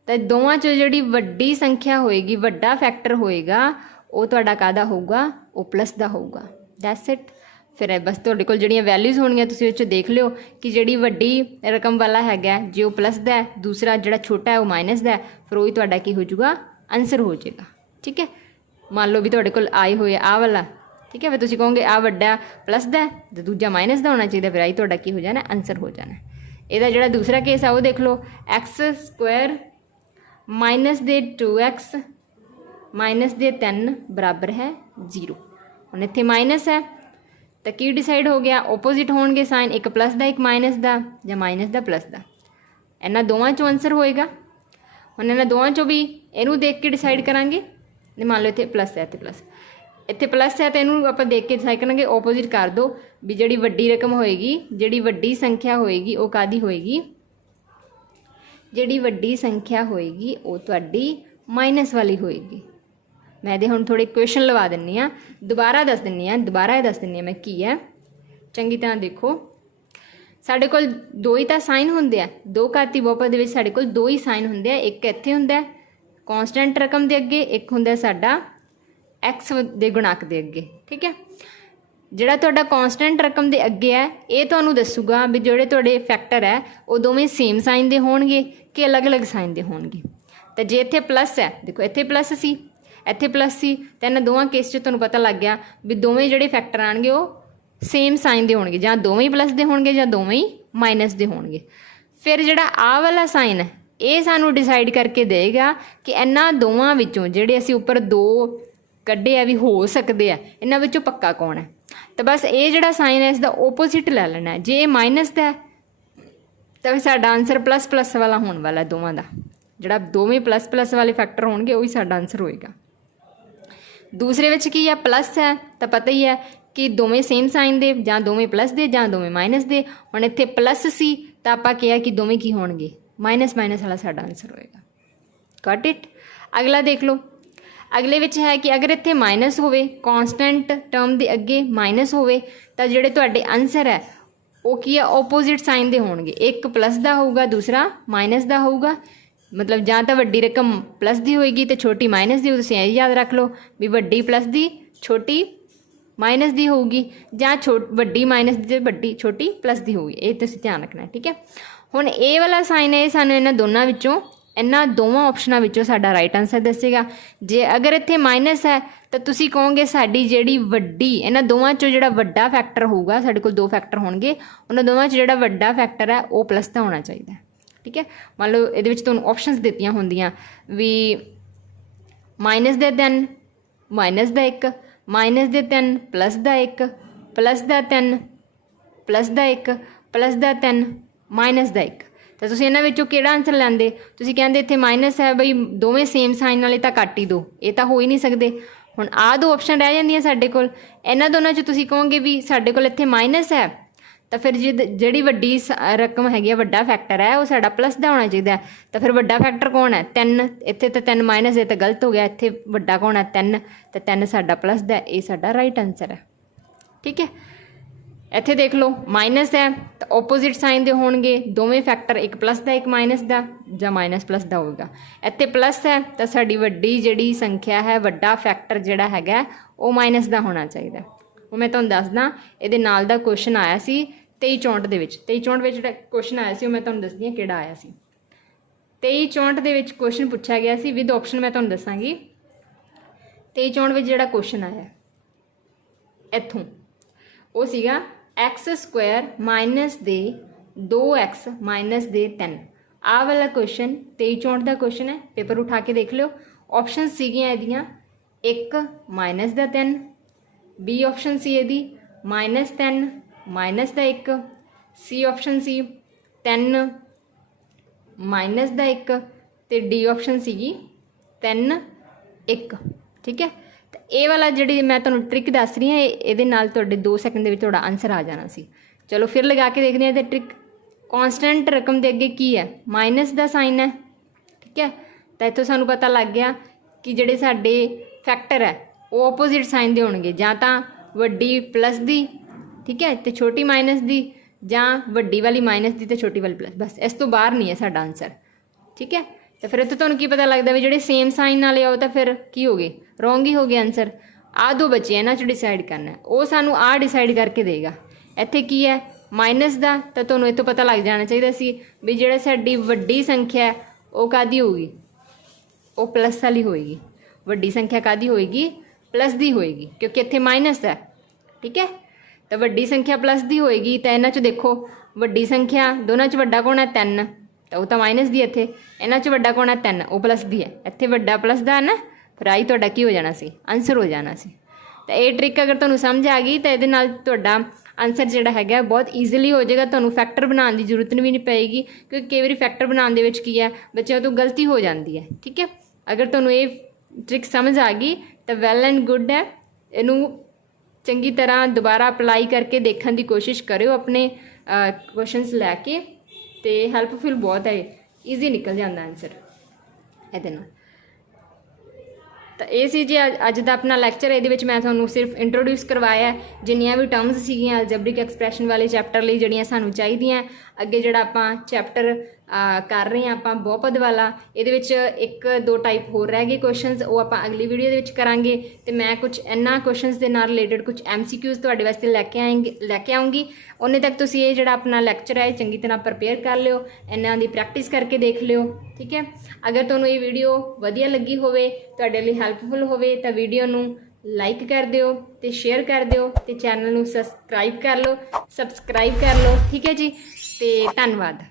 तो दोवां चों जिहड़ी वड्डी संख्या होएगी, वड्डा फैक्टर होएगा, वो तुहाडा काहदा होऊगा, वो प्लस दा होऊगा। That's it. फिर बस तुहाडे कोल जिहड़ियां वैल्यूज़ होणगीआं तुसीं ओह 'चों देख लिओ कि जिहड़ी वड्डी रकम वाला हैगा जे वो प्लस दा है, दूसरा जिहड़ा छोटा है वो माइनस दा है, फिर वही तुहाडा की हो जाऊगा, आंसर हो जाएगा, ठीक है। मान लो भी तुहाडे कोल आए होए आ वाला, ठीक है, फिर तुसीं कहोगे आ वड्डा प्लस दा है तो दूजा माइनस दा होना चाहिए, फिर आई तुहाडा की हो जाना, आंसर हो जाना। इहदा जिहड़ा दूसरा केस है वो देख लो, एक्स स्क्वायर माइनस दे 2x माइनस दे 3 बराबर है 0। हुण इत्थे माइनस है तो की डिसाइड हो गया, ओपोजिट होणगे साइन, एक प्लस दा एक माइनस दा, जां माइनस दा प्लस दा। इन्हां दोवां चों आंसर होएगा। हुण इन्हां दोवां चों भी इहनूं देख के डिसाइड करांगे। मान लो इत्थे प्लस है, इत्थे प्लस है तो इहनूं आपां देख के डिसाइड करांगे, ओपोजिट कर दो भी जिहड़ी वड्डी रकम होएगी, जिहड़ी वड्डी संख्या होएगी वो काहदी होएगी, जिहड़ी वड्डी संख्या होएगी वो तुहाडी माइनस वाली होएगी। मैं दे हुण थोड़े क्वेश्चन लवा दिन्नी आ, दोबारा दस दिन्नी आ, दोबारा दस दिन्नी आ मैं की है, चंगी तरह देखो। साडे कोल दो ही तां साइन हुंदे आ, दो घाती बहुपद दे विच साडे कोल दो ही साइन हुंदे आ। एक इत्थे हुंदा है कॉन्स्टेंट रकम दे अगे, एक हुंदा साडा एक्स दे गुणांक दे अगे, ठीक है। जिहड़ा तुहाडा कॉन्स्टेंट रकम दे अगे है ये तुहानूं दसूगा भी जिहड़े तुहाडे फैक्टर है वो दोवें सेम साइन दे होणगे कि अलग अलग साइन दे होणगे। तो जे इत्थे प्लस है, देखो इत्थे प्लस सी, इत्थे प्लस सी, तो इन्हां दोवां केस 'च तुहानूं पता लग गया भी दोवें जिहड़े फैक्टर आउणगे वो सेम साइन दे होणगे, जां दोवें प्लस दे होणगे जां दोवें माइनस दे होणगे। फिर जिहड़ा आ वाला साइन है ये सानूं डिसाइड करके देगा कि इन्हां दोवां विचों जिहड़े असीं उपर दो कड्ढे आ भी हो सकदे आ, इन्हां विचों पक्का कौन है। तो बस ये जिहड़ा साइन है इसका ओपोजिट ले लेना है। जे माइनस का है तो साडा आंसर प्लस प्लस वाला होने वाला है, दोवां दा जिहड़ा दोवें प्लस प्लस वाले फैक्टर होणगे वही साडा आंसर होएगा। दूसरे विच की है, प्लस है तो पता ही है कि दोवें सेम साइन दे, जां दोवें प्लस दे जां दोवें माइनस दे। हुण इत्थे प्लस सी तो आपां कहा कि दोवें की होणगे, माइनस माइनस वाला साडा आंसर होएगा। Got it. अगला देख लो, अगले विच है कि अगर इत्थे माइनस होवे, कॉन्स्टेंट टर्म दे अगे माइनस होवे तो जिहड़े तुहाडे आंसर है वो की है, ओपोजिट साइन दे होणगे। एक प्लस दा होऊगा, दूसरा माइनस दा होऊगा। मतलब जां तां वड्डी रकम प्लस दी होएगी तो छोटी माइनस दी, तुसीं ये याद रख लो भी वड्डी प्लस दी छोटी माइनस दी होगी, जां वड्डी माइनस दी वड्डी छोटी प्लस दी होगी। ये तुसीं ध्यान रखना है, ठीक है। हुण ये वाला साइन है सानूं इन्हां दोनां विचों, इन्हां दोवां ऑप्शनां विचों साडा राइट आंसर दसेगा। जे अगर इत्थे माइनस है तो तुसीं कहोगे साडी जिहड़ी वड्डी, इन्हां दोवां चों जिहड़ा वड्डा फैक्टर होऊगा, साडे कोल दो फैक्टर होणगे, उन्हां दोवां च जिहड़ा वड्डा फैक्टर है वो प्लस दा होना चाहिए, ठीक है। मान लो इहदे विच तुहानूं ऑप्शनस दित्तियां हुंदियां भी माइनस दे 3 माइनस दा 1, माइनस दे 3 प्लस दा 1, प्लस दा 3 प्लस दा 1, प्लस दा 3 माइनस दा 1। तो तुसीं इन्हां विचों किहड़ा आंसर लैंदे? तुसीं कहंदे इत्थे माइनस है बई दोवें सेम साइन वाले तां कट ही दो, ये तां हो ही नहीं सकदे। ਹੁਣ ਆਹ ਦੋ ਆਪਸ਼ਨ ਰਹਿ ਜਾਂਦੀਆਂ ਸਾਡੇ ਕੋਲ। ਇਹਨਾਂ ਦੋਨਾਂ 'ਚ ਤੁਸੀਂ ਕਹੋਗੇ ਵੀ ਸਾਡੇ ਕੋਲ ਇੱਥੇ ਮਾਈਨਸ ਹੈ, ਤਾਂ ਫਿਰ ਜਿਹੜੀ ਵੱਡੀ ਰਕਮ ਹੈਗੀ ਆ, ਵੱਡਾ ਫੈਕਟਰ ਹੈ, ਉਹ ਸਾਡਾ ਪਲੱਸ ਦਾ ਹੋਣਾ ਚਾਹੀਦਾ। ਤਾਂ ਫਿਰ ਵੱਡਾ ਫੈਕਟਰ ਕੌਣ ਹੈ? 3। ਇੱਥੇ ਤਾਂ 3 ਮਾਈਨਸ ਇਹ ਤਾਂ ਗਲਤ ਹੋ ਗਿਆ। ਇੱਥੇ ਵੱਡਾ ਕੌਣ ਹੈ? 3। ਤਾਂ 3 ਸਾਡਾ ਪਲੱਸ ਦਾ, ਇਹ ਸਾਡਾ ਰਾਈਟ ਆਨਸਰ ਹੈ। ਠੀਕ ਹੈ, ਇੱਥੇ ਦੇਖ ਲਓ ਮਾਈਨਸ ਹੈ ਤਾਂ ਓਪੋਜ਼ਿਟ ਸਾਈਨ ਦੇ ਹੋਣਗੇ ਦੋਵੇਂ ਫੈਕਟਰ, ਇੱਕ ਪਲੱਸ ਦਾ ਇੱਕ ਮਾਈਨਸ ਦਾ, ਜਾਂ ਮਾਈਨਸ ਪਲੱਸ ਦਾ ਹੋਵੇਗਾ। ਇੱਥੇ ਪਲੱਸ ਹੈ ਤਾਂ ਸਾਡੀ ਵੱਡੀ ਜਿਹੜੀ ਸੰਖਿਆ ਹੈ, ਵੱਡਾ ਫੈਕਟਰ ਜਿਹੜਾ ਹੈਗਾ ਉਹ ਮਾਈਨਸ ਦਾ ਹੋਣਾ ਚਾਹੀਦਾ। ਉਹ ਮੈਂ ਤੁਹਾਨੂੰ ਦੱਸਦਾ, ਇਹਦੇ ਨਾਲ ਦਾ ਕੁਐਸਚਨ ਆਇਆ ਸੀ 2364 ਦੇ ਵਿੱਚ। 2364 ਵਿੱਚ ਜਿਹੜਾ ਕੁਐਸਚਨ ਆਇਆ ਸੀ ਉਹ ਮੈਂ ਤੁਹਾਨੂੰ ਦੱਸਦੀ ਹਾਂ ਕਿਹੜਾ ਆਇਆ ਸੀ। 2364 ਦੇ ਵਿੱਚ ਕੁਐਸਚਨ ਪੁੱਛਿਆ ਗਿਆ ਸੀ ਵਿਦ ਆਪਸ਼ਨ, ਮੈਂ ਤੁਹਾਨੂੰ ਦੱਸਾਂਗੀ। 2364 ਵਿੱਚ ਜਿਹੜਾ ਕੁਐਸਚਨ ਆਇਆ ਇੱਥੋਂ, ਉਹ ਸੀਗਾ x² ਮਾਈਨਸ ਦੇ 2x ਮਾਈਨਸ ਦੇ 3। ਆਹ ਵਾਲਾ ਕੁਐਸਚਨ 2364 ਦਾ ਕੁਐਸਚਨ ਹੈ। ਪੇਪਰ ਉਠਾ ਕੇ ਦੇਖ ਲਿਓ। ਆਪਸ਼ਨ ਸੀਗੀਆਂ ਇਹਦੀਆਂ 1 ਮਾਈਨਸ ਦਾ 3, ਬੀ ਆਪਸ਼ਨ ਸੀ ਇਹਦੀ -3 ਮਾਈਨਸ ਦਾ 1, ਸੀ ਆਪਸ਼ਨ ਸੀ 3 ਮਾਈਨਸ ਦਾ 1, ਤੇ ਡੀ ਆਪਸ਼ਨ ਸੀਗੀ 3 1। ਠੀਕ ਹੈ, ਤਾਂ ਇਹ ਵਾਲਾ ਜਿਹੜੀ ਮੈਂ ਤੁਹਾਨੂੰ ਟ੍ਰਿਕ ਦੱਸ ਰਹੀ ਹਾਂ, ਇਹਦੇ ਨਾਲ ਤੁਹਾਡੇ 2 ਸੈਕਿੰਡ ਦੇ ਵਿੱਚ ਤੁਹਾਡਾ ਆਨਸਰ ਆ ਜਾਣਾ ਸੀ। ਚਲੋ ਫਿਰ ਲਗਾ ਕੇ ਦੇਖਦੇ ਹਾਂ ਇਹਦੇ ਟ੍ਰਿਕ। ਕੌਂਸਟੈਂਟ ਰਕਮ ਦੇ ਅੱਗੇ ਕੀ ਹੈ? ਮਾਈਨਸ ਦਾ ਸਾਈਨ ਹੈ। ਠੀਕ ਹੈ, ਤਾਂ ਇੱਥੋਂ ਸਾਨੂੰ ਪਤਾ ਲੱਗ ਗਿਆ ਕਿ ਜਿਹੜੇ ਸਾਡੇ ਫੈਕਟਰ ਹੈ ਉਹ ਆਪੋਜ਼ਿਟ ਸਾਈਨ ਦੇ ਹੋਣਗੇ, ਜਾਂ ਤਾਂ ਵੱਡੀ ਪਲੱਸ ਦੀ, ਠੀਕ ਹੈ, ਤੇ ਛੋਟੀ ਮਾਈਨਸ ਦੀ, ਜਾਂ ਵੱਡੀ ਵਾਲੀ ਮਾਈਨਸ ਦੀ ਤੇ ਛੋਟੀ ਵਾਲੀ ਪਲੱਸ। ਬਸ ਇਸ ਤੋਂ ਬਾਹਰ ਨਹੀਂ ਹੈ ਸਾਡਾ ਆਨਸਰ। ਠੀਕ ਹੈ, ਤਾਂ ਫਿਰ ਇੱਥੇ ਤੁਹਾਨੂੰ ਕੀ ਪਤਾ ਲੱਗਦਾ ਵੀ ਜਿਹੜੇ ਸੇਮ ਸਾਈਨ ਵਾਲੇ ਆ ਉਹ ਤਾਂ ਫਿਰ ਕੀ ਹੋ ਗਏ? ਰੋਂਗ ਹੀ ਹੋ ਗਏ ਆਨਸਰ। ਆਹ ਦੋ ਬੱਚੇ ਇਹਨਾਂ 'ਚ ਡਿਸਾਈਡ ਕਰਨਾ, ਉਹ ਸਾਨੂੰ ਆਹ ਡਿਸਾਈਡ ਕਰਕੇ ਦੇਗਾ। ਇੱਥੇ ਕੀ ਹੈ? ਮਾਈਨਸ ਦਾ, ਤਾਂ ਤੁਹਾਨੂੰ ਇੱਥੋਂ ਪਤਾ ਲੱਗ ਜਾਣਾ ਚਾਹੀਦਾ ਸੀ ਵੀ ਜਿਹੜਾ ਸਾਡੀ ਵੱਡੀ ਸੰਖਿਆ ਹੈ ਉਹ ਕਾਹਦੀ ਹੋਊਗੀ? ਉਹ ਪਲੱਸ ਵਾਲੀ ਹੋਏਗੀ। ਵੱਡੀ ਸੰਖਿਆ ਕਾਹਦੀ ਹੋਏਗੀ? ਪਲੱਸ ਦੀ ਹੋਏਗੀ, ਕਿਉਂਕਿ ਇੱਥੇ ਮਾਈਨਸ ਹੈ। ਠੀਕ ਹੈ, ਤਾਂ ਵੱਡੀ ਸੰਖਿਆ ਪਲੱਸ ਦੀ ਹੋਏਗੀ। ਤਾਂ ਇਹਨਾਂ 'ਚ ਦੇਖੋ, ਵੱਡੀ ਸੰਖਿਆ ਦੋਨਾਂ 'ਚ ਵੱਡਾ ਕੌਣ ਹੈ? 3, ਤਾਂ ਉਹ ਤਾਂ ਮਾਈਨਸ ਦੀ। ਇੱਥੇ ਇਹਨਾਂ 'ਚ ਵੱਡਾ ਕੌਣ ਹੈ? 3, ਉਹ ਪਲੱਸ ਦੀ ਹੈ। ਇੱਥੇ ਵੱਡਾ ਪਲੱਸ ਦਾ ਹੈ ਨਾ, ਫਿਰ ਆਈ ਤੁਹਾਡਾ ਕੀ ਹੋ ਜਾਣਾ ਸੀ? ਆਨਸਰ ਹੋ ਜਾਣਾ ਸੀ। ਤਾਂ ਇਹ ਟ੍ਰਿਕ ਅਗਰ ਤੁਹਾਨੂੰ ਸਮਝ ਆ ਗਈ ਤਾਂ ਇਹਦੇ ਨਾਲ ਤੁਹਾਡਾ ਆਨਸਰ ਜਿਹੜਾ ਹੈਗਾ ਬਹੁਤ ਈਜ਼ੀਲੀ ਹੋ ਜਾਏਗਾ। ਤੁਹਾਨੂੰ ਫੈਕਟਰ ਬਣਾਉਣ ਦੀ ਜ਼ਰੂਰਤ ਵੀ ਨਹੀਂ ਪਏਗੀ, ਕਿਉਂਕਿ ਕਈ ਵਾਰੀ ਫੈਕਟਰ ਬਣਾਉਣ ਦੇ ਵਿੱਚ ਕੀ ਹੈ, ਬੱਚਿਆਂ ਤੋਂ ਗਲਤੀ ਹੋ ਜਾਂਦੀ ਹੈ। ਠੀਕ ਹੈ, ਅਗਰ ਤੁਹਾਨੂੰ ਇਹ ਟ੍ਰਿਕ ਸਮਝ ਆ ਗਈ ਤਾਂ ਵੈਲ ਐਂਡ ਗੁੱਡ ਹੈ। ਇਹਨੂੰ ਚੰਗੀ ਤਰ੍ਹਾਂ ਦੁਬਾਰਾ ਅਪਲਾਈ ਕਰਕੇ ਦੇਖਣ ਦੀ ਕੋਸ਼ਿਸ਼ ਕਰਿਓ ਆਪਣੇ ਕੁਐਸਚਨਸ ਲੈ ਕੇ, ਤੇ ਹੈਲਪਫੁਲ ਬਹੁਤ ਹੈ, ਈਜ਼ੀ ਨਿਕਲ ਜਾਂਦਾ ਆਨਸਰ ਇਹਦੇ ਨਾਲ। ਤਾਂ ਇਹ ਸੀ ਜੀ ਅੱਜ ਦਾ ਆਪਣਾ ਲੈਕਚਰ। ਇਹਦੇ ਵਿੱਚ ਮੈਂ ਤੁਹਾਨੂੰ ਸਿਰਫ ਇੰਟਰੋਡਿਊਸ ਕਰਵਾਇਆ ਜਿੰਨੀਆਂ ਵੀ ਟਰਮਸ ਸੀਗੀਆਂ ਅਲਜਬਰਿਕ ਐਕਸਪ੍ਰੈਸ਼ਨ ਵਾਲੇ ਚੈਪਟਰ ਲਈ ਜਿਹੜੀਆਂ ਸਾਨੂੰ ਚਾਹੀਦੀਆਂ। ਅੱਗੇ ਜਿਹੜਾ ਆਪਾਂ ਚੈਪਟਰ ਕਰ ਰਹੇ ਹਾਂ ਆਪਾਂ ਬਹੁਪਦ ਵਾਲਾ, ਇਹਦੇ ਵਿੱਚ 1-2 ਟਾਈਪ ਹੋਰ ਰਹਿ ਗਏ ਕੁਐਸਚਨਸ, ਉਹ ਆਪਾਂ ਅਗਲੀ ਵੀਡੀਓ ਦੇ ਵਿੱਚ ਕਰਾਂਗੇ। ਤੇ ਮੈਂ ਕੁਝ ਇਹਨਾਂ ਕੁਐਸਚਨਸ ਦੇ ਨਾਲ ਰਿਲੇਟਡ ਕੁਝ MCQs ਤੁਹਾਡੇ ਵਾਸਤੇ ਲੈ ਕੇ ਆਉਂਗੀ। ਉਹਨੇ ਤੱਕ ਤੁਸੀਂ ਇਹ ਜਿਹੜਾ ਆਪਣਾ ਲੈਕਚਰ ਹੈ ਚੰਗੀ ਤਰ੍ਹਾਂ ਪ੍ਰਪੇਅਰ ਕਰ ਲਿਓ, ਇਹਨਾਂ ਦੀ ਪ੍ਰੈਕਟਿਸ ਕਰਕੇ ਦੇਖ ਲਿਓ। ਠੀਕ ਹੈ, ਅਗਰ ਤੁਹਾਨੂੰ ਇਹ ਵੀਡੀਓ ਵਧੀਆ ਲੱਗੀ ਹੋਵੇ, ਤੁਹਾਡੇ ਲਈ ਹੈਲਪਫੁਲ ਹੋਵੇ, ਤਾਂ ਵੀਡੀਓ ਨੂੰ ਲਾਈਕ ਕਰ ਦਿਓ ਤੇ ਸ਼ੇਅਰ ਕਰ ਦਿਓ, ਤੇ ਚੈਨਲ ਨੂੰ ਸਬਸਕ੍ਰਾਈਬ ਕਰ ਲਓ। ਠੀਕ ਹੈ ਜੀ, ਤੇ ਧੰਨਵਾਦ।